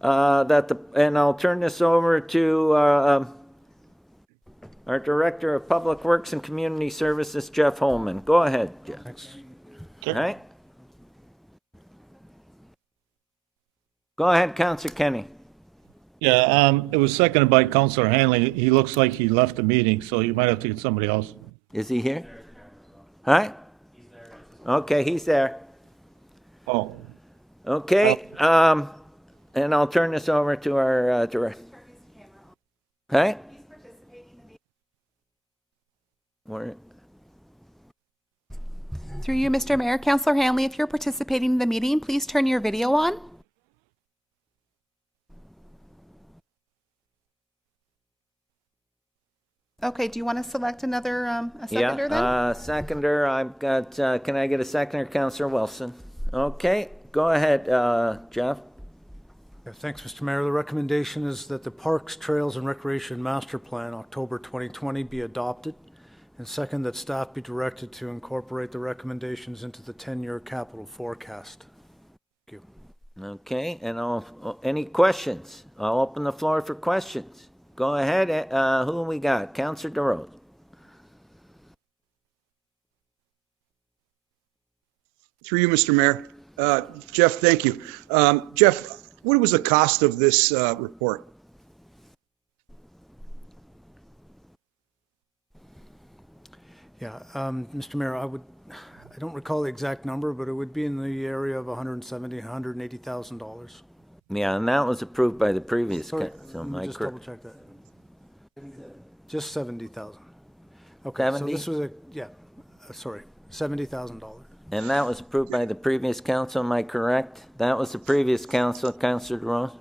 And I'll turn this over to our Director of Public Works and Community Services, Jeff Holman. Go ahead, Jeff. Thanks. All right. Go ahead, Councillor Kenny. Yeah, it was seconded by Councillor Hanley. He looks like he left the meeting, so you might have to get somebody else. Is he here? Huh? Okay, he's there. Oh. Okay, and I'll turn this over to our director. Hey? Through you, Mr. Mayor, Councillor Hanley, if you're participating in the meeting, please turn your video on. Okay, do you want to select another a seconder then? Seconder, I've got, can I get a seconder, Councillor Wilson? Okay, go ahead, Jeff. Yeah, thanks, Mr. Mayor. The recommendation is that the Parks, Trails, and Recreation Master Plan, October 2020, be adopted. And second, that staff be directed to incorporate the recommendations into the 10-year capital forecast. Thank you. Okay, and any questions? I'll open the floor for questions. Go ahead. Who we got? Councillor DeRose. Through you, Mr. Mayor. Jeff, thank you. Jeff, what was the cost of this report? Yeah, Mr. Mayor, I don't recall the exact number, but it would be in the area of $170,000, $180,000. Yeah, and that was approved by the previous Sorry, council. let Am me I just correct? double check that. Just 70,000. Okay, so 70? this was sorry, $70,000. And that was approved by the previous council, am I correct? That was the previous council, Councillor DeRose?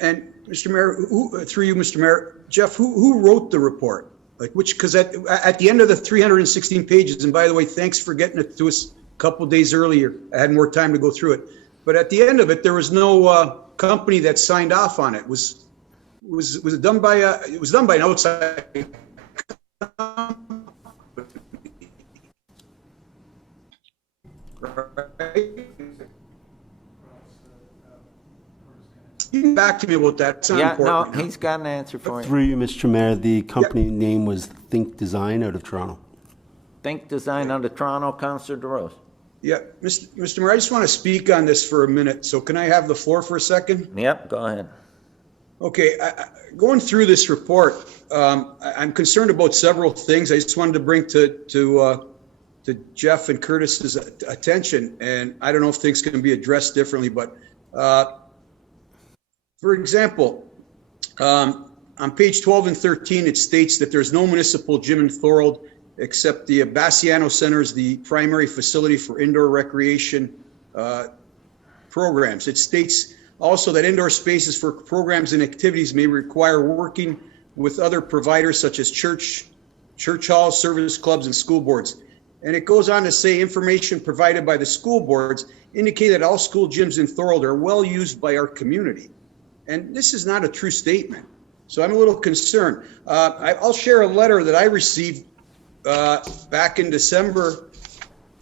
And Mr. Mayor, through you, Mr. Mayor, Jeff, who wrote the report? Like which, because at the end of the 316 pages, and by the way, thanks for getting it to us a couple days earlier. I had more time to go through it. But at the end of it, there was no company that signed off on it. Was it done by it was done by an outside company, right? You can back to me about that. It's not Yeah, important. no, he's got an answer for you. Through you, Mr. Mayor, the company name was Think Design out of Toronto. Think Design out of Toronto, Councillor DeRose. Yeah, Mr. Mayor, I just want to speak on this for a minute. So can I have the floor for a second? Yep, go ahead. Okay, going through this report, I'm concerned about several things. I just wanted to bring to Jeff and Curtis's attention, and I don't know if things can be addressed differently, but for example, on page 12 and 13, it states that there's no municipal gym in Thorold except the Bassiano Center is the primary facility for indoor recreation programs. It states also that indoor spaces for programs and activities may require working with other providers such as church halls, service clubs, and school boards. And it goes on to say information provided by the school boards indicate that all school gyms in Thorold are well used by our community. And this is not a true statement. So I'm a little concerned. I'll share a letter that I received back in December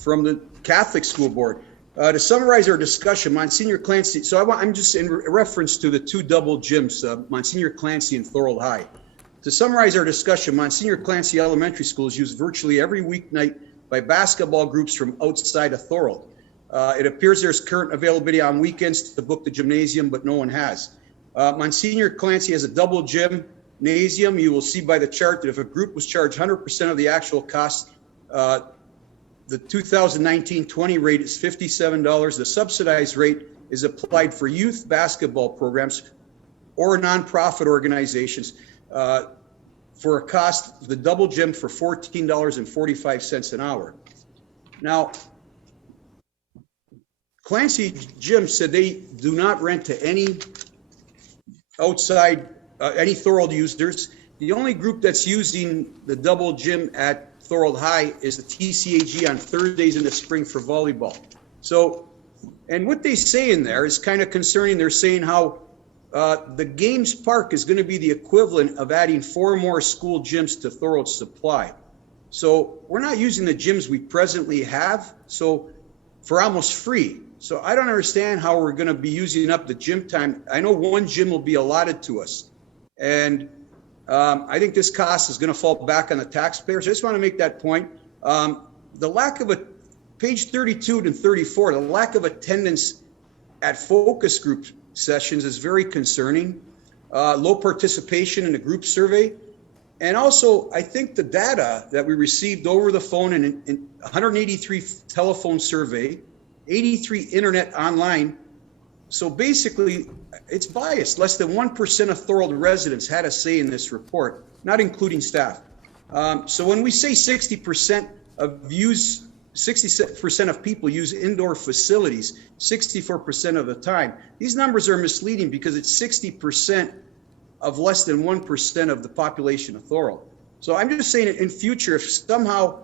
from the Catholic School Board. To summarize our discussion, Monsignor Clancy, so I'm just in reference to the two double gyms, Monsignor Clancy and Thorold High. To summarize our discussion, Monsignor Clancy Elementary School is used virtually every weeknight by basketball groups from outside of Thorold. It appears there's current availability on weekends to book the gymnasium, but no one has. Monsignor Clancy has a double gymnasium. You will see by the chart that if a group was charged 100% of the actual cost, the 2019-20 rate is $57. The subsidized rate is applied for youth basketball programs or nonprofit organizations for a cost of the double gym for $14.45 an hour. Now, Clancy Gym said they do not rent to any outside, any Thorold users. The only group that's using the double gym at Thorold High is the TCAG on Thursdays in the spring for volleyball. So, and what they say in there is kind of concerning. They're saying how the Games Park is going to be the equivalent of adding 4 more school gyms to Thorold's supply. So we're not using the gyms we presently have, so for almost free. So I don't understand how we're going to be using up the gym time. I know one gym will be allotted to us, and I think this cost is going to fall back on the taxpayers. I just want to make that point. The lack of page 32 and 34, the lack of attendance at focus group sessions is very concerning. Low participation in the group survey. And also, I think the data that we received over the phone in 183 telephone survey, 83 internet online. So basically, it's biased. Less than 1% of Thorold residents had a say in this report, not including staff. So when we say 60% of people use indoor facilities 64% of the time, these numbers are misleading because it's 60% of less than 1% of the population of Thorold. So I'm just saying in future, if somehow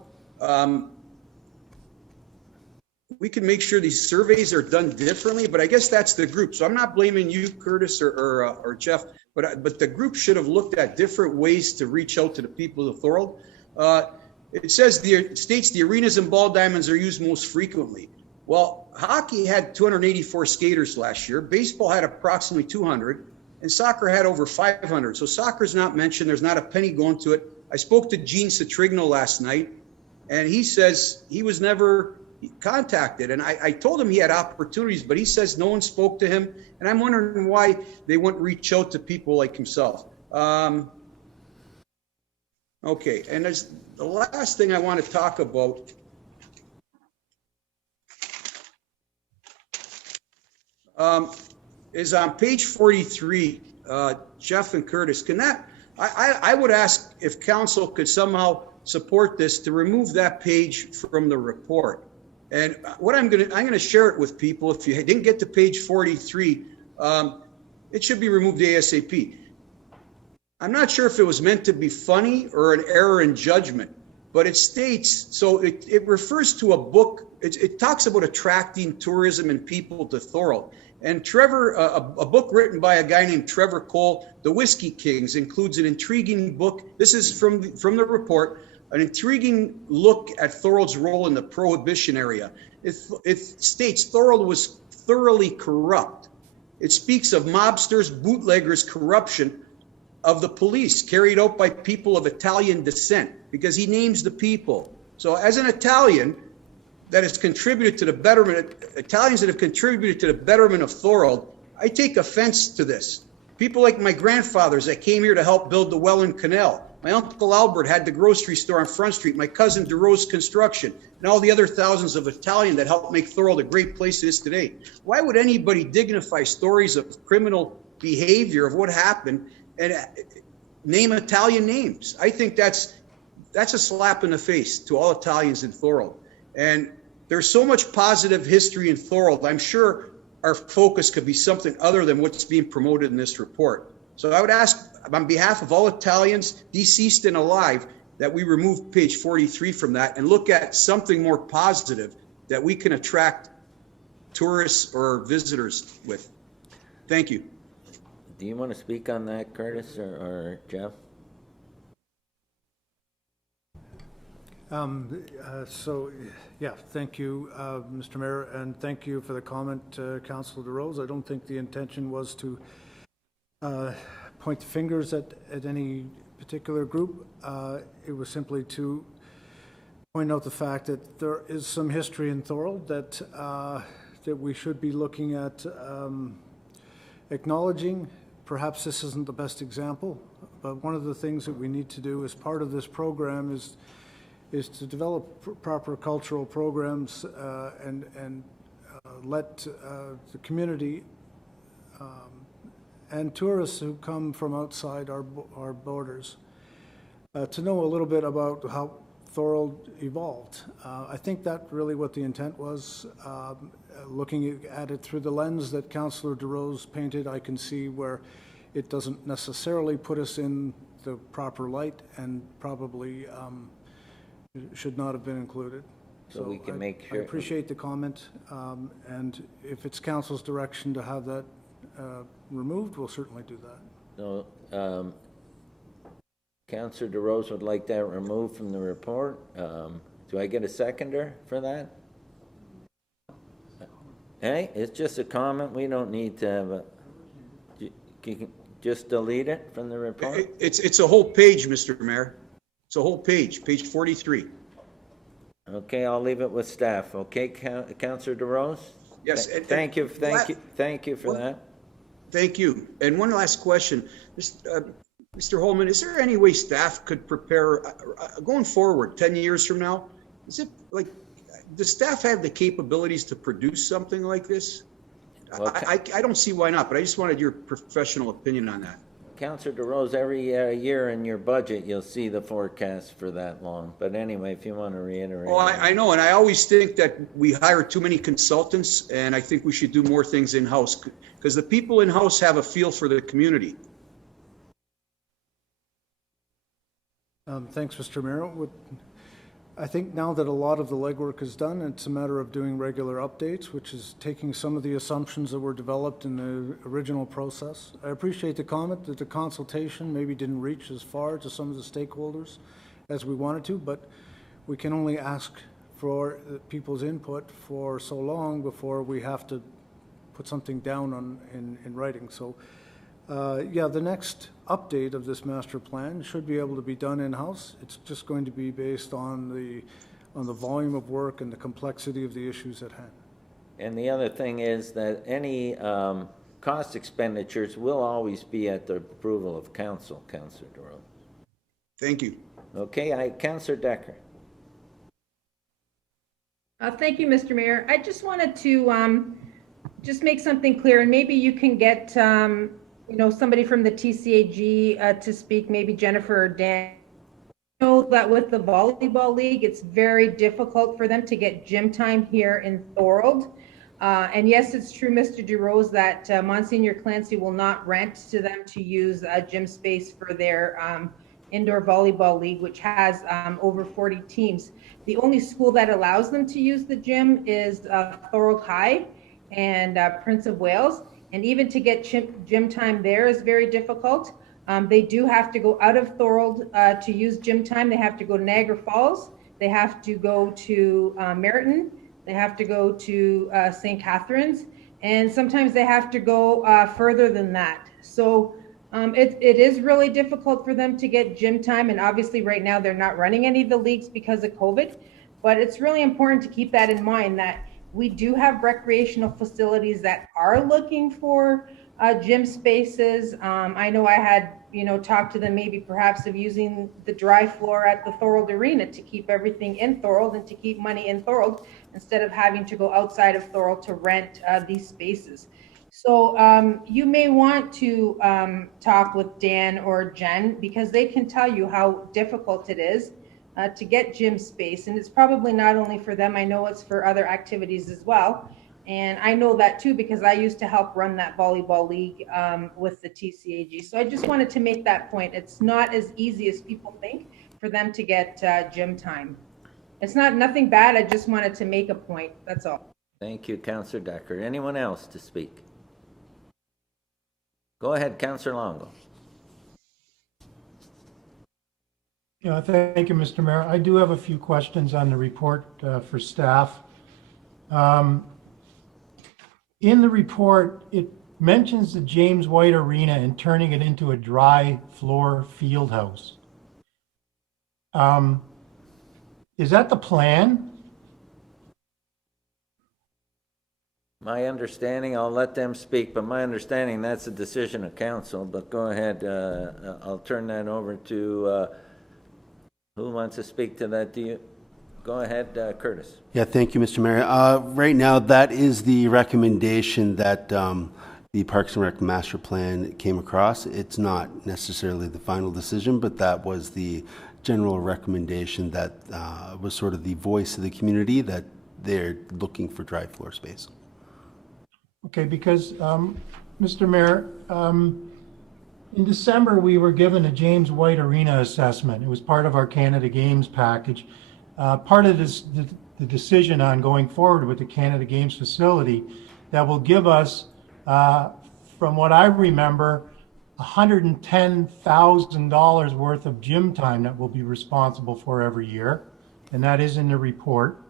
we can make sure these surveys are done differently, but I guess that's the group. So I'm not blaming you, Curtis or Jeff, but the group should have looked at different ways to reach out to the people of Thorold. It states the arenas and ball diamonds are used most frequently. Well, hockey had 284 skaters last year. Baseball had approximately 200, and soccer had over 500. So soccer's not mentioned. There's not a penny going to it. I spoke to Gene Citrigno last night, and he says he was never contacted. And I told him he had opportunities, but he says no one spoke to him. And I'm wondering why they wouldn't reach out to people like himself. Okay, and there's the last thing I want to talk about. is on page 43, Jeff and Curtis. Can that, I would ask if council could somehow support this to remove that page from the report. And what I'm gonna share it with people. If you didn't get to page 43, it should be removed ASAP. I'm not sure if it was meant to be funny or an error in judgment, but it states, so it refers to a book. It talks about attracting tourism and people to Thorold. And Trevor, a book written by a guy named Trevor Cole, The Whiskey Kings, includes an intriguing book. This is from the report, an intriguing look at Thorold's role in the Prohibition area. It states Thorold was thoroughly corrupt. It speaks of mobsters, bootleggers, corruption of the police carried out by people of Italian descent, because he names the people. So as an Italian that has contributed to the betterment, Italians that have contributed to the betterment of Thorold, I take offense to this. People like my grandfathers that came here to help build the Welland Canal. My Uncle Albert had the grocery store on Front Street, my cousin DeRose Construction, and all the other thousands of Italians that helped make Thorold a great place it is today. Why would anybody dignify stories of criminal behavior, of what happened, and name Italian names? I think that's a slap in the face to all Italians in Thorold. And there's so much positive history in Thorold. I'm sure our focus could be something other than what's being promoted in this report. So I would ask, on behalf of all Italians, deceased and alive, that we remove page 43 from that and look at something more positive that we can attract tourists or visitors with. Thank you. Do you want to speak on that, Curtis or Jeff? Thank you, Mr. Mayor, and thank you for the comment, Councillor DeRose. I don't think the intention was to point the fingers at any particular group. It was simply to point out the fact that there is some history in Thorold that we should be looking at acknowledging. Perhaps this isn't the best example, but one of the things that we need to do as part of this program is to develop proper cultural programs and let the community and tourists who come from outside our borders to know a little bit about how Thorold evolved. I think that really what the intent was. Looking at it through the lens that Councillor DeRose painted, I can see where it doesn't necessarily put us in the proper light and probably should not have been included. So we can make sure. I appreciate the comment, and if it's council's direction to have that removed, we'll certainly do that. So, Councillor DeRose would like that removed from the report. Do I get a seconder for that? Hey, it's just a comment. We don't need to have a. You can just delete it from the report. It's a whole page, Mr. Mayor. It's a whole page 43. Okay, I'll leave it with staff. Okay, Councillor DeRose? Yes. Thank you for that. Thank you. And one last question. Mr. Holman, is there any way staff could prepare, going forward, 10 years from now, is it like, does staff have the capabilities to produce something like this? Well, I don't see why not, but I just wanted your professional opinion on that. Councillor DeRose, every year in your budget, you'll see the forecast for that long. But anyway, if you want to reiterate. Oh, I know, and I always think that we hire too many consultants, and I think we should do more things in-house, because the people in-house have a feel for the community. Thanks, Mr. Mayor. I think now that a lot of the legwork is done, it's a matter of doing regular updates, which is taking some of the assumptions that were developed in the original process. I appreciate the comment that the consultation maybe didn't reach as far to some of the stakeholders as we wanted to, but we can only ask for people's input for so long before we have to put something down in writing. So the next update of this master plan should be able to be done in-house. It's just going to be based on the volume of work and the complexity of the issues at hand. And the other thing is that any cost expenditures will always be at the approval of council, Councillor DeRose. Thank you. Okay, Councillor Decker. Thank you, Mr. Mayor. I just wanted to just make something clear, and maybe you can get, somebody from the TCAG to speak, maybe Jennifer or Dan. Know that with the volleyball league, it's very difficult for them to get gym time here in Thorold. And yes, it's true, Mr. DeRose, that Monsignor Clancy will not rent to them to use gym space for their indoor volleyball league, which has over 40 teams. The only school that allows them to use the gym is Thorold High and Prince of Wales. And even to get gym time there is very difficult. They do have to go out of Thorold to use gym time. They have to go to Niagara Falls. They have to go to Meriton. They have to go to St. Catharines. And sometimes they have to go further than that. So it is really difficult for them to get gym time. And obviously right now they're not running any of the leagues because of COVID. But it's really important to keep that in mind, that we do have recreational facilities that are looking for gym spaces. I know I had, talked to them maybe perhaps of using the dry floor at the Thorold Arena to keep everything in Thorold and to keep money in Thorold instead of having to go outside of Thorold to rent these spaces. So you may want to talk with Dan or Jen, because they can tell you how difficult it is to get gym space. And it's probably not only for them, I know it's for other activities as well. And I know that too, because I used to help run that volleyball league with the TCAG. So I just wanted to make that point. It's not as easy as people think for them to get gym time. It's nothing bad. I just wanted to make a point. That's all. Thank you, Councillor Decker. Anyone else to speak? Go ahead, Councillor Longo. Yeah, thank you, Mr. Mayor. I do have a few questions on the report for staff. In the report, it mentions the James White Arena and turning it into a dry floor field house. Is that the plan? My understanding, I'll let them speak, but my understanding that's a decision of council, but go ahead. I'll turn that over to, who wants to speak to that? Do you? Go ahead, Curtis. Yeah, thank you, Mr. Mayor. Right now, that is the recommendation that the Parks and Rec Master Plan came across. It's not necessarily the final decision, but that was the general recommendation that was sort of the voice of the community, that they're looking for dry floor space. Okay, because, Mr. Mayor, in December, we were given a James White Arena assessment. It was part of our Canada Games package. Part of this, the decision on going forward with the Canada Games facility that will give us, from what I remember, $110,000 worth of gym time that we'll be responsible for every year. And that is in the report.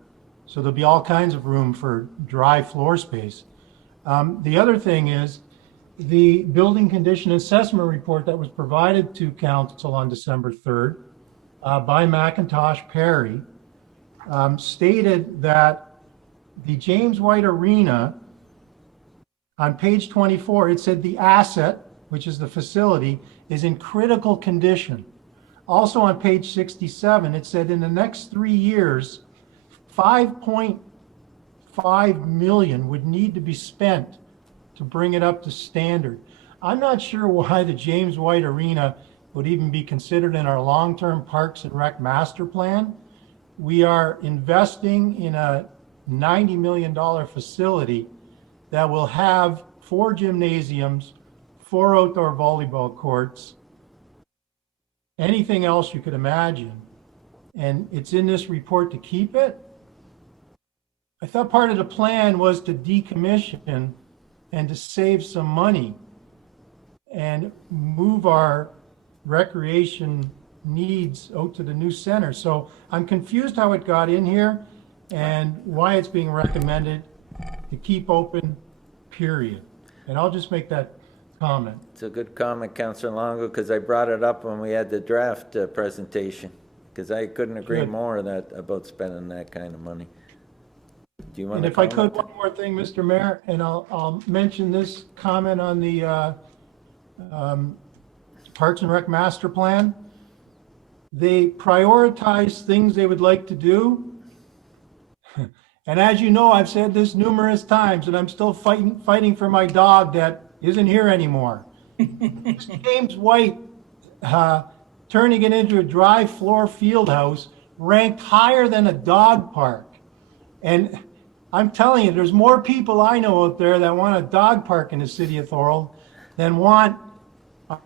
So there'll be all kinds of room for dry floor space. The other thing is the building condition assessment report that was provided to council on December 3rd by McIntosh Perry stated that the James White Arena, on page 24, it said the asset, which is the facility, is in critical condition. Also on page 67, it said in the next 3 years, 5.5 million would need to be spent to bring it up to standard. I'm not sure why the James White Arena would even be considered in our long-term Parks and Rec Master Plan. We are investing in a $90 million facility that will have 4 gymnasiums, 4 outdoor volleyball courts, anything else you could imagine. And it's in this report to keep it. I thought part of the plan was to decommission and to save some money and move our recreation needs out to the new center. So I'm confused how it got in here and why it's being recommended to keep open, period. And I'll just make that comment. It's a good comment, Councillor Longo, because I brought it up when we had the draft presentation, because I couldn't agree Good. more about spending that kind of money. Do you want And to if I comment? could, one more thing, Mr. Mayor, and I'll mention this comment on the Parks and Rec Master Plan. They prioritize things they would like to do, And as you know, I've said this numerous times, and I'm still fighting for my dog that isn't here anymore. James White, turning it into a dry floor field house, ranked higher than a dog park. And I'm telling you, there's more people I know out there that want a dog park in the city of Thorold than want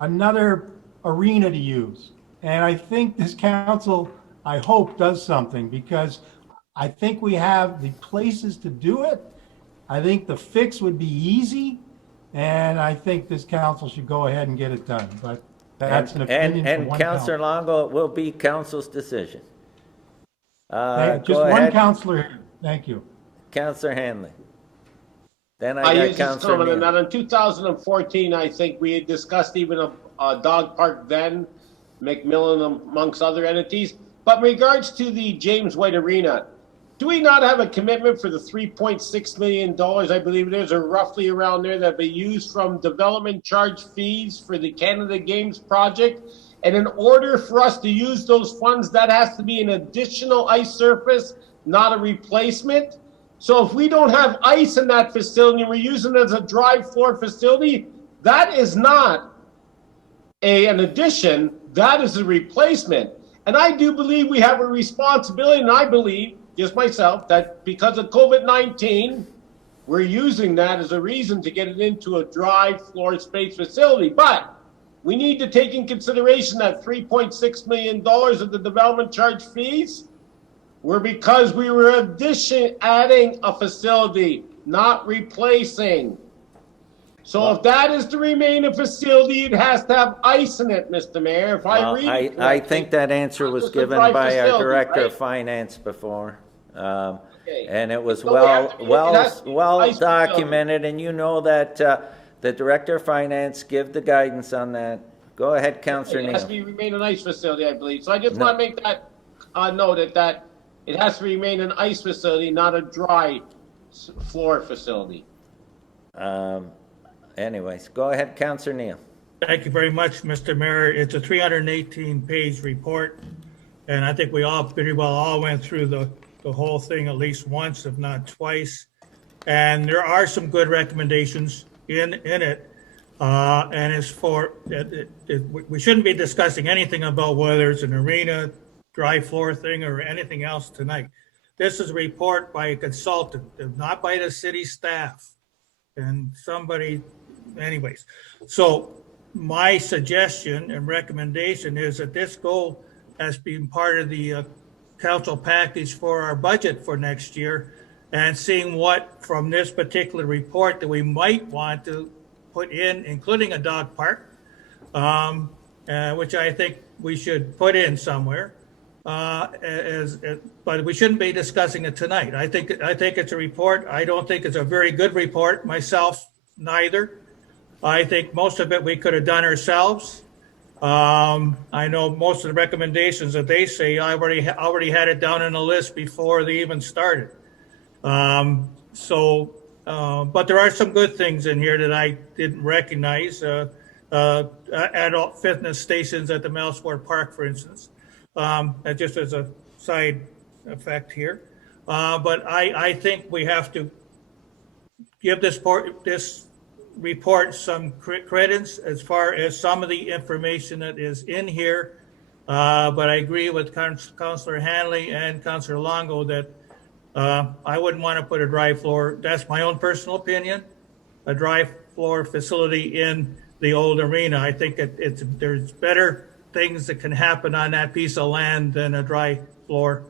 another arena to use. And I think this council, I hope, does something, because I think we have the places to do it. I think the fix would be easy, and I think this council should go ahead and get it done. But that's an opinion from one Councillor Longo, it will be council's decision. Just go one ahead. councillor here. Thank you. Councillor Hanley. Then I I use got this comment on Councillor that. In 2014, I think we had discussed even a dog park then, Macmillan amongst other entities. But in regards to the James White Arena, do we not have a commitment for the $3.6 million, I believe it is, or roughly around there, that be used from development charge fees for the Canada Games project? And in order for us to use those funds, that has to be an additional ice surface, not a replacement. So if we don't have ice in that facility and we're using it as a dry floor facility, that is not an addition, that is a replacement. And I do believe we have a responsibility, and I believe, just myself, that because of COVID-19, we're using that as a reason to get it into a dry floor space facility. But we need to take in consideration that $3.6 million of the development charge fees were because we were adding a facility, not replacing. So if that is to remain a facility, it has to have ice in it, Mr. Mayor. If I think that answer was given by our Director of Finance before. And it was well documented, and you know that the Director of Finance give the guidance on that. Go ahead, Councillor Neal. It has to remain an ice facility, I believe. So I just want to make that noted, that it has to remain an ice facility, not a dry floor facility. Anyways, go ahead, Councillor Neal. Thank you very much, Mr. Mayor. It's a 318-page report, and I think we all pretty well all went through the whole thing at least once, if not twice. And there are some good recommendations in it. And it's for, we shouldn't be discussing anything about whether it's an arena, dry floor thing, or anything else tonight. This is a report by a consultant, not by the city staff. And somebody, anyways. So my suggestion and recommendation is that this go as being part of the council package for our budget for next year, and seeing what from this particular report that we might want to put in, including a dog park, which I think we should put in somewhere. But we shouldn't be discussing it tonight. I think it's a report. I don't think it's a very good report myself, neither. I think most of it we could have done ourselves. I know most of the recommendations that they say, I already had it down on a list before they even started. But there are some good things in here that I didn't recognize. Adult fitness stations at the Melsport Park, for instance. Just as a side effect here. But I think we have to give this report some credence as far as some of the information that is in here. But I agree with Councillor Hanley and Councillor Longo that I wouldn't want to put a dry floor, that's my own personal opinion, a dry floor facility in the old arena. I think there's better things that can happen on that piece of land than a dry floor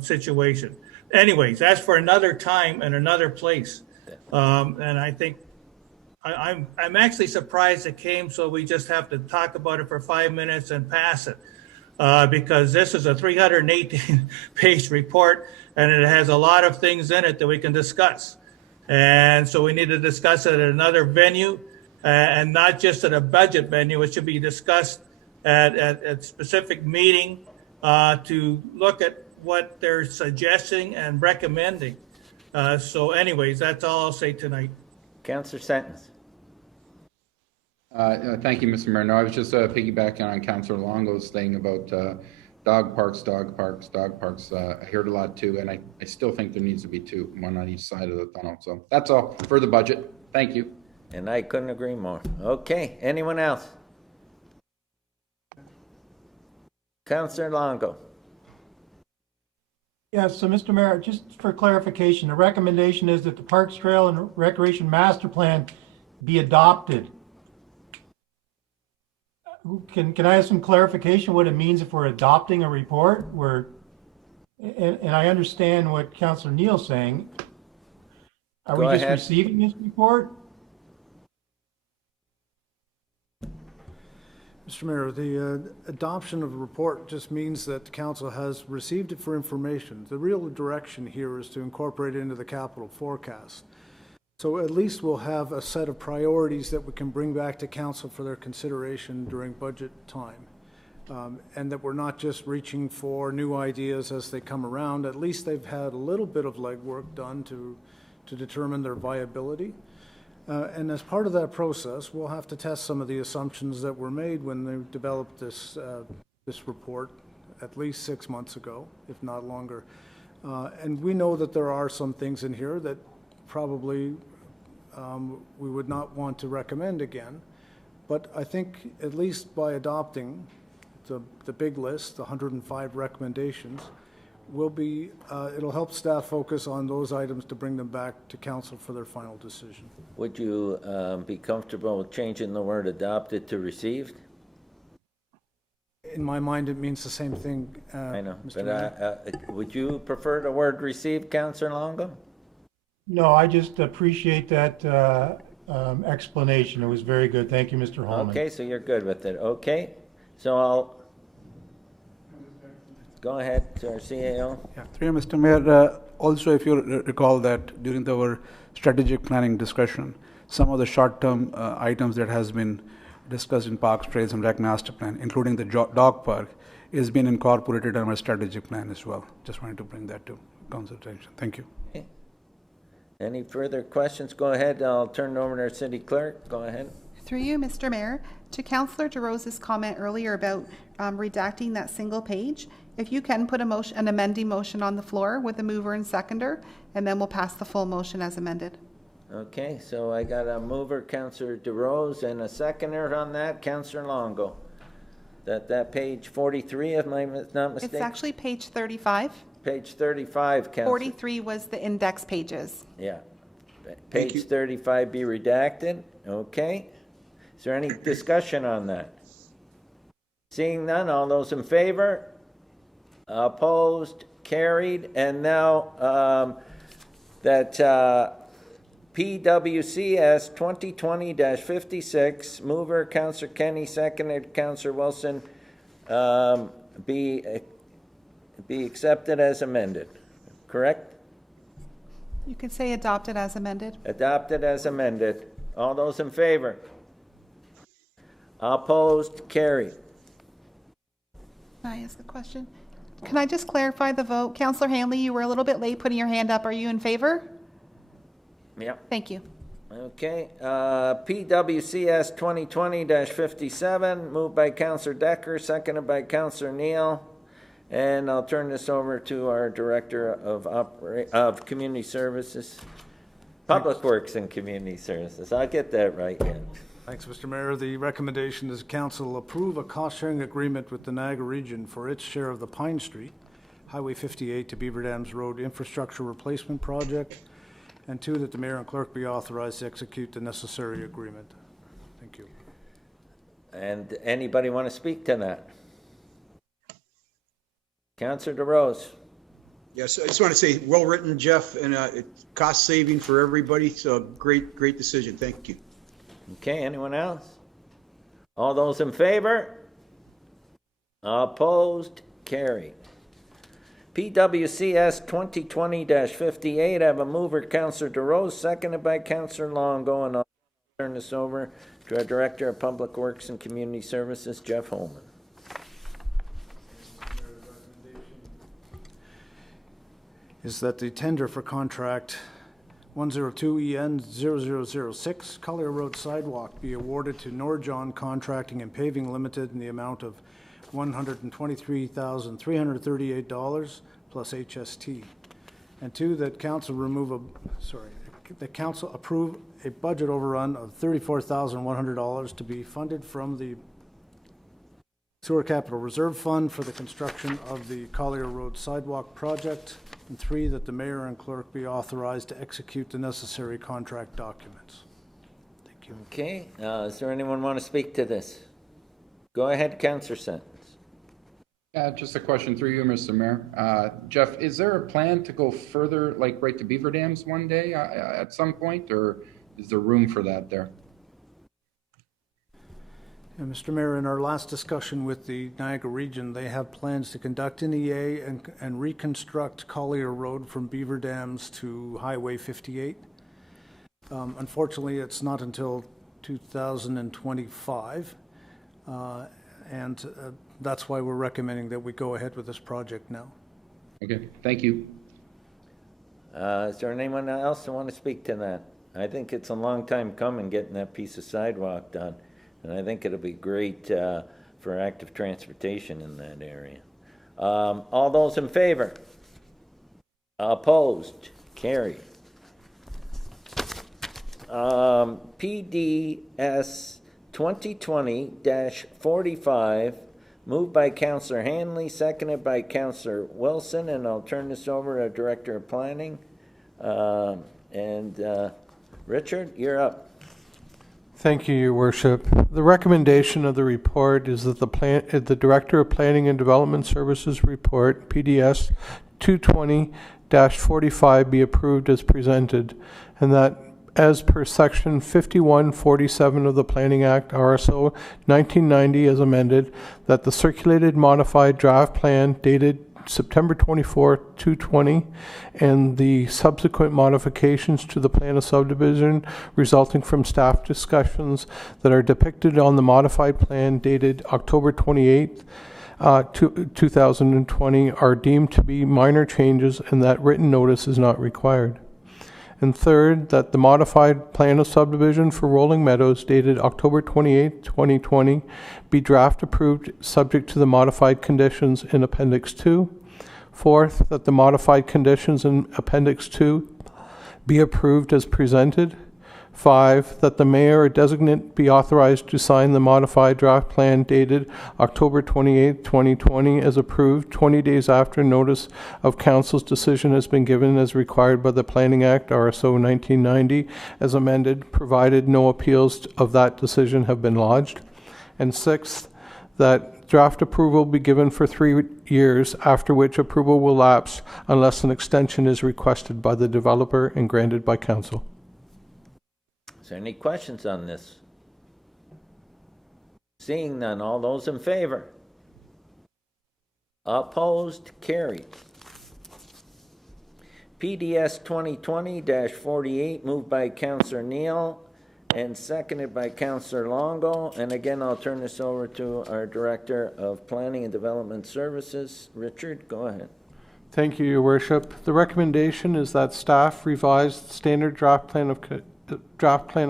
situation. Anyways, that's for another time and another place. And I think I'm actually surprised it came, so we just have to talk about it for 5 minutes and pass it. Because this is a 318-page report, and it has a lot of things in it that we can discuss. And so we need to discuss it at another venue, and not just at a budget venue. It should be discussed at a specific meeting to look at what they're suggesting and recommending. So anyways, that's all I'll say tonight. Councillor Sentence. Thank you, Mr. Mayor. No, I was just piggybacking on Councillor Longo's thing about dog parks. I heard a lot too, and I still think there needs to be two, one on each side of the tunnel. So that's all for the budget. Thank you. And I couldn't agree more. Okay, anyone else? Councillor Longo. Yeah, so Mr. Mayor, just for clarification, the recommendation is that the Parks, Trail, and Recreation Master Plan be adopted. Can I have some clarification what it means if we're adopting a report? And I understand what Councillor Neal's saying. Are we just receiving this report? Mr. Mayor, the adoption of the report just means that the council has received it for information. The real direction here is to incorporate it into the capital forecast. So at least we'll have a set of priorities that we can bring back to council for their consideration during budget time. And that we're not just reaching for new ideas as they come around. At least they've had a little bit of legwork done to determine their viability. And as part of that process, we'll have to test some of the assumptions that were made when they developed this report at least 6 months ago, if not longer. And we know that there are some things in here that probably we would not want to recommend again. But I think at least by adopting the big list, the 105 recommendations, it'll help staff focus on those items to bring them back to council for their final decision. Would you be comfortable with changing the word adopted to received? In my mind, it means the same thing. I know, Mr. but would you prefer the word received, Councillor Longo? No, I just appreciate that explanation. It was very good. Thank you, Mr. Holman. Okay, so you're good with it. Okay, so I'll go ahead to our CAO. Yeah, through you, Mr. Mayor. Also, if you recall that during our strategic planning discussion, some of the short-term items that has been discussed in Parks, Trails, and Rec Master Plan, including the dog park, is being incorporated in our strategic plan as well. Just wanted to bring that to council attention. Thank you. Okay. Any further questions? Go ahead. I'll turn it over to our city clerk. Go ahead. Through you, Mr. Mayor, to Councillor DeRose's comment earlier about redacting that single page, if you can put an amending motion on the floor with a mover and seconder, and then we'll pass the full motion as amended. Okay, so I got a mover, Councillor DeRose, and a seconder on that, Councillor Longo. That page 43, if I'm not mistaken? It's actually page 35. Page 35, Councillor. 43 was the index pages. Yeah. Page 35 be redacted. Okay. Is there any discussion on that? Seeing none, all those in favor? Opposed? Carried. And now that PWCS 2020-56, mover Councillor Kenny, seconded Councillor Wilson, be accepted as amended. Correct? You could say adopted as amended. Adopted as amended. All those in favor? Opposed? Carried. Can I ask a question? Can I just clarify the vote? Councillor Hanley, you were a little bit late putting your hand up. Are you in favor? Yep. Thank you. Okay. PWCS 2020-57, moved by Councillor Decker, seconded by Councillor Neal. And I'll turn this over to our Director of Community Services, Public Works and Community Services. I'll get that right, yeah. Thanks, Mr. Mayor. The recommendation is council approve a cost-sharing agreement with the Niagara region for its share of the Pine Street, Highway 58 to Beaver Dams Road infrastructure replacement project, and two, that the mayor and clerk be authorized to execute the necessary agreement. Thank you. And anybody want to speak to that? Councillor DeRose. Yes, I just want to say, well written, Jeff, and it's cost saving for everybody. So great decision. Thank you. Okay, anyone else? All those in favor? Opposed? Carried. PWCS 2020-58, I have a mover, Councillor DeRose, seconded by Councillor Longo, and I'll turn this over to our Director of Public Works and Community Services, Jeff Holman. Is that the tender for contract 102EN0006 Collier Road Sidewalk be awarded to Norjohn Contracting and Paving Limited in the amount of $123,338 plus HST. And two, that council that council approve a budget overrun of $34,100 to be funded from the Sewer Capital Reserve Fund for the construction of the Collier Road Sidewalk project. And three, that the mayor and clerk be authorized to execute the necessary contract documents. Thank you. Okay, is there anyone want to speak to this? Go ahead, Councillor Sentence. Just a question through you, Mr. Mayor. Jeff, is there a plan to go further, like right to Beaver Dams one day at some point, or is there room for that there? And Mr. Mayor, in our last discussion with the Niagara region, they have plans to conduct an EA and reconstruct Collier Road from Beaver Dams to Highway 58. Unfortunately, it's not until 2025, and that's why we're recommending that we go ahead with this project now. Okay, thank you. Is there anyone else that want to speak to that? I think it's a long time coming getting that piece of sidewalk done. And I think it'll be great for active transportation in that area. All those in favor? Opposed? Carried. PDS 2020-45, moved by Councillor Hanley, seconded by Councillor Wilson, and I'll turn this over to Director of Planning. Richard, you're up. Thank you, Your Worship. The recommendation of the report is that the Director of Planning and Development Services report, PDS 220-45, be approved as presented, and that as per Section 5147 of the Planning Act, RSO 1990 as amended, that the circulated modified draft plan dated September 24, 2020, and the subsequent modifications to the plan of subdivision resulting from staff discussions that are depicted on the modified plan dated October 28, 2020 are deemed to be minor changes and that written notice is not required. And third, that the modified plan of subdivision for Rolling Meadows dated October 28, 2020 be draft approved subject to the modified conditions in Appendix 2. Fourth, that the modified conditions in Appendix 2 be approved as presented. 5, that the mayor or designate be authorized to sign the modified draft plan dated October 28, 2020 as approved 20 days after notice of council's decision has been given as required by the Planning Act, RSO 1990, as amended, provided no appeals of that decision have been lodged. And 6th, that draft approval be given for 3 years, after which approval will lapse unless an extension is requested by the developer and granted by council. Is there any questions on this? Seeing none, all those in favor? Opposed? Carried. PDS 2020-48, moved by Councillor Neal and seconded by Councillor Longo. And again, I'll turn this over to our Director of Planning and Development Services. Richard, go ahead. Thank you, Your Worship. The recommendation is that staff revise the standard draft plan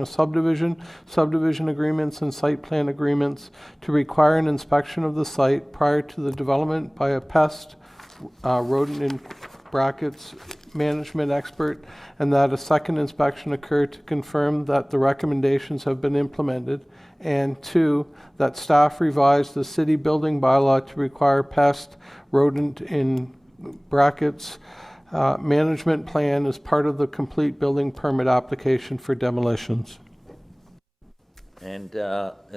of subdivision, subdivision agreements, and site plan agreements to require an inspection of the site prior to the development by a pest, rodent in brackets, management expert, and that a second inspection occur to confirm that the recommendations have been implemented. And 2, that staff revise the city building bylaw to require pest, rodent in brackets, management plan as part of the complete building permit application for demolitions. And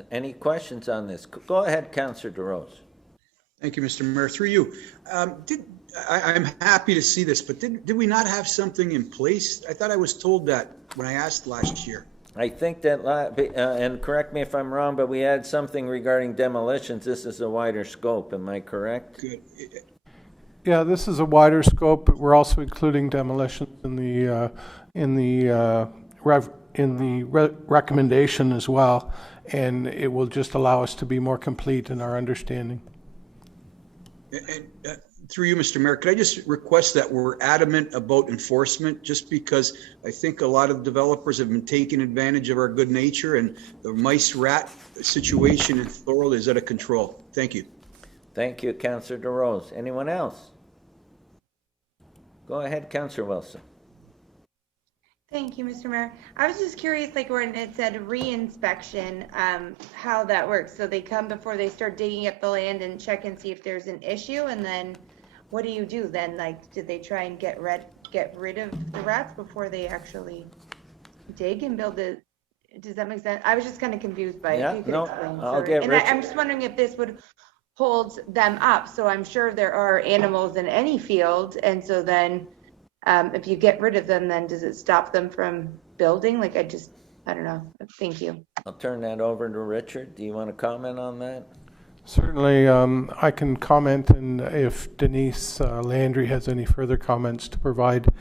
any questions on this? Go ahead, Councillor DeRose. Thank you, Mr. Mayor. Through you, I'm happy to see this, but did we not have something in place? I thought I was told that when I asked last year. I think that, and correct me if I'm wrong, but we had something regarding demolitions. This is a wider scope. Am I correct? Good. Yeah, this is a wider scope, but we're also including demolitions in the recommendation as well, and it will just allow us to be more complete in our understanding. And through you, Mr. Mayor, could I just request that we're adamant about enforcement, just because I think a lot of developers have been taking advantage of our good nature, and the mice rat situation in Thorold is out of control. Thank you. Thank you, Councillor DeRose. Anyone else? Go ahead, Councillor Wilson. Thank you, Mr. Mayor. I was just curious, like when it said re-inspection, how that works. So they come before they start digging up the land and check and see if there's an issue, and then what do you do then? Like, did they try and get rid of the rats before they actually dig and build it? Does that make sense? I was just kind of confused by it. Yeah, If you could no, explain. I'll Sorry. get And I'm just wondering if this would hold them up. So I'm sure there are animals in any field, and so then if you get rid of them, then does it stop them from building? Like, I don't know. Thank you. I'll turn that over to Richard. Do you want to comment on that? Certainly, I can comment, and if Denise Landry has any further comments to provide,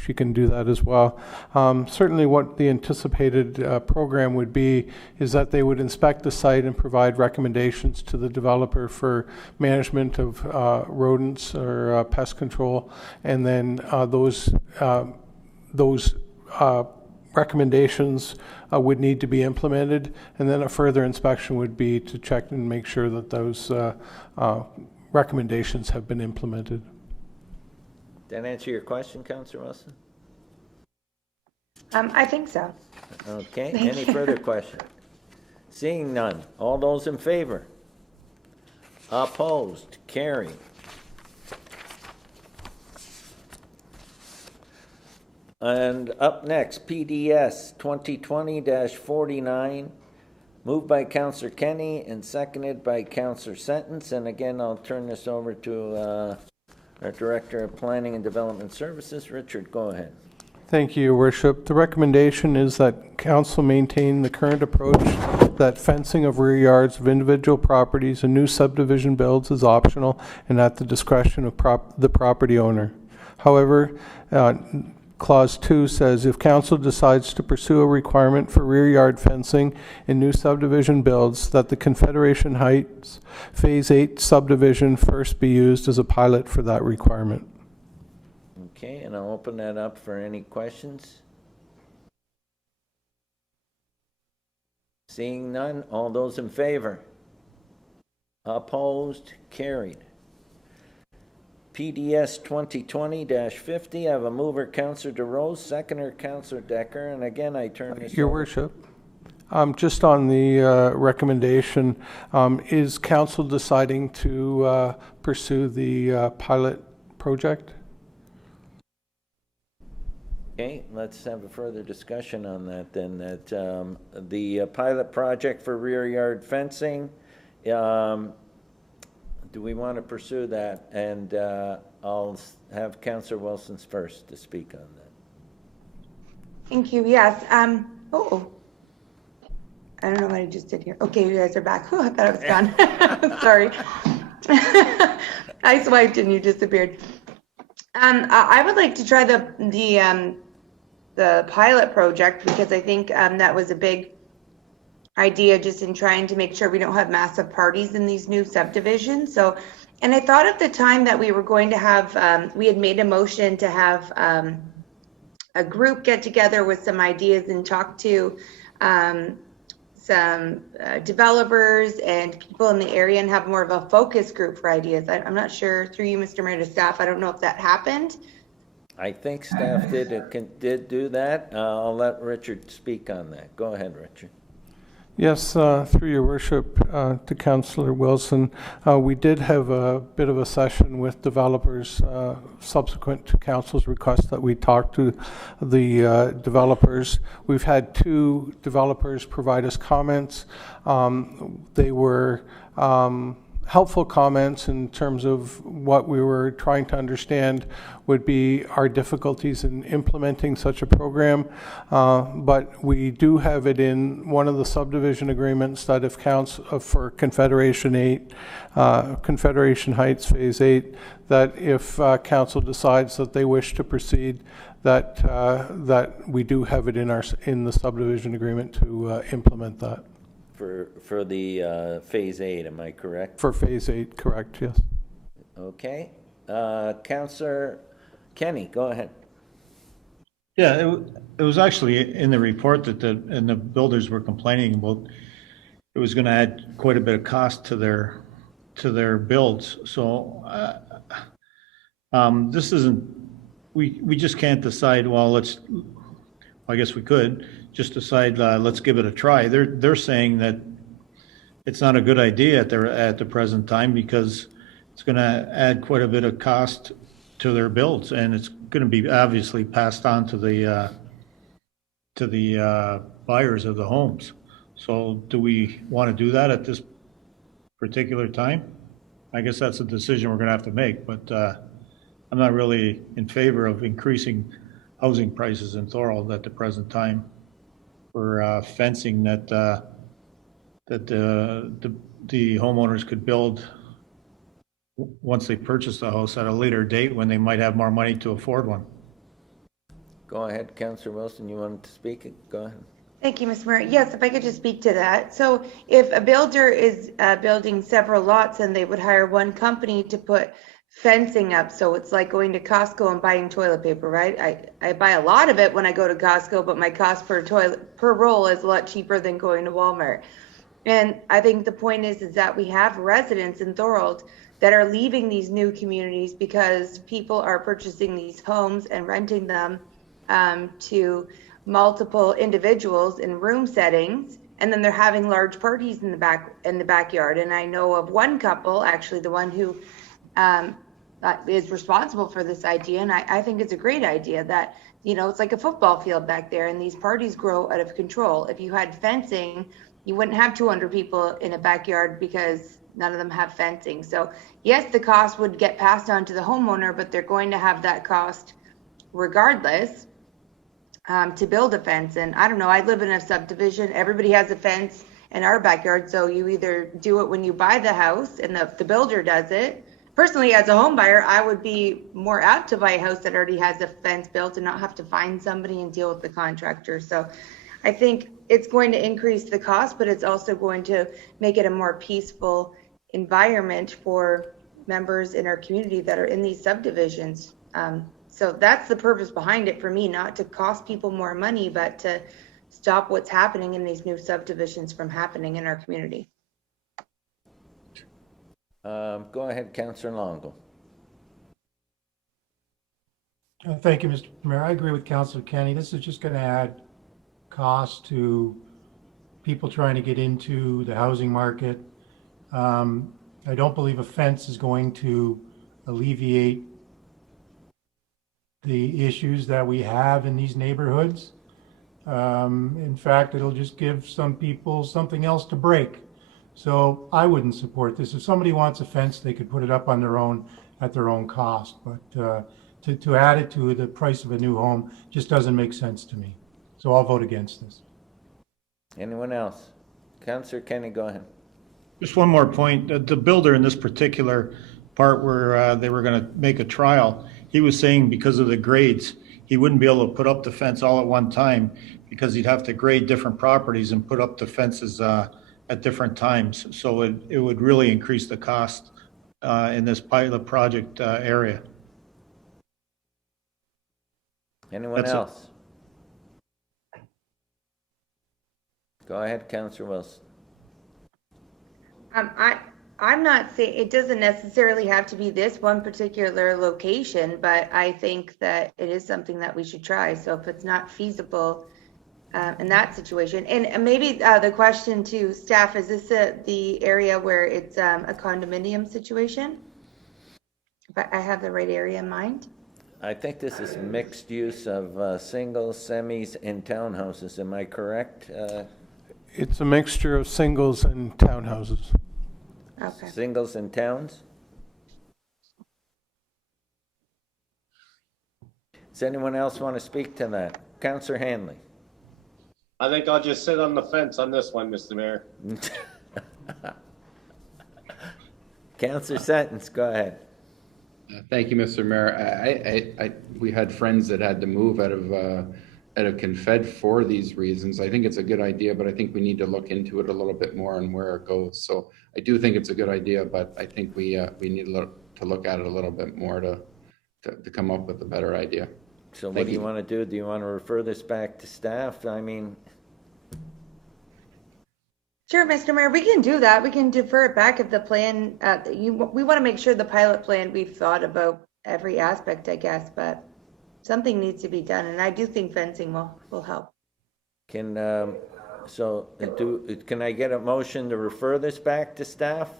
she can do that as well. Certainly what the anticipated program would be is that they would inspect the site and provide recommendations to the developer for management of rodents or pest control, and then those recommendations would need to be implemented, and then a further inspection would be to check and make sure that those recommendations have been implemented. Did that answer your question, Councillor Wilson? I think so. Okay, Thank any you. further questions? Seeing none, all those in favor? Opposed? Carried. And up next, PDS 2020-49, moved by Councillor Kenny and seconded by Councillor Sentence. And again, I'll turn this over to our Director of Planning and Development Services. Richard, go ahead. Thank you, Your Worship. The recommendation is that Council maintain the current approach that fencing of rear yards of individual properties and new subdivision builds is optional and at the discretion of the property owner. However, Clause 2 says, if council decides to pursue a requirement for rear yard fencing in new subdivision builds, that the Confederation Heights Phase 8 subdivision first be used as a pilot for that requirement. Okay, and I'll open that up for any questions. Seeing none, all those in favor? Opposed? Carried. PDS 2020-50, I have a mover, Councillor DeRose, seconder, Councillor Decker, and again, I turn this Your over. Worship, just on the recommendation, is council deciding to pursue the pilot project? Okay, let's have a further discussion on that then, that the pilot project for rear yard fencing, do we want to pursue that? And I'll have Councillor Wilson's first to speak on that. Thank you. Yes. I don't know what I just did here. Okay, you guys are back. Oh, I thought I was gone. Sorry. I swiped and you disappeared. I would like to try the pilot project because I think that was a big idea just in trying to make sure we don't have massive parties in these new subdivisions. So, and I thought at the time that we were going to have, we had made a motion to have a group get together with some ideas and talk to some developers and people in the area and have more of a focus group for ideas. I'm not sure, through you, Mr. Mayor, to staff, I don't know if that happened. I think staff did do that. I'll let Richard speak on that. Go ahead, Richard. Yes, through your worship to Councillor Wilson, we did have a bit of a session with developers subsequent to council's request that we talk to the developers. We've had 2 developers provide us comments. They were helpful comments in terms of what we were trying to understand would be our difficulties in implementing such a program. But we do have it in one of the subdivision agreements that if counts for Confederation Heights Phase 8, that if council decides that they wish to proceed, that we do have it in the subdivision agreement to implement that. For the Phase 8, am I correct? For Phase 8, correct, yes. Okay. Councillor Kenny, go ahead. Yeah, it was actually in the report that the builders were complaining about. It was going to add quite a bit of cost to their to their builds. So this isn't, we just can't decide, well, I guess we could just decide, let's give it a try. They're saying that it's not a good idea at the present time because it's going to add quite a bit of cost to their builds, and it's going to be obviously passed on to the buyers of the homes. So do we want to do that at this particular time? I guess that's a decision we're going to have to make, but I'm not really in favor of increasing housing prices in Thorold at the present time for fencing that the homeowners could build once they purchase the house at a later date when they might have more money to afford one. Go ahead, Councillor Wilson, you wanted to speak? Go ahead. Thank you, Ms. Mayor. Yes, if I could just speak to that. So if a builder is building several lots and they would hire one company to put fencing up, so it's like going to Costco and buying toilet paper, right? I buy a lot of it when I go to Costco, but my cost per roll is a lot cheaper than going to Walmart. And I think the point is that we have residents in Thorold that are leaving these new communities because people are purchasing these homes and renting them to multiple individuals in room settings, and then they're having large parties in the backyard. And I know of one couple, actually the one who is responsible for this idea, and I think it's a great idea that, you know, it's like a football field back there and these parties grow out of control. If you had fencing, you wouldn't have 200 people in a backyard because none of them have fencing. So yes, the cost would get passed on to the homeowner, but they're going to have that cost regardless to build a fence. And I don't know, I live in a subdivision, everybody has a fence in our backyard, so you either do it when you buy the house and the builder does it. Personally, as a home buyer, I would be more apt to buy a house that already has a fence built and not have to find somebody and deal with the contractor. So I think it's going to increase the cost, but it's also going to make it a more peaceful environment for members in our community that are in these subdivisions. So that's the purpose behind it for me, not to cost people more money, but to stop what's happening in these new subdivisions from happening in our community. Go ahead, Councillor Longo. Thank you, Mr. Mayor. I agree with Councillor Kenny. This is just going to add cost to people trying to get into the housing market. I don't believe a fence is going to alleviate the issues that we have in these neighborhoods. In fact, it'll just give some people something else to break. So I wouldn't support this. If somebody wants a fence, they could put it up on their own at their own cost. But to add it to the price of a new home just doesn't make sense to me. So I'll vote against this. Anyone else? Councillor Kenny, go ahead. Just one more point. The builder in this particular part where they were going to make a trial, he was saying because of the grades, he wouldn't be able to put up the fence all at one time because he'd have to grade different properties and put up the fences at different times. So it would really increase the cost in this pilot project area. Anyone else? Go ahead, Councillor Wilson. I'm not saying it doesn't necessarily have to be this one particular location, but I think that it is something that we should try. So if it's not feasible in that situation, and maybe the question to staff, is this the area where it's a condominium situation? If I have the right area in mind. I think this is mixed use of singles, semis, and townhouses. Am I correct? It's a mixture of singles and townhouses. Okay. Singles and towns? Does anyone else want to speak to that? Councillor Hanley. I think I'll just sit on the fence on this one, Mr. Mayor. Councillor Sentence, go ahead. Thank you, Mr. Mayor. We had friends that had to move out of Confed for these reasons. I think it's a good idea, but I think we need to look into it a little bit more and where it goes. So I do think it's a good idea, but I think we need to look at it a little bit more to come up with a better idea. So what do you want to do? Do you want to refer this back to staff? I mean, Sure, Mr. Mayor, we can do that. We can defer it back if the plan, we want to make sure the pilot plan, we've thought about every aspect, I guess, but something needs to be done. And I do think fencing will help. Can, can I get a motion to refer this back to staff?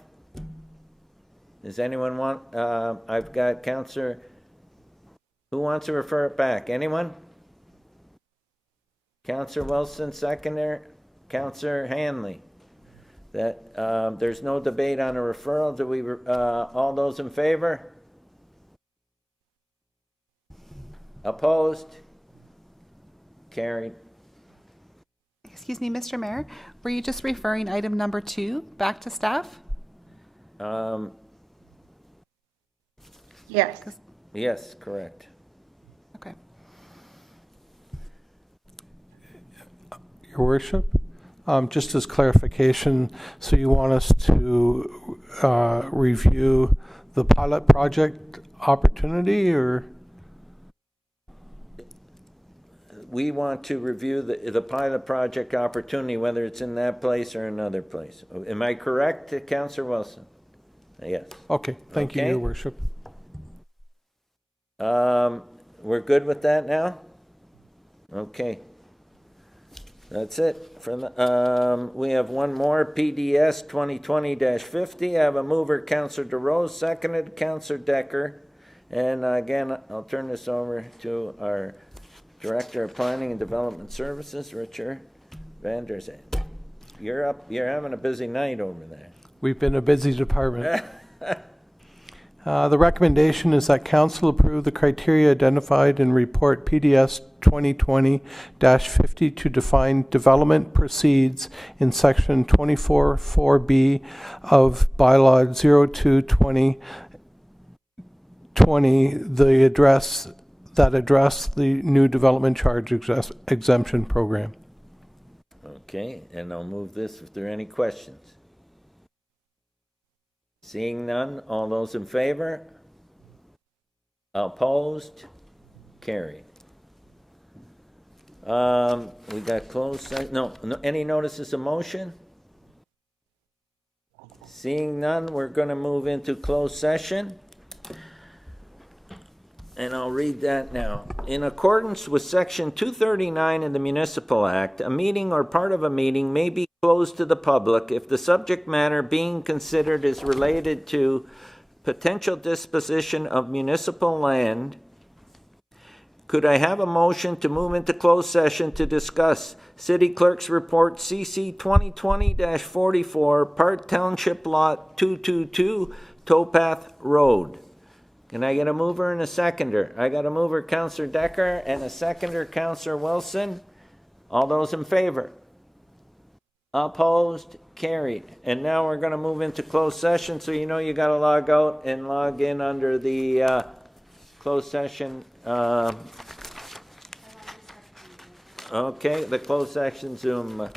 Does anyone want, I've got Counselor, who wants to refer it back? Anyone? Counselor Wilson, seconder. Counselor Hanley. That, there's no debate on a referral. Do we, all those in favor? Opposed? Carried. Excuse me, Mr. Mayor, were you just referring item number 2 back to staff? Yes. Yes, correct. Okay. Your Worship, just as clarification, so you want us to review the pilot project opportunity, or? We want to review the pilot project opportunity, whether it's in that place or another place. Am I correct, Councillor Wilson? Yes. Okay, thank you, Your Worship. We're good with that now? Okay. That's it. For the, we have one more, PDS 2020-50. I have a mover, Councillor DeRose, seconded, Councillor Decker. And again, I'll turn this over to our Director of Planning and Development Services, Richard Van Der Zand. You're up. You're having a busy night over there. We've been a busy department. The recommendation is that Council approve the criteria identified in Report PDS 2020-50 to define development proceeds in Section 24(4)B of Bylaw 02/2020, the address the new development charge exemption program. Okay, and I'll move this if there are any questions. Seeing none, all those in favor? Opposed? Carried. We got closed, no, any notices of motion? Seeing none, we're going to move into closed session. And I'll read that now. In accordance with Section 239 of the Municipal Act, a meeting or part of a meeting may be closed to the public if the subject matter being considered is related to potential disposition of municipal land. Could I have a motion to move into closed session to discuss City Clerk's Report CC 2020-44, Part Township Lot 222, Towpath Road? Can I get a mover and a seconder? I got a mover, Councillor Decker, and a seconder, Councillor Wilson. All those in favor? Opposed? Carried. And now we're going to move into closed session, so you know you got to log out and log in under the closed session. Okay, the closed session Zoom.